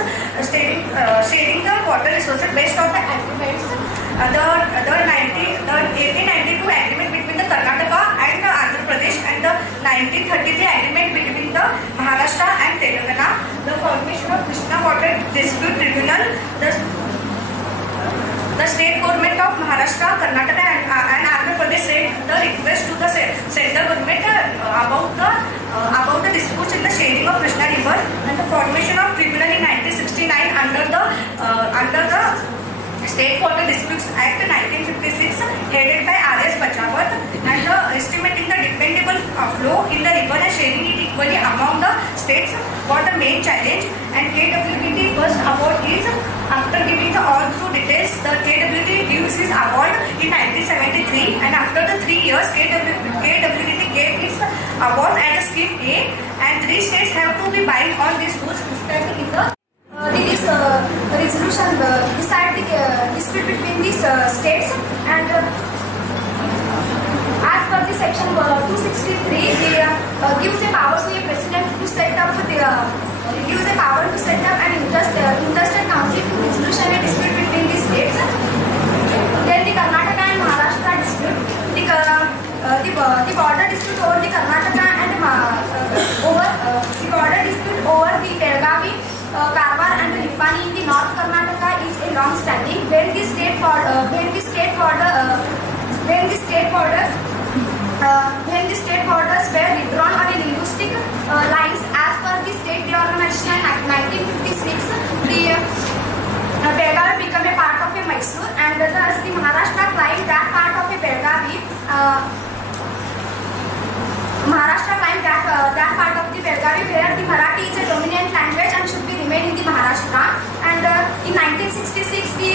sharing the water resources based on the agreements. The 1892 agreement between the Karnataka and the Andhra Pradesh and the 1933 agreement between the Maharashtra and Telangana, the formation of Krishna Water Dispute Tribunal, the state government of Maharashtra, Karnataka and Andhra Pradesh sent the request to the central government about the disputes in the sharing of Krishna River, and the formation of tribunal in 1969 under the State Water Disputes Act 1956 headed by R.S. Bachawat, and the estimating the dependable flow in the river and sharing it equally among the states was the main challenge. And KWT first award is, after giving the all through details, the KWT gives his award in 1973, and after the 3 years KWT gave its award as a scheme A, and 3 states have to be buying on these rules prescribed in the resolution decide the dispute between these states, and as per the section 263, gives a power to a president to set up an interested council to resolution a dispute between the states. Then the Karnataka and Maharashtra dispute, the border dispute over the Karnataka and the border dispute over the Belgavi, Karwar and Nippani in the North Karnataka is a long-standing. When the state borders were withdrawn on a linguistic lines as per the State Reorganization Act 1956, the Belgavi became a part of a Mysore, and thus the Maharashtra claimed that part of a Belgavi. Maharashtra claimed that part of the Belgavi where the Marathi is a dominant language and should be remain in the Maharashtra. And in 1966, the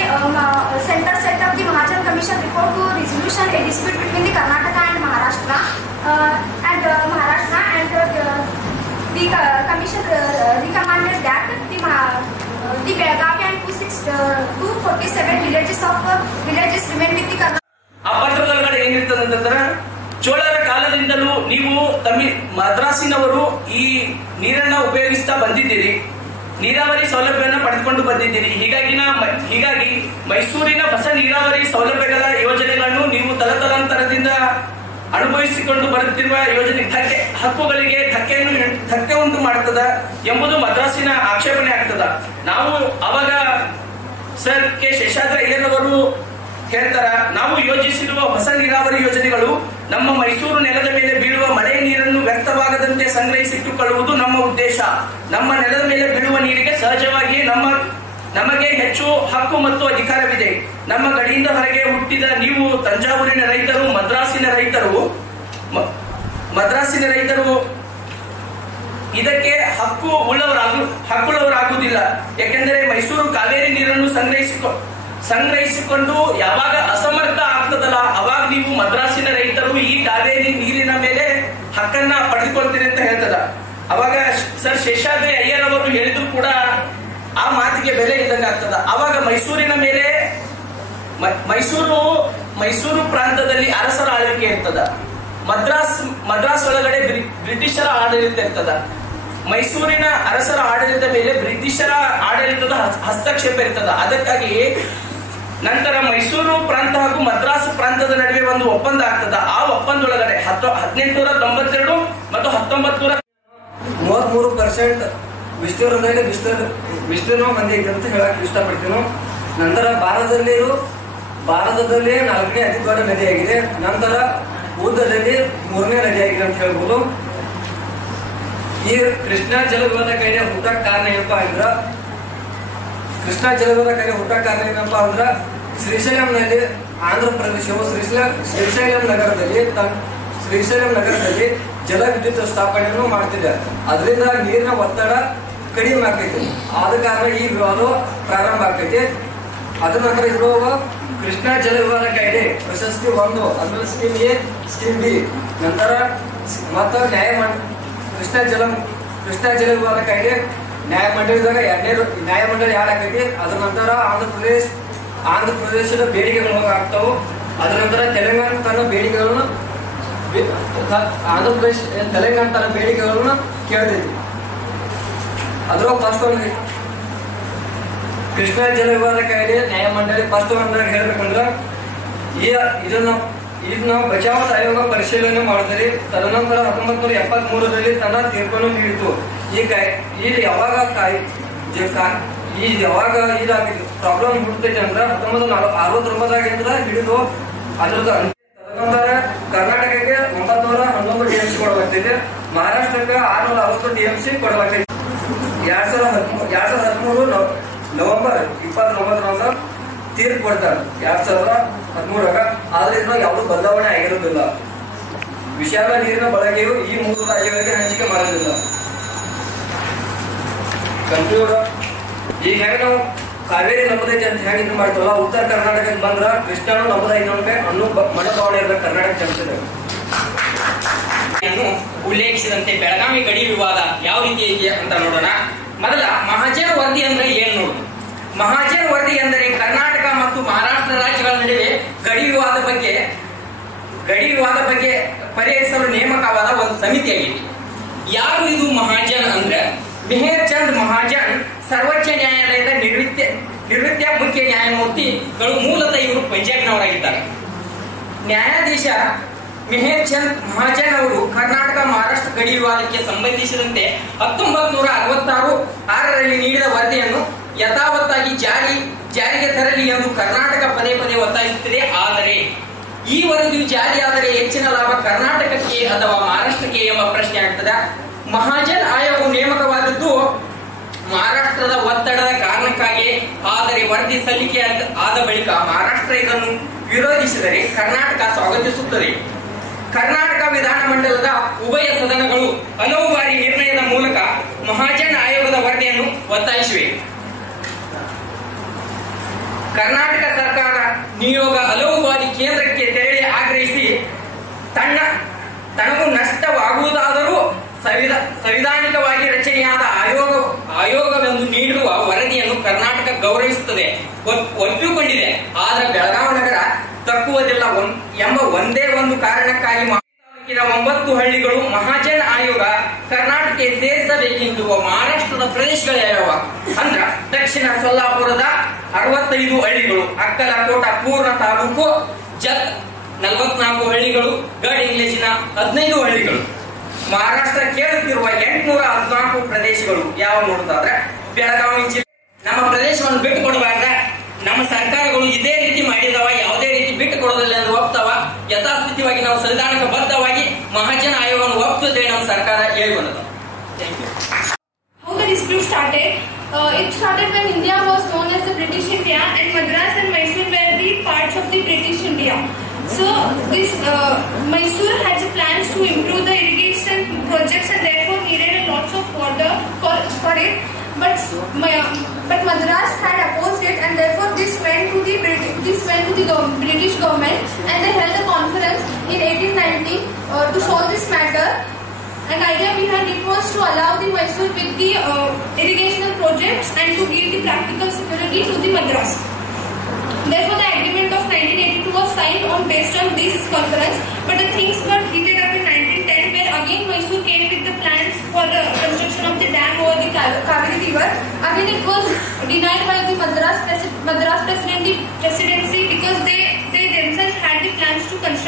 center set up the Mahajan Commission report to resolution a dispute between the Karnataka and Maharashtra. The commission recommended that the Belgavi and 247 villages remain with the Karnataka. ಆ ಪತ್ರದೊಳಗಡೆ ಏನಿರ್ತದೆ ಅಂತಂದ್ರೆ, ಚೋಳರ ಕಾಲದಿಂದಲೂ ನೀವು ಮದ್ರಾಸಿನವರು ಈ ನೀರನ್ನ ಉಪಯೋಗಿಸ್ತಾ ಬಂದಿದ್ದೀರಿ, ನೀರಾವರಿ ಸೌಲಭ್ಯವನ್ನು ಪಡೆದುಕೊಂಡು ಬಂದಿದ್ದೀರಿ. ಹೀಗಾಗಿ ಮೈಸೂರಿನ ಹೊಸ ನೀರಾವರಿ ಸೌಲಭ್ಯಗಳ ಯೋಜನೆಗಳನ್ನು ನೀವು ತಲತಲಾಂತರದಿಂದ ಅನುಭವಿಸಿಕೊಂಡು ಬರುತ್ತಿರುವ ಯೋಜನೆ ಹಕ್ಕುಗಳಿಗೆ ಧಕ್ಕೆ ಉಂಟು ಮಾಡುತ್ತದ ಎಂಬುದು ಮದ್ರಾಸಿನ ಆಕ್ಷೇಪಣೆ ಆಗ್ತದ. ನಾವು ಅವಾಗ ಸರ್ ಕೆ ಶೇಷಾದ್ರಿ ಅಯ್ಯರವರು ಹೇಳ್ತಾರ, ನಾವು ಯೋಜಿಸಿರುವ ಹೊಸ ನೀರಾವರಿ ಯೋಜನೆಗಳು ನಮ್ಮ ಮೈಸೂರು ನೆಲದ ಮೇಲೆ ಬೀಳುವ ಮಳೆ ನೀರನ್ನು ವ್ಯರ್ಥವಾಗದಂತೆ ಸಂಗ್ರಹಿಸಿಟ್ಟುಕೊಳ್ಳುವುದು ನಮ್ಮ ಉದ್ದೇಶ. ನಮ್ಮ ನೆಲದ ಮೇಲೆ ಬೀಳುವ ನೀರಿಗೆ ಸಹಜವಾಗಿ ನಮಗೆ ಹೆಚ್ಚು ಹಕ್ಕು ಮತ್ತು ಅಧಿಕಾರವಿದೆ. ನಮ್ಮ ಗಡಿಯಿಂದ ಹೊರಗೆ ಹುಟ್ಟಿದ ನೀವು ತಂಜಾವೂರಿನ ರೈತರು, ಮದ್ರಾಸಿನ ರೈತರು ಇದಕ್ಕೆ ಹಕ್ಕುಳ್ಳವರಾಗುವುದಿಲ್ಲ. ಯಾಕೆಂದರೆ ಮೈಸೂರು ಕಾವೇರಿ ನೀರನ್ನು ಸಂಗ್ರಹಿಸಿಕೊಂಡು ಯಾವಾಗ ಅಸಮರ್ಥ ಆಗ್ತದಲ್ಲ, ಅವಾಗ ನೀವು ಮದ್ರಾಸಿನ ರೈತರು ಈ ಕಾವೇರಿ ನೀರಿನ ಮೇಲೆ ಹಕ್ಕನ್ನ ಪಡೆದುಕೊಳ್ತೀರಿ ಅಂತ ಹೇಳ್ತದ. ಅವಾಗ ಸರ್ ಶೇಷಾದ್ರಿ ಅಯ್ಯರ್ ಅವರು ಹೇಳಿದ್ರು ಕೂಡ ಆ ಮಾತಿಗೆ ಬೆಲೆ ಇದ್ದಂಗೆ ಆಗ್ತದ. ಅವಾಗ ಮೈಸೂರಿನ ಮೇಲೆ ಮೈಸೂರು ಪ್ರಾಂತದಲ್ಲಿ ಅರಸರ ಆಳ್ವಿಕೆ ಇರ್ತದ. ಮದ್ರಾಸ್ ಒಳಗಡೆ ಬ್ರಿಟಿಷರ ಆಡಳಿತ ಇರ್ತದ. ಮೈಸೂರಿನ ಅರಸರ ಆಡಳಿತ ಮೇಲೆ ಬ್ರಿಟಿಷರ ಆಡಳಿತದ ಹಸ್ತಕ್ಷೇಪ ಇರ್ತದ. ಅದಕ್ಕಾಗಿ ನಂತರ ಮೈಸೂರು ಪ್ರಾಂತ ಹಾಗೂ ಮದ್ರಾಸ್ ಪ್ರಾಂತದ ನಡುವೆ ಒಂದು ಒಪ್ಪಂದ ಆಗ್ತದ. ಆ ಒಪ್ಪಂದೊಳಗಡೆ 1892 ಮತ್ತು 33% ವಿಸ್ತೀರ್ಣದಲ್ಲಿ ವಿಸ್ತೀರ್ಣ ಹೊಂದಿದೆ ಅಂತ ಹೇಳಕ್ ಇಷ್ಟಪಡ್ತೀನಿ. ನಂತರ ಭಾರತದಲ್ಲಿ 4ನೇ ಅತಿ ದೊಡ್ಡ ನದಿಯಾಗಿದೆ. ನಂತರ ಉದ್ದದಲ್ಲಿ 3ನೇ ನದಿಯಾಗಿದೆ ಅಂತ ಹೇಳ್ಬೋದು. ಈ ಕೃಷ್ಣಾ ಜಲವಿವಾದ ಕಾಯ್ದೆ ಹುಟ್ಟಕ್ ಕಾರಣ ಏನಪ್ಪಾ ಅಂದ್ರ ಶ್ರೀಶೈಲಂನಲ್ಲಿ ಆಂಧ್ರ ಪ್ರದೇಶವು ಶ್ರೀಶೈಲಂ ನಗರದಲ್ಲಿ ಜಲ ವಿದ್ಯುತ್ ಸ್ಥಾಪನೆಯನ್ನು ಮಾಡ್ತಿದೆ. ಅದರಿಂದ ನೀರಿನ ಒತ್ತಡ ಕಡಿಮೆ ಆಗ್ತೈತಿ. ಆದ ಕಾರಣ ಈ ವಿವಾದ ಪ್ರಾರಂಭ ಆಗ್ತೈತಿ. ಅದ್ರ ನಂತರ ಇರುವ ಕೃಷ್ಣಾ ಜಲ ವಿವಾದ ಕಾಯ್ದೆ ಪ್ರಶಸ್ತಿ 1 ಅಂದ್ರೆ ಸ್ಕೀಮ್ ಎ, ಸ್ಕೀಮ್ ಬಿ. ನಂತರ ಮತ್ತ ಕೃಷ್ಣಾ ಜಲ ವಿವಾದ ಕಾಯ್ದೆ ನ್ಯಾಯಮಂಡಳಿದಾಗ ನ್ಯಾಯಮಂಡಳಿ ಯಾರಾಗೈತಿ. ಅದ್ರ ನಂತರ ಆಂಧ್ರ ಪ್ರದೇಶದ ಬೇಡಿಕೆಗಳು ಆಗ್ತಾವು. ಅದ್ರ ನಂತರ ತೆಲಂಗಾಣ ತನ್ನ ಬೇಡಿಕೆಗಳನ್ನು ಕೇಳ್ತೈತಿ. ಅದ್ರ ಫಸ್ಟ್ ಒಂದು ಕೃಷ್ಣಾ ಜಲ ವಿವಾದ ಕಾಯ್ದೆ ನ್ಯಾಯಮಂಡಳಿ ಫಸ್ಟ್ ಒಂದಾಗ ಹೇಳ್ಬೇಕಂದ್ರ ಇದನ್ನ ಬಚಾವತ್ ಆಯೋಗ ಪರಿಶೀಲನೆ ಮಾಡಿದರೆ ತದನಂತರ 1973ರಲ್ಲಿ ತನ್ನ ತೀರ್ಪನ್ನು ನೀಡಿತು. ಯಾವಾಗ ಇದಾಗಿದೆ ಪ್ರಾಬ್ಲಮ್ ಹುಟ್ಟೈತೆ ಅಂದ್ರ 1969 ಹಿಡಿದು ಅದ್ರದ್ದು ತದನಂತರ ಕರ್ನಾಟಕಕ್ಕೆ 911 TMC ಕೊಡಲಾಗ್ತೈತೆ. ಮಹಾರಾಷ್ಟ್ರಕ್ಕೆ 660 TMC ಕೊಡಲಾಗ್ತೈತೆ. 2013 ನವೆಂಬರ್ 29ರಂದು ತೀರ್ಪು ಕೊಡ್ತಾರೆ 2013. ಆದ್ರೆ ಇದ್ರಾಗ ಯಾವುದು ಬದಲಾವಣೆ ಆಗಿರೋದಿಲ್ಲ. ವಿಶಾಲ ನೀರಿನ ಬಳಕೆಯು ಈ 3 ರಾಜ್ಯಗಳಿಗೆ ಹಂಚಿಕೆ ಮಾಡೋದಿಲ್ಲ. ಕಂಪ್ಯೂಟರ್ ಈಗ ಹೇಗೆ ನಾವು ಕಾವೇರಿ ನಮ್ಮದೈತೆ ಅಂತ ಹೇಳಿ ಇದು ಮಾಡ್ತೀವಲ್ಲ, ಉತ್ತರ ಕರ್ನಾಟಕಕ್ಕೆ ಬಂದ್ರ ಕೃಷ್ಣನು ನಮ್ಮದೈತೆ ಅನ್ನೋ ಮನೋಭಾವನೆ ಇರಬೇಕು ಕರ್ನಾಟಕ ಜನತೆ. ಉಲ್ಲೇಖಿಸಿದಂತೆ ಬೆಳಗಾವಿ ಗಡಿ ವಿವಾದ ಯಾವ ರೀತಿ ಇದೆ ಅಂತ ನೋಡೋಣ. ಮೊದಲ ಮಹಾಜನ ವರದಿ ಅಂದ್ರೆ ಏನ್ ನೋಡುದು. ಮಹಾಜನ ವರದಿ ಎಂದರೆ ಕರ್ನಾಟಕ ಮತ್ತು ಮಹಾರಾಷ್ಟ್ರ ರಾಜ್ಯಗಳ ನಡುವೆ ಗಡಿ ವಿವಾದ ಬಗ್ಗೆ ಪರಿಹರಿಸಲು ನೇಮಕವಾದ ಒಂದು ಸಮಿತಿಯಾಗಿದೆ. ಯಾರು ಇದು ಮಹಾಜನ್ ಅಂದ್ರೆ ಮೆಹರ್ ಚಂದ್ ಮಹಾಜನ್ ಸರ್ವೋಚ್ಚ ನ್ಯಾಯಾಲಯದ ನಿವೃತ್ತ ಮುಖ್ಯ ನ್ಯಾಯಮೂರ್ತಿಗಳು. ಮೂಲತಃ ಇವರು ಪಂಜಾಬ್ನವರಾಗಿದ್ದಾರೆ. ನ್ಯಾಯಾಧೀಶ ಮೆಹರ್ ಚಂದ್ ಮಹಾಜನ್ ಅವರು ಕರ್ನಾಟಕ ಮಹಾರಾಷ್ಟ್ರ ಗಡಿ ವಿವಾದಕ್ಕೆ ಸಂಬಂಧಿಸಿದಂತೆ 1966ರಲ್ಲಿ ನೀಡಿದ ವರದಿಯನ್ನು ಯಥಾವತ್ತಾಗಿ ಜಾರಿಗೆ ತರಲಿ ಎಂದು ಕರ್ನಾಟಕ ಪದೇ ಒತ್ತಾಯಿಸುತ್ತಿದೆ. ಆದರೆ ಈ ವರದಿಯು ಜಾರಿಯಾದರೆ ಹೆಚ್ಚಿನ ಲಾಭ ಕರ್ನಾಟಕಕ್ಕೆ ಅಥವಾ ಮಹಾರಾಷ್ಟ್ರಕ್ಕೆ ಎಂಬ ಪ್ರಶ್ನೆ ಆಗ್ತದೆ. ಮಹಾಜನ್ ಆಯೋಗವು ನೇಮಕವಾದದ್ದು ಮಹಾರಾಷ್ಟ್ರದ ಒತ್ತಡದ ಕಾರಣಕ್ಕಾಗಿ. ಆದರೆ ವರದಿ ಸಲ್ಲಿಕೆ ಆದ ಬಳಿಕ ಮಹಾರಾಷ್ಟ್ರ ಇದನ್ನು ವಿರೋಧಿಸಿದರೆ ಕರ್ನಾಟಕ ಸ್ವಾಗತಿಸುತ್ತದೆ. ಕರ್ನಾಟಕ ವಿಧಾನಮಂಡಲದ ಉಭಯ ಸದನಗಳು ಹಲವು ಬಾರಿ ನಿರ್ಣಯದ ಮೂಲಕ ಮಹಾಜನ್ ಆಯೋಗದ ವರದಿಯನ್ನು ಒತ್ತಾಯಿಸಿವೆ. ಕರ್ನಾಟಕ ಸರ್ಕಾರ ನಿಯೋಗ ಹಲವು ಬಾರಿ ಕೇಂದ್ರಕ್ಕೆ ತೆರಳಿ ಆಗ್ರಹಿಸಿ ತನಗೂ ನಷ್ಟವಾಗುವುದಾದರೂ ಸಂವಿಧಾನಿಕವಾಗಿ ರಚನೆಯಾದ ಆಯೋಗವೆಂದು ನೀಡಿರುವ ವರದಿಯನ್ನು ಕರ್ನಾಟಕ ಗೌರವಿಸುತ್ತದೆ, ಒಪ್ಪಿಕೊಂಡಿದೆ. ಆದರೆ ಬೆಳಗಾವಿ ನಗರ ತಕ್ಕುವುದಿಲ್ಲ ಎಂಬ ಒಂದೇ ಒಂದು ಕಾರಣಕ್ಕಾಗಿ ತಾಲೂಕಿನ 9 ಹಳ್ಳಿಗಳು ಮಹಾಜನ್ ಆಯೋಗ ಕರ್ನಾಟಕಕ್ಕೆ ಸೇರಿಸಬೇಕೆಂದು ಮಹಾರಾಷ್ಟ್ರದ ಪ್ರದೇಶಗಳು ಯಾವ್ಯಾವ ಅಂದ್ರ ದಕ್ಷಿಣ ಸೊಲ್ಲಾಪುರದ 65 ಹಳ್ಳಿಗಳು, ಅಕ್ಕಲಕೋಟ ಪೂರ್ಣ ತಾಲೂಕು ಜತ್ 44 ಹಳ್ಳಿಗಳು, ಗಡ್ ಇಂಗ್ಲಿಶಿನ 15 ಹಳ್ಳಿಗಳು. ಮಹಾರಾಷ್ಟ್ರ ಕೇಳುತ್ತಿರುವ 814 ಪ್ರದೇಶಗಳು ಯಾವ ನೋಡುತ್ತಾದ್ರೆ ಬೆಳಗಾವಿ ಜಿಲ್ಲೆ. ನಮ್ಮ ಪ್ರದೇಶವನ್ನು ಬಿಟ್ಟು ಕೊಡಬಾರ್ದ. ನಮ್ಮ ಸರ್ಕಾರಗಳು ಇದೇ ರೀತಿ ಮಾಡಿದವ, ಯಾವುದೇ ರೀತಿ ಬಿಟ್ಟು ಕೊಡೋದಿಲ್ಲ ಎಂದು ಒಪ್ತವ. ಯಥಾಸ್ಥಿತಿಯಾಗಿ ನಾವು ಸಂವಿಧಾನಕ್ಕೆ ಬದ್ಧವಾಗಿ ಮಹಾಜನ ಆಯೋಗವನ್ನು ಒಪ್ಪುತ್ತದೆ ನಮ್ಮ ಸರ್ಕಾರ ಹೇಳಿಕೊಂಡದ. How the dispute started? It started when India was known as the British India and Madras and Mysore were the parts of the British India. So this Mysore had plans to improve the irrigation projects and therefore needed a lots of water for it. But Madras had opposed it and therefore this went to the British government and they held a conference in 1890 to solve this matter. An idea behind it was to allow the Mysore with the irrigational projects and to give the practical security to the Madras. Therefore, the agreement of 1982 was signed based on this conference. But the things got heated up in 1910, where again Mysore came with the plans for the construction of the dam over the Kaveri River. Again, it was denied by the Madras President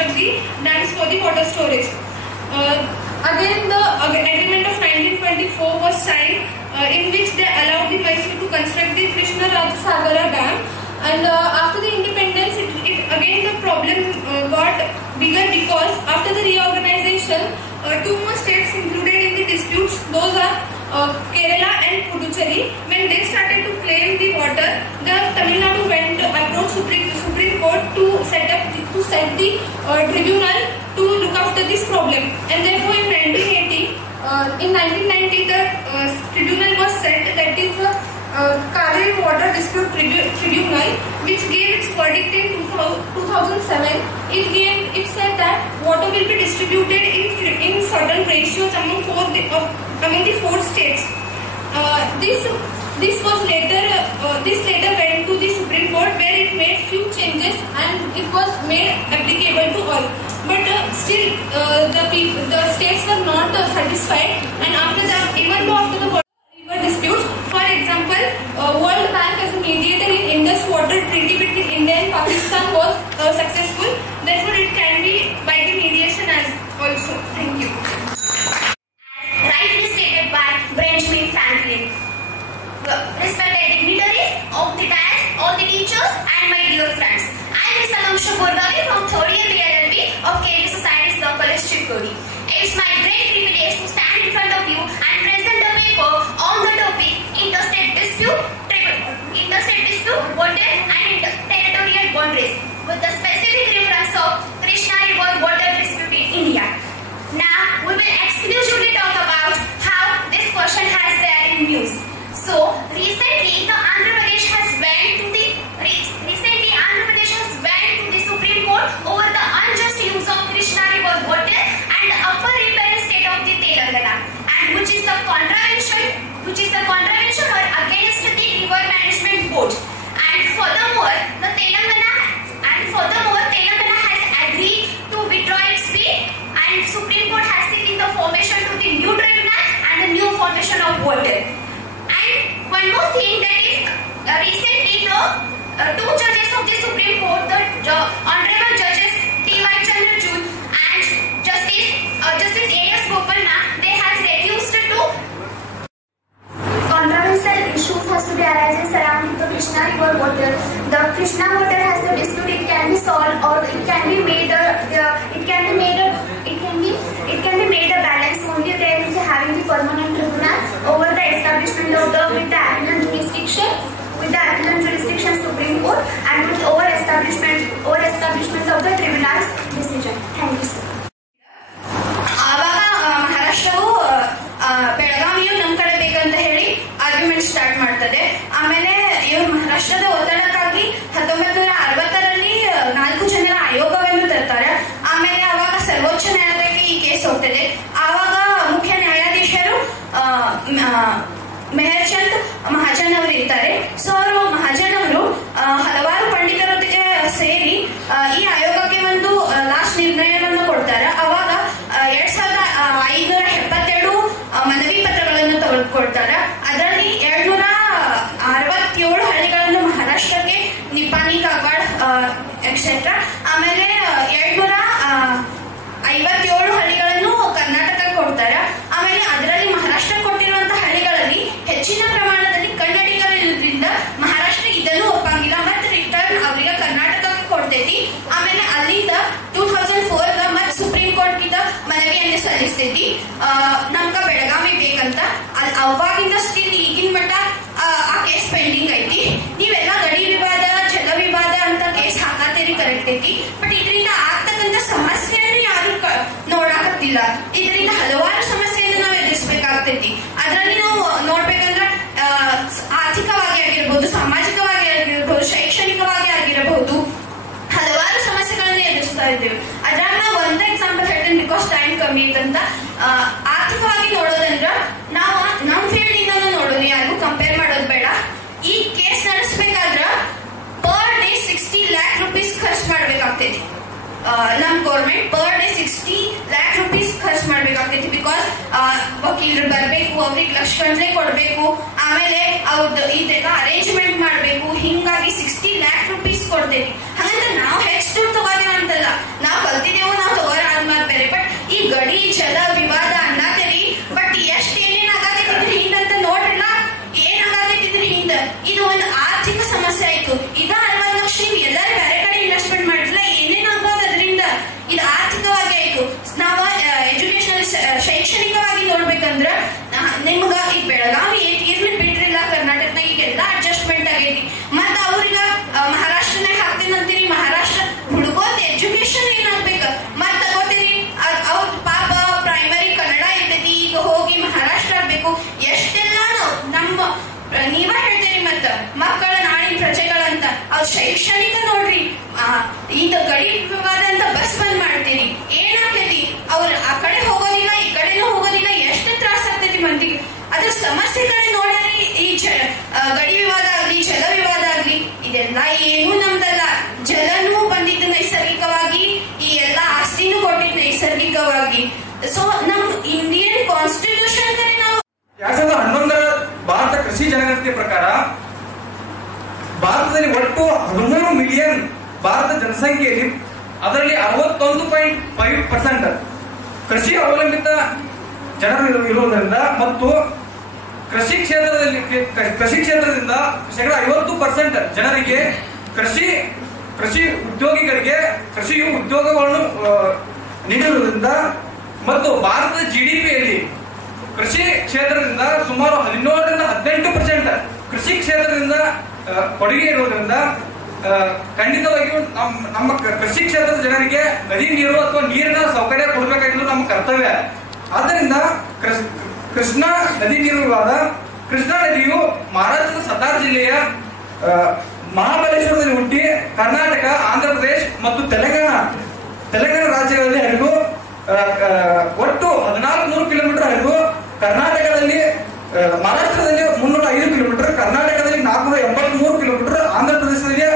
construct the dams for the water storage. Again, the agreement of 1924 was signed, in which they allowed the Mysore to construct the Krishna Rajasagara Dam. And after the independence, again the problem got bigger, because after the reorganization, two more states included in the disputes. Those are Kerala and Puducherry. When they started to claim the water, the Tamil Nadu went to approach Supreme Court to set the tribunal to look after this problem. And therefore, in 1990, the tribunal was set, that is Kaveri Water Dispute Tribunal, which gave its verdict in 2007. It said that water will be distributed in certain ratios among the four states. This later went to the Supreme Court, where it made few changes and it was made applicable to all. But still, the states were not satisfied, and even though after the river disputes, for example, World Bank as a mediator in Indus Water Treaty between India and Pakistan was successful. Therefore, it can be by the mediation as also. Thank you. Rightly stated by Benjamin Franklin. Respected dignitaries of the dais, all the teachers, and my dear friends, I am Ms. Akanksha Bordali from 3rd year BLLB of KV Society's Law College, Chikkodi. It is my great privilege to stand in front of you and present a paper on the topic interstate dispute, water and territorial boundaries, with the specific reference of Krishna River water dispute in India. Now, we will exclusively talk about how this question has there in news. So, recently Andhra Pradesh has went to the Supreme Court over the unjust use of Krishna River water and the upper riparian state of the Telangana, and which is the contravention or against the River Management Board. And furthermore, Telangana has agreed to withdraw its bid, and Supreme Court has seen the formation to the new tribunal and the new formation of water. And one more thing, that is recently the two judges of the Supreme Court, the Honorable Judges T.Y. Chandrachud and Justice A.S. Bopanna, they have reduced to controversial issues has to be arising surrounding the Krishna River water. The Krishna water has the dispute. It can be solved, or it can be made a balance only there is having the permanent tribunal over the establishment of the with the appellant jurisdiction Supreme Court, and with over establishment of the tribunal's decision. Thank you, sir. ಆವಾಗ ಮಹಾರಾಷ್ಟ್ರವು ಬೆಳಗಾವಿಯು ನಮ್ಮ ಕಡೆ ಬೇಕಂತ ಹೇಳಿ argument start ಮಾಡ್ತದೆ. ಆಮೇಲೆ ಇವರು ಮಹಾರಾಷ್ಟ್ರದ ಒತ್ತಡಕ್ಕಾಗಿ 1960ರಲ್ಲಿ 4 ಜನರ ಆಯೋಗವನ್ನು ತರ್ತಾರೆ. ಆಮೇಲೆ ಅವಾಗ ಸರ್ವೋಚ್ಚ ನ್ಯಾಯಾಲಯಕ್ಕೆ ಈ ಕೇಸ್ ಹೋಗ್ತದೆ. ಆವಾಗ ಮುಖ್ಯ ನ್ಯಾಯಾಧೀಶರು ಮೆಹರ್ಚಂದ್ ಮಹಾಜನ್ ಅವರು ಇರ್ತಾರೆ. ಸೊ ಅವರು ಮಹಾಜನ್ ಅವರು ಹಲವಾರು ಪಂಡಿತರೊಂದಿಗೆ ಸೇರಿ ಈ ಆಯೋಗಕ್ಕೆ ಒಂದು ಲಾಸ್ಟ್ ನಿರ್ಣಯವನ್ನು ಕೊಡ್ತಾರೆ. ಅವಾಗ 2577 ಮನವಿ ಪತ್ರಗಳನ್ನು ತೆಗೆದುಕೊಳ್ತಾರೆ. ಅದರಲ್ಲಿ 767 ಹಳ್ಳಿಗಳನ್ನು ಮಹಾರಾಷ್ಟ್ರಕ್ಕೆ, ನಿಪಾನಿ, ಕಾಗವಾಡ ಎಕ್ಸೆಟ್ರಾ. ಆಮೇಲೆ 757 ಹಳ್ಳಿಗಳನ್ನು ಕರ್ನಾಟಕಕ್ಕೆ ಕೊಡ್ತಾರೆ. ಆಮೇಲೆ ಅದರಲ್ಲಿ ಮಹಾರಾಷ್ಟ್ರ ಕೊಟ್ಟಿರುವಂತಹ ಹಳ್ಳಿಗಳಲ್ಲಿ ಹೆಚ್ಚಿನ ಪ್ರಮಾಣದಲ್ಲಿ ಕನ್ನಡಿಗರು ಇರೋದ್ರಿಂದ ಮಹಾರಾಷ್ಟ್ರ ಇದನ್ನು ಒಪ್ಪಂಗಿಲ್ಲ, ಮತ್ತೆ ರಿಟರ್ನ್ ಅವರಿಗೆ ಕರ್ನಾಟಕಕ್ಕೆ ಕೊಡ್ತೈತಿ. ಆಮೇಲೆ ಅಲ್ಲಿಂದ 2004 ಮತ್ತೆ ಸುಪ್ರೀಂ ಕೋರ್ಟ್ ಗಿಂತ ಮನವಿಯನ್ನು ಸಲ್ಲಿಸ್ತೈತಿ, ನಮ್ಗ ಬೆಳಗಾವಿ ಬೇಕಂತ. ಅವಾಗಿಂದ ಸ್ಟಿಲ್ ಈಗಿನ ಮಟ್ಟ ಆ ಕೇಸ್ ಪೆಂಡಿಂಗ್ ಐತಿ. ನೀವೆಲ್ಲ ಗಡಿ ವಿವಾದ, ಜಲ ವಿವಾದ ಅಂತ ಕೇಸ್ ಹಾಕತ್ತೀರಿ, ಕರೆಕ್ಟ್ ಐತಿ. ಬಟ್ ಇದರಿಂದ ಆಗ್ತಕ್ಕಂಥ ಸಮಸ್ಯೆಯನ್ನು ಯಾರು ನೋಡಾಕತ್ತಿಲ್ಲ. ಇದರಿಂದ ಹಲವಾರು ಸಮಸ್ಯೆಯನ್ನು ನಾವು ಎದುರಿಸಬೇಕಾಗ್ತೈತಿ. ಅದರಲ್ಲಿ ನಾವು ನೋಡ್ಬೇಕಂದ್ರೆ ಆರ್ಥಿಕವಾಗಿ ಆಗಿರ್ಬೋದು, ಸಾಮಾಜಿಕವಾಗಿ ಆಗಿರ್ಬೋದು, ಶೈಕ್ಷಣಿಕವಾಗಿ ಆಗಿರಬಹುದು, ಹಲವಾರು ಸಮಸ್ಯೆಗಳನ್ನು ಎದುರಿಸ್ತಾ ಇದ್ದೇವೆ. ಅದ್ರಾಗ ನಾವು ಒಂದು ಎಕ್ಸಾಂಪಲ್ ಹೇಳ್ತೇನೆ, ಬಿಕಾಸ್ ಟೈಮ್ ಕಮ್ಮಿ ಐತಂತ. ಆರ್ಥಿಕವಾಗಿ ನೋಡೋದಂದ್ರ ನಾವು ನಮ್ಮ ಫೀಲ್ಡ್ ಇಂದ ನೋಡೋದು, ಯಾರಿಗೂ ಕಂಪೇರ್ ಮಾಡೋದು ಬೇಡ. ಈ ಕೇಸ್ ನಡೆಸಬೇಕಾದ್ರ ಪರ್ ಡೇ 60 lakh rupees ಖರ್ಚು ಮಾಡ್ಬೇಕಾಗ್ತೈತಿ. ನಮ್ government per day 60 lakh rupees ಖರ್ಚು ಮಾಡ್ಬೇಕಾಗ್ತೈತಿ. ಬಿಕಾಸ್ ವಕೀಲರು ಬರ್ಬೇಕು, ಅವ್ರಿಗೆ ಲಕ್ಷಗಂಟ್ಲೆ ಕೊಡ್ಬೇಕು, ಆಮೇಲೆ ಅವ್ರದ್ದು ಇದೆಲ್ಲ ಅರೇಂಜ್ಮೆಂಟ್ ಮಾಡ್ಬೇಕು. ಹಿಂಗಾಗಿ 60 lakh rupees ಕೊಡ್ತೈತಿ. ಹಂಗಂದ್ರೆ ನಾವು ಹೆಚ್ಚು ದುಡ್ಡು ತಗೋದೇವ ಅಂತಲ್ಲ, ನಾವು ಕಲ್ತಿದ್ದೇವು, ನಾವು ತಗೋರ ಆದ್ಮೇಲೆ ಬೇರೆ. ಬಟ್ ಈ ಗಡಿ ಜಲ ವಿವಾದ ಅನ್ನತೇವಿ, ಬಟ್ ಎಷ್ಟ್ ಏನೇನ್ ಆಗತೈತಿದ್ರಿ ಹಿಂದಂತ ನೋಡ್ರಿಲ್ಲ. ಏನಾಗತೈತಿದ್ರಿ ಹಿಂದ ಇದು ಒಂದು ಆರ್ಥಿಕ ಸಮಸ್ಯೆ ಆಯ್ತು. ಇದ 60 ಲಕ್ಷ ಎಲ್ಲರೂ ಬೇರೆ ಕಡೆ ಇನ್ವೆಸ್ಟ್ಮೆಂಟ್ ಮಾಡಿಲ್ಲ, ಏನೇನ್ ಆಗ್ಬೋದು ಅದರಿಂದ. ಇದು ಆರ್ಥಿಕವಾಗಿ ಆಯ್ತು. ನಾವು ಎಜುಕೇಶನಲ್ ಶೈಕ್ಷಣಿಕವಾಗಿ ನೋಡ್ಬೇಕಂದ್ರ ನಿಮ್ಗ ಈಗ ಬೆಳಗಾವಿ ಇರ್ಲಿ ಬಿಡ್ರಿಲ್ಲ, ಕರ್ನಾಟಕನಾಗ ಈಗೆಲ್ಲ ಅಡ್ಜಸ್ಟ್ಮೆಂಟ್ ಆಗೈತಿ. ಮತ್ತ ಅವ್ರಿಗ ಮಹಾರಾಷ್ಟ್ರನಾಗ ಹಾಕ್ತೇನಂತೀರಿ, ಮಹಾರಾಷ್ಟ್ರ ಹುಡುಗೋದ್ ಎಜುಕೇಶನ್ ಏನಾಗ್ಬೇಕ ಮತ್ ತಗೋತೀರಿ. ಅವ್ರ ಪಾಪ ಪ್ರೈಮರಿ ಕನ್ನಡ ಇರ್ತೈತಿ, ಈಗ ಹೋಗಿ ಮಹಾರಾಷ್ಟ್ರ ಆಗ್ಬೇಕು. ಎಷ್ಟೆಲ್ಲ ನಮ್ಮ ನೀವ ಹೇಳ್ತೀರಿ ಮತ್ತ ಮಕ್ಕಳ ನಾಡಿನ ಪ್ರಜೆಗಳಂತ. ಅವ್ರ ಶೈಕ್ಷಣಿಕ ನೋಡ್ರಿ, ಈಗ ಗಡಿ ವಿವಾದ ಅಂತ ಬಸ್ ಬಂದ್ ಮಾಡ್ತೀರಿ, ಏನಾಗ್ತೈತಿ? ಅವ್ರ ಆ ಕಡೆ ಹೋಗೋದಿಲ್ಲ, ಈ ಕಡೆನೂ ಹೋಗೋದಿಲ್ಲ, ಎಷ್ಟು ತ್ರಾಸ ಆಗ್ತೈತಿ ಮಂದಿಗೆ. ಅದ್ರ ಸಮಸ್ಯೆ ಕಡೆ ನೋಡ್ರಿ. ಈ ಗಡಿ ವಿವಾದ ಆಗ್ಲಿ, ಜಲ ವಿವಾದ ಆಗ್ಲಿ, ಇದೆಲ್ಲ ಏನೂ ನಮ್ದಲ್ಲ. ಜಲನೂ ಬಂದಿದ್ದು ನೈಸರ್ಗಿಕವಾಗಿ, ಈ ಎಲ್ಲ ಆಸ್ತಿನೂ ಕೊಟ್ಟಿದ್ದು ನೈಸರ್ಗಿಕವಾಗಿ. ಸೊ ನಮ್ ಇಂಡಿಯನ್ ಕಾನ್ಸ್ಟಿಟ್ಯೂಷನ್ ನಾವು 2011 ಭಾರತ ಕೃಷಿ ಜನಗಣತಿ ಪ್ರಕಾರ ಭಾರತದಲ್ಲಿ ಒಟ್ಟು 13 ಮಿಲಿಯನ್ ಭಾರತ ಜನಸಂಖ್ಯೆಯಲ್ಲಿ ಅದರಲ್ಲಿ 61.5% ಕೃಷಿ ಅವಲಂಬಿತ ಜನರು ಇರುವುದರಿಂದ ಮತ್ತು ಕೃಷಿ ಕ್ಷೇತ್ರದಿಂದ ಶೇಕಡ 50% ಜನರಿಗೆ ಕೃಷಿ ಉದ್ಯೋಗಿಗಳಿಗೆ ಕೃಷಿಯು ಉದ್ಯೋಗಗಳನ್ನು ನೀಡಿರುವುದರಿಂದ ಮತ್ತು ಭಾರತದ GDPಯಲ್ಲಿ ಕೃಷಿ ಕ್ಷೇತ್ರದಿಂದ ಸುಮಾರು 17ರಿಂದ 18% ಕೃಷಿ ಕ್ಷೇತ್ರದಿಂದ ಕೊಡುಗೆ ಇರುವುದರಿಂದ ಖಂಡಿತವಾಗಿಯೂ ನಮ್ಮ ಕೃಷಿ ಕ್ಷೇತ್ರದ ಜನರಿಗೆ ನದಿ ನೀರು ಅಥವಾ ನೀರಿನ ಸೌಕರ್ಯ ಕೊಡಬೇಕಾಗಿದ್ದು ನಮ್ಮ ಕರ್ತವ್ಯ. ಆದ್ದರಿಂದ ಕೃಷ್ಣಾ ನದಿ ನೀರು ವಿವಾದ. ಕೃಷ್ಣಾ ನದಿಯು ಮಹಾರಾಷ್ಟ್ರದ ಸತಾರ್ ಜಿಲ್ಲೆಯ ಮಹಾಬಲೇಶ್ವರದಲ್ಲಿ ಹುಟ್ಟಿ ಕರ್ನಾಟಕ, ಆಂಧ್ರ ಪ್ರದೇಶ ಮತ್ತು ತೆಲಂಗಾಣ ರಾಜ್ಯಗಳಲ್ಲಿ ಹರಿದು ಒಟ್ಟು 1400 ಕಿಲೋಮೀಟರ್ ಹರಿದು ಕರ್ನಾಟಕದಲ್ಲಿ ಮಹಾರಾಷ್ಟ್ರದಲ್ಲಿ 305 ಕಿಲೋಮೀಟರ್, ಕರ್ನಾಟಕದಲ್ಲಿ 483 ಕಿಲೋಮೀಟರ್, ಆಂಧ್ರ ಪ್ರದೇಶದಲ್ಲಿ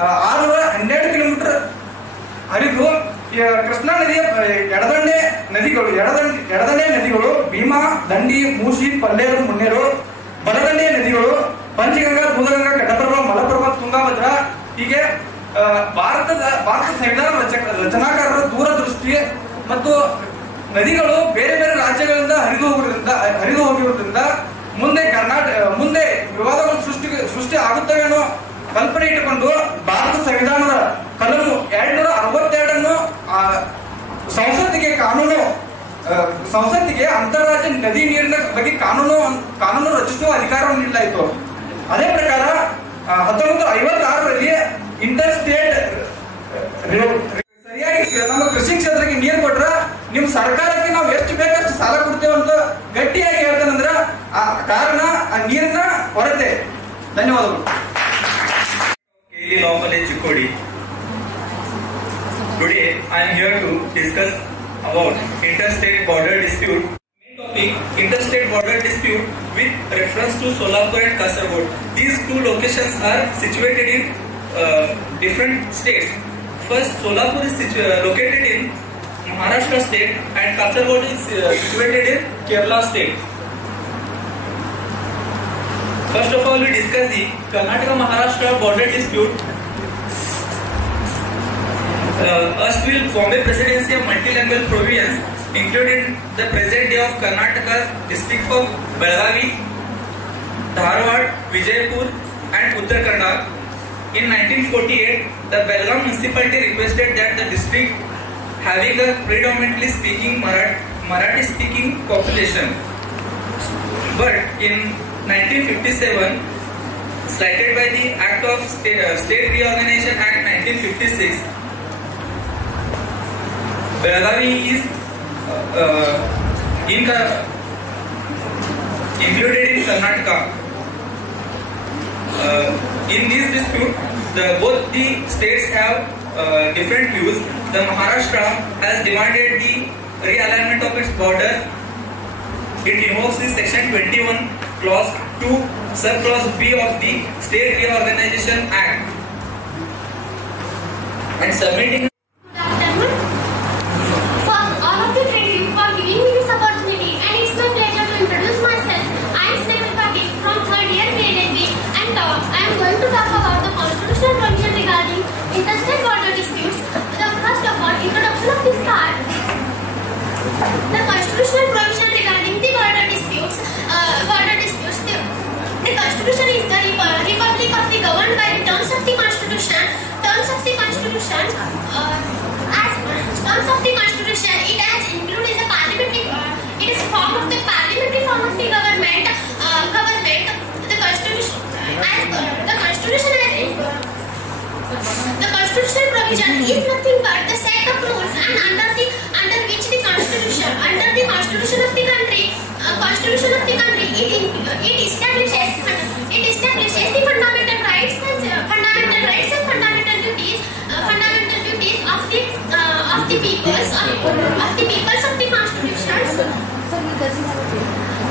612 ಕಿಲೋಮೀಟರ್ ಹರಿದು ಕೃಷ್ಣಾ ನದಿಯ ಎಡದಂಡೆ ನದಿಗಳು ಭೀಮಾ, ದಂಡಿ, ಮೂಸಿ, ಪಲ್ಲೇರು, ಮುನ್ನೇರು. ಬಲದಂಡೆಯ ನದಿಗಳು ಪಂಚಗಂಗಾ, ದೂಧಗಂಗಾ, ಘಟಪ್ರಭಾ, ಮಲಪ್ರಭಾ, ತುಂಗಾಭದ್ರಾ. ಹೀಗೆ ಭಾರತ ಸಂವಿಧಾನ ರಚನಾಕಾರರ ದೂರದೃಷ್ಟಿ ಮತ್ತು ನದಿಗಳು ಬೇರೆ ಬೇರೆ ರಾಜ್ಯಗಳಿಂದ ಹರಿದು ಹೋಗಿರುವುದರಿಂದ ಮುಂದೆ ವಿವಾದಗಳು ಸೃಷ್ಟಿ ಆಗುತ್ತವೆ ಅನ್ನೋ ಕಲ್ಪನೆ ಇಟ್ಟುಕೊಂಡು ಭಾರತ ಸಂವಿಧಾನದ ಕಲಮು 262 ಸಂಸತ್ತಿಗೆ ಅಂತಾರಾಜ್ಯ ನದಿ ನೀರಿನ ಬಗ್ಗೆ ಕಾನೂನು ರಚಿಸುವ ಅಧಿಕಾರವನ್ನು ನೀಡಲಾಯಿತು. ಅದೇ ಪ್ರಕಾರ 1956ರಲ್ಲಿ ಇಂಟರ್ ಸ್ಟೇಟ್ ಸರಿಯಾಗಿ ನಮ್ಮ ಕೃಷಿ ಕ್ಷೇತ್ರಕ್ಕೆ ನೀರು ಕೊಟ್ರ ನಿಮ್ ಸರ್ಕಾರಕ್ಕೆ ನಾವು ಎಷ್ಟು ಬೇಕಷ್ಟು ಸಾಲ ಕೊಡ್ತೇವೆ ಅಂತ ಗಟ್ಟಿಯಾಗಿ ಹೇಳ್ತಾನಂದ್ರ ಆ ಕಾರಣ ಆ ನೀರಿನ ಕೊರತೆ. ಧನ್ಯವಾದಗಳು. Law College Chikodi. Today I am here to discuss about interstate border dispute. Main topic: interstate border dispute with reference to Solapur and Kasaragod. These two locations are situated in different states. First, Solapur is located in Maharashtra state and Kasaragod is situated in Kerala state. First of all, we discuss the Karnataka-Maharashtra border dispute. Erstwhile Bombay Presidency of multilingual provisions included the present day of Karnataka district of Belagavi, Dharwad, Vijaypur and Uttar Kannada. In 1948, the Belgaum municipality requested that the district having a predominantly speaking Marathi speaking population. But in 1957, cited by the Act of State Reorganization Act 1956, Belagavi is included in Karnataka. In this dispute, both the states have different views. The Maharashtra has demanded the realignment of its border. It invokes the Section 21, Clause 2, Subclause B of the State Reorganization Act. And submitting. Going to talk about the constitutional provision regarding interstate border disputes. First of all, The constitutional provision is nothing but the set of rules and under which the constitution of the country it establishes the fundamental rights and fundamental duties of the peoples of the constitution.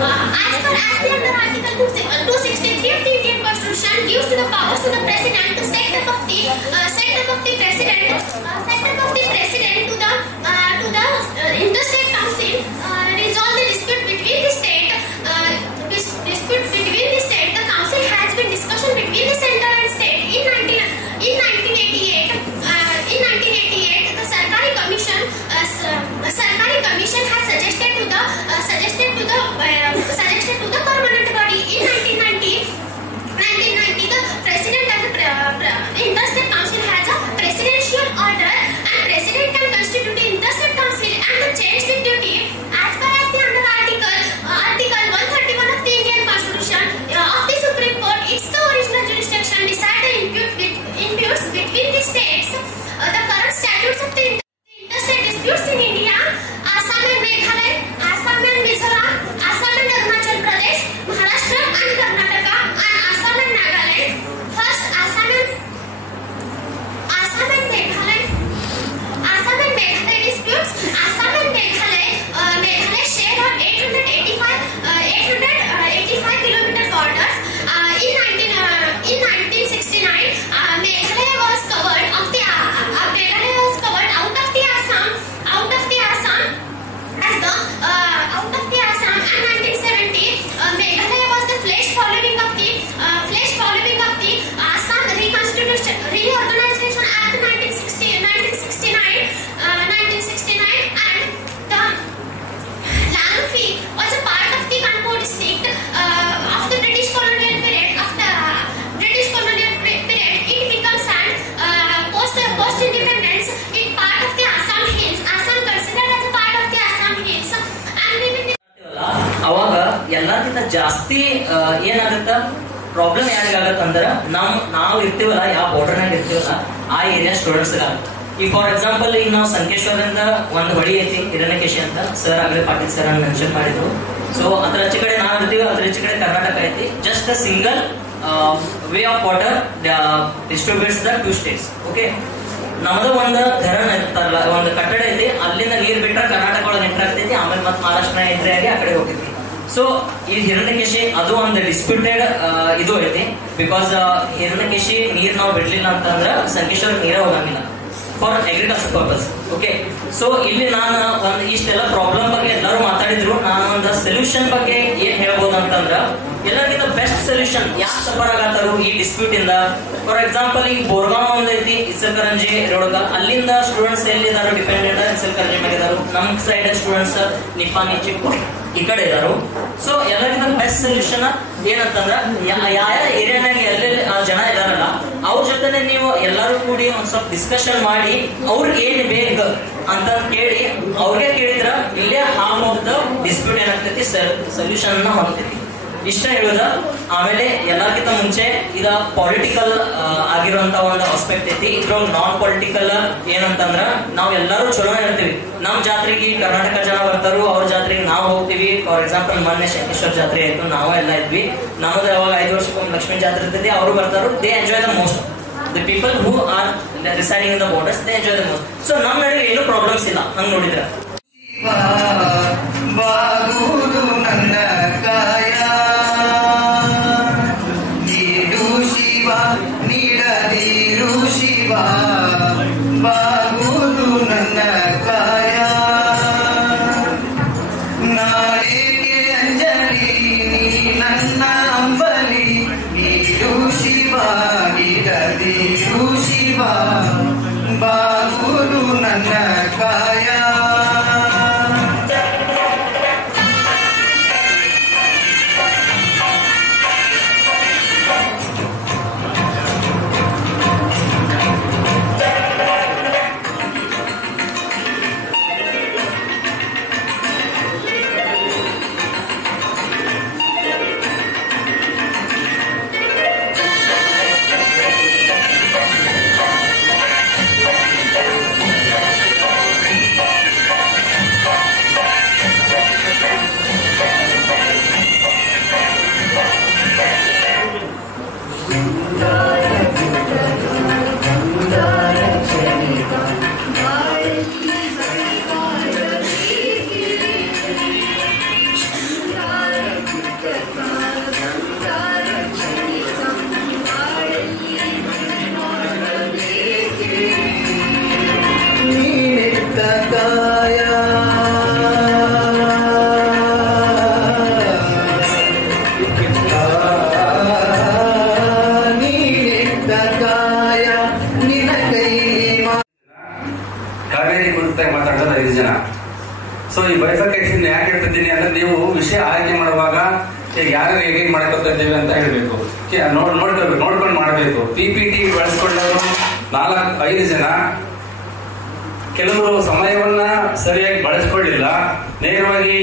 As per the under Article 263 of the Indian Constitution gives to the powers to the President to set up of the President to the Interstate Council resolve the dispute between the state. The council has been discussion between the center and state. In 1988, the Sarkari Commission has suggested to the permanent body. In 1990, the President of the Interstate Council has a presidential order, and President can constitute the Interstate Council and the change the duty as per as the under Article 131 of the Indian Constitution of the Supreme Court. It's the original jurisdiction decide the disputes between the states. The current statutes of the interstate disputes in India: Assam and Meghalaya, Assam and Mizoram, Assam and Arunachal Pradesh, Maharashtra and Karnataka, and Assam and Nagaland. First, Assam and Meghalaya disputes. Assam and Meghalaya share on 885 kilometer borders. In 1969, Meghalaya was covered out of the Assam and 1970 Meghalaya was the flash following of the Assam Reorganization Act 1969 and the Langfi was a part of the Kanpur district of the British colonial period. It becomes an post-independence. It part of the Assam Hills. Assam considered as a part of the Assam Hills. ಅವಾಗ ಎಲ್ಲಕ್ಕಿಂತ ಜಾಸ್ತಿ ಏನಾಗುತ್ತ problem ಯಾರಿಗಾಗತ್ತಂದ್ರ ನಾವು ಇರ್ತೀವಲ್ಲ, ಯಾವ ಬಾರ್ಡರ್ನಾಗ ಇರ್ತೀವಲ್ಲ ಆ area students ಆಗುತ್ತೆ. ಈಗ ಫಾರ್ ಎಕ್ಸಾಂಪಲ್ ಈಗ ನಾವು ಸಂಕೇಶ್ವರದಿಂದ ಒಂದು ಹೊಳಿ ಐತಿ ಹಿರಣ್ಯಕೇಶಿ ಅಂತ ಸರ್ ಆಗಲೇ ಪಾಟೀಲ್ ಸರ್ ಮೆನ್ಷನ್ ಮಾಡಿದ್ರು. ಸೊ ಅದ್ರ ಆಚೆ ಕಡೆ ನಾವು ಇರ್ತೀವಿ, ಅದ್ರ ಈಚೆ ಕಡೆ ಕರ್ನಾಟಕ ಐತಿ. Just a single way of water distributes the 2 states. Okay, ನಮ್ದು ಒಂದು ಧರಣ ಇರ್ತಾರಲ್ಲ, ಒಂದು ಕಟ್ಟಡ ಐತಿ, ಅಲ್ಲಿಂದ ನೀರ್ ಬಿಟ್ರೆ ಕರ್ನಾಟಕ ಒಳಗೆ ಎಂಟ್ರಿ ಆಗ್ತೈತಿ, ಆಮೇಲೆ ಮತ್ತೆ ಮಹಾರಾಷ್ಟ್ರ ಎಂಟ್ರಿ ಆಗಿ ಆ ಕಡೆ ಹೋಗ್ತೈತಿ. ಸೊ ಈ ಹಿರಣ್ಯಕೇಶಿ ಅದು ಒಂದು ಡಿಸ್ಪ್ಯೂಟೆಡ್ ಇದು ಐತಿ. ಬಿಕಾಸ್ ಹಿರಣ್ಯಕೇಶಿ ನೀರ್ ನಾವು ಬಿಡ್ಲಿಲ್ಲ ಅಂತಂದ್ರ ಸಂಕೇಶ್ವರ ನೀರೇ ಹೋಗಂಗಿಲ್ಲ for agriculture purpose. Okay, so ಇಲ್ಲಿ ನಾನು ಒಂದು ಇಷ್ಟೆಲ್ಲ ಪ್ರಾಬ್ಲಮ್ ಬಗ್ಗೆ ಎಲ್ಲರೂ ಮಾತಾಡಿದ್ರು. ನಾನು ಒಂದು ಸೊಲ್ಯೂಷನ್ ಬಗ್ಗೆ ಏನ್ ಹೇಳ್ಬೋದು ಅಂತಂದ್ರ, ಎಲ್ಲರಿಗಿಂತ ಬೆಸ್ಟ್ ಸೊಲ್ಯೂಷನ್ ಯಾಕೆ ಸಫರ್ ಆಗತ್ತಾರು ಈ ಡಿಸ್ಪ್ಯೂಟ್ ಇಂದ. ಫಾರ್ ಎಕ್ಸಾಂಪಲ್ ಈಗ ಬೋರ್ಗಾಂವ್ ಒಂದ್ ಐತಿ, ಇಸಲ್ಕರಂಜಿ ರೋಡ್ಗ, ಅಲ್ಲಿಂದ ಸ್ಟೂಡೆಂಟ್ಸ್ ಎಲ್ಲಿದಾರು ಡಿಪೆಂಡೆಂಟ್ ಇಸಲ್ಕರಂಜಿ ಮೇಲೆ ಇದಾರು. ನಮ್ ಸೈಡ್ ಸ್ಟೂಡೆಂಟ್ಸ್ ನಿಪ್ಪಾನಿ ಚಿಕ್ಕೋಡಿ ಈ ಕಡೆ ಇದಾರು. ಸೊ ಎಲ್ಲರಿಗಿಂತ ಬೆಸ್ಟ್ ಸೊಲ್ಯೂಷನ್ ಏನಂತಂದ್ರ, ಯಾವ ಏರಿಯಾನಾಗ ಎಲ್ಲೆಲ್ಲಿ ಜನ ಇದಾರಲ್ಲ ಅವ್ರ ಜೊತೆ ನೀವು ಎಲ್ಲರೂ ಕೂಡಿ ಒಂದ್ ಸ್ವಲ್ಪ ಡಿಸ್ಕಷನ್ ಮಾಡಿ ಅವ್ರಿಗೆ ಏನ್ ಬೇಕು ಅಂತ ಕೇಳಿ ಅವ್ರಿಗೆ ಕೇಳಿದ್ರ ಇಲ್ಲೇ ಹಾಫ್ ಆಫ್ ದ ಡಿಸ್ಪ್ಯೂಟ್ ಏನಾಗ್ತೈತಿ ಸೊಲ್ಯೂಷನ್ ಹೊಂದ್ತೈತಿ. ಇಷ್ಟ ಹೇಳುದ. ಆಮೇಲೆ ಎಲ್ಲಕ್ಕಿಂತ ಮುಂಚೆ ಇದ ಪೊಲಿಟಿಕಲ್ ಆಗಿರುವಂತ ಒಂದು ಆಸ್ಪೆಕ್ಟ್ ಐತಿ. ಇದ್ರೊಳಗೆ ನಾನ್ ಪೊಲಿಟಿಕಲ್ ಏನಂತಂದ್ರ, ನಾವ್ ಎಲ್ಲರೂ ಚಲೋ ಇರ್ತೀವಿ. ನಮ್ ಜಾತ್ರೆಗೆ ಕರ್ನಾಟಕ ಜನ ಬರ್ತಾರು, ಅವ್ರ ಜಾತ್ರೆಗೆ ನಾವು ಹೋಗ್ತೀವಿ. ಫಾರ್ ಎಕ್ಸಾಂಪಲ್ ಮೊನ್ನೆ ಶಂಕೇಶ್ವರ ಜಾತ್ರೆ ಆಯ್ತು, ನಾವು ಎಲ್ಲ ಇದ್ವಿ. ನಮ್ಮದು ಯಾವಾಗ 5 ವರ್ಷಕ್ಕೊಮ್ಮೆ ಲಕ್ಷ್ಮೀ ಜಾತ್ರೆ ಇರ್ತೈತಿ, ಅವರು ಬರ್ತಾರು. They enjoy the most. The people who are residing in the borders, they enjoy the most. So ನಮ್ ನಡುವೆ ಏನು ಪ್ರಾಬ್ಲಮ್ಸ್ ಇಲ್ಲ ಹಂಗ್ ನೋಡಿದ್ರ. ಬಾಗುವುದು ನನ್ನ ಕಾಯ, ನೀಡು ಶಿವ ನೀಡದಿರು ಶಿವ, ಬಾಗುವುದು ನನ್ನ ಕಾಯ, ನಾಳೆಗೆ ಅಂಜಲಿ ನನ್ನ ಅಂಬಲಿ, ನೀಡು ಶಿವ ನೀಡದಿರು ಶಿವ, ಬಾಗುವುದು ನನ್ನ ಕಾಯ. 5 ಜನ. ಸೊ ಈ ಬೈಫರ್ಕೇಶನ್ ಯಾಕೆ ಹೇಳ್ತಿದ್ದೀನಿ ಅಂದ್ರೆ ನೀವು ವಿಷಯ ಆಯ್ಕೆ ಮಾಡುವಾಗ ಈಗ ಯಾರು ಹೇಗೆ ಮಾಡ್ಕೊತಾ ಇದ್ದೇವೆ ಅಂತ ಹೇಳ್ಬೇಕು, ನೋಡ್ಕೊಂಡು ಮಾಡಬೇಕು. PPT ಬಳಸ್ಕೊಂಡವರು 4-5 ಜನ, ಕೆಲವರು ಸಮಯವನ್ನ ಸರಿಯಾಗಿ ಬಳಸ್ಕೊಳ್ಳಿಲ್ಲ, ನೇರವಾಗಿ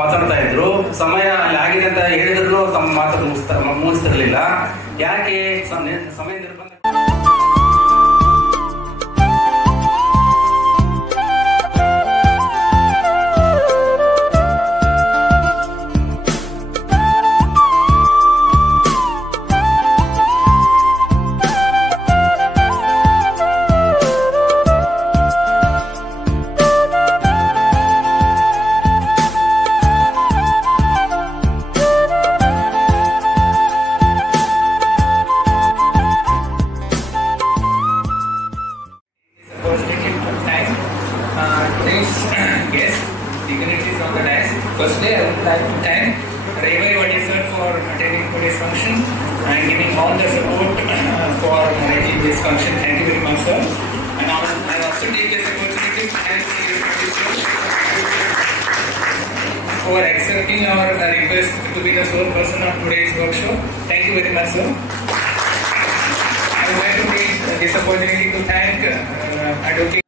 ಮಾತಾಡ್ತಾ ಇದ್ರು. ಸಮಯ ಅಲ್ಲಿ ಆಗಿದೆ ಅಂತ ಹೇಳಿದ್ರು ತಮ್ಮ ಮಾತು ಮುಗಿಸ್ತಿರ್ಲಿಲ್ಲ. ಯಾಕೆ ಸಮಯ ನಿರ್ಬಂಧ. Firstly, I would like to thank Ravi Vadi sir for attending today's function and giving all the support for arranging this function. Thank you very much, sir. And I also take this opportunity to thank Ravi Vadi sir for accepting our request to be the sole person of today's workshop. Thank you very much, sir. I would like to take this opportunity to thank Advocate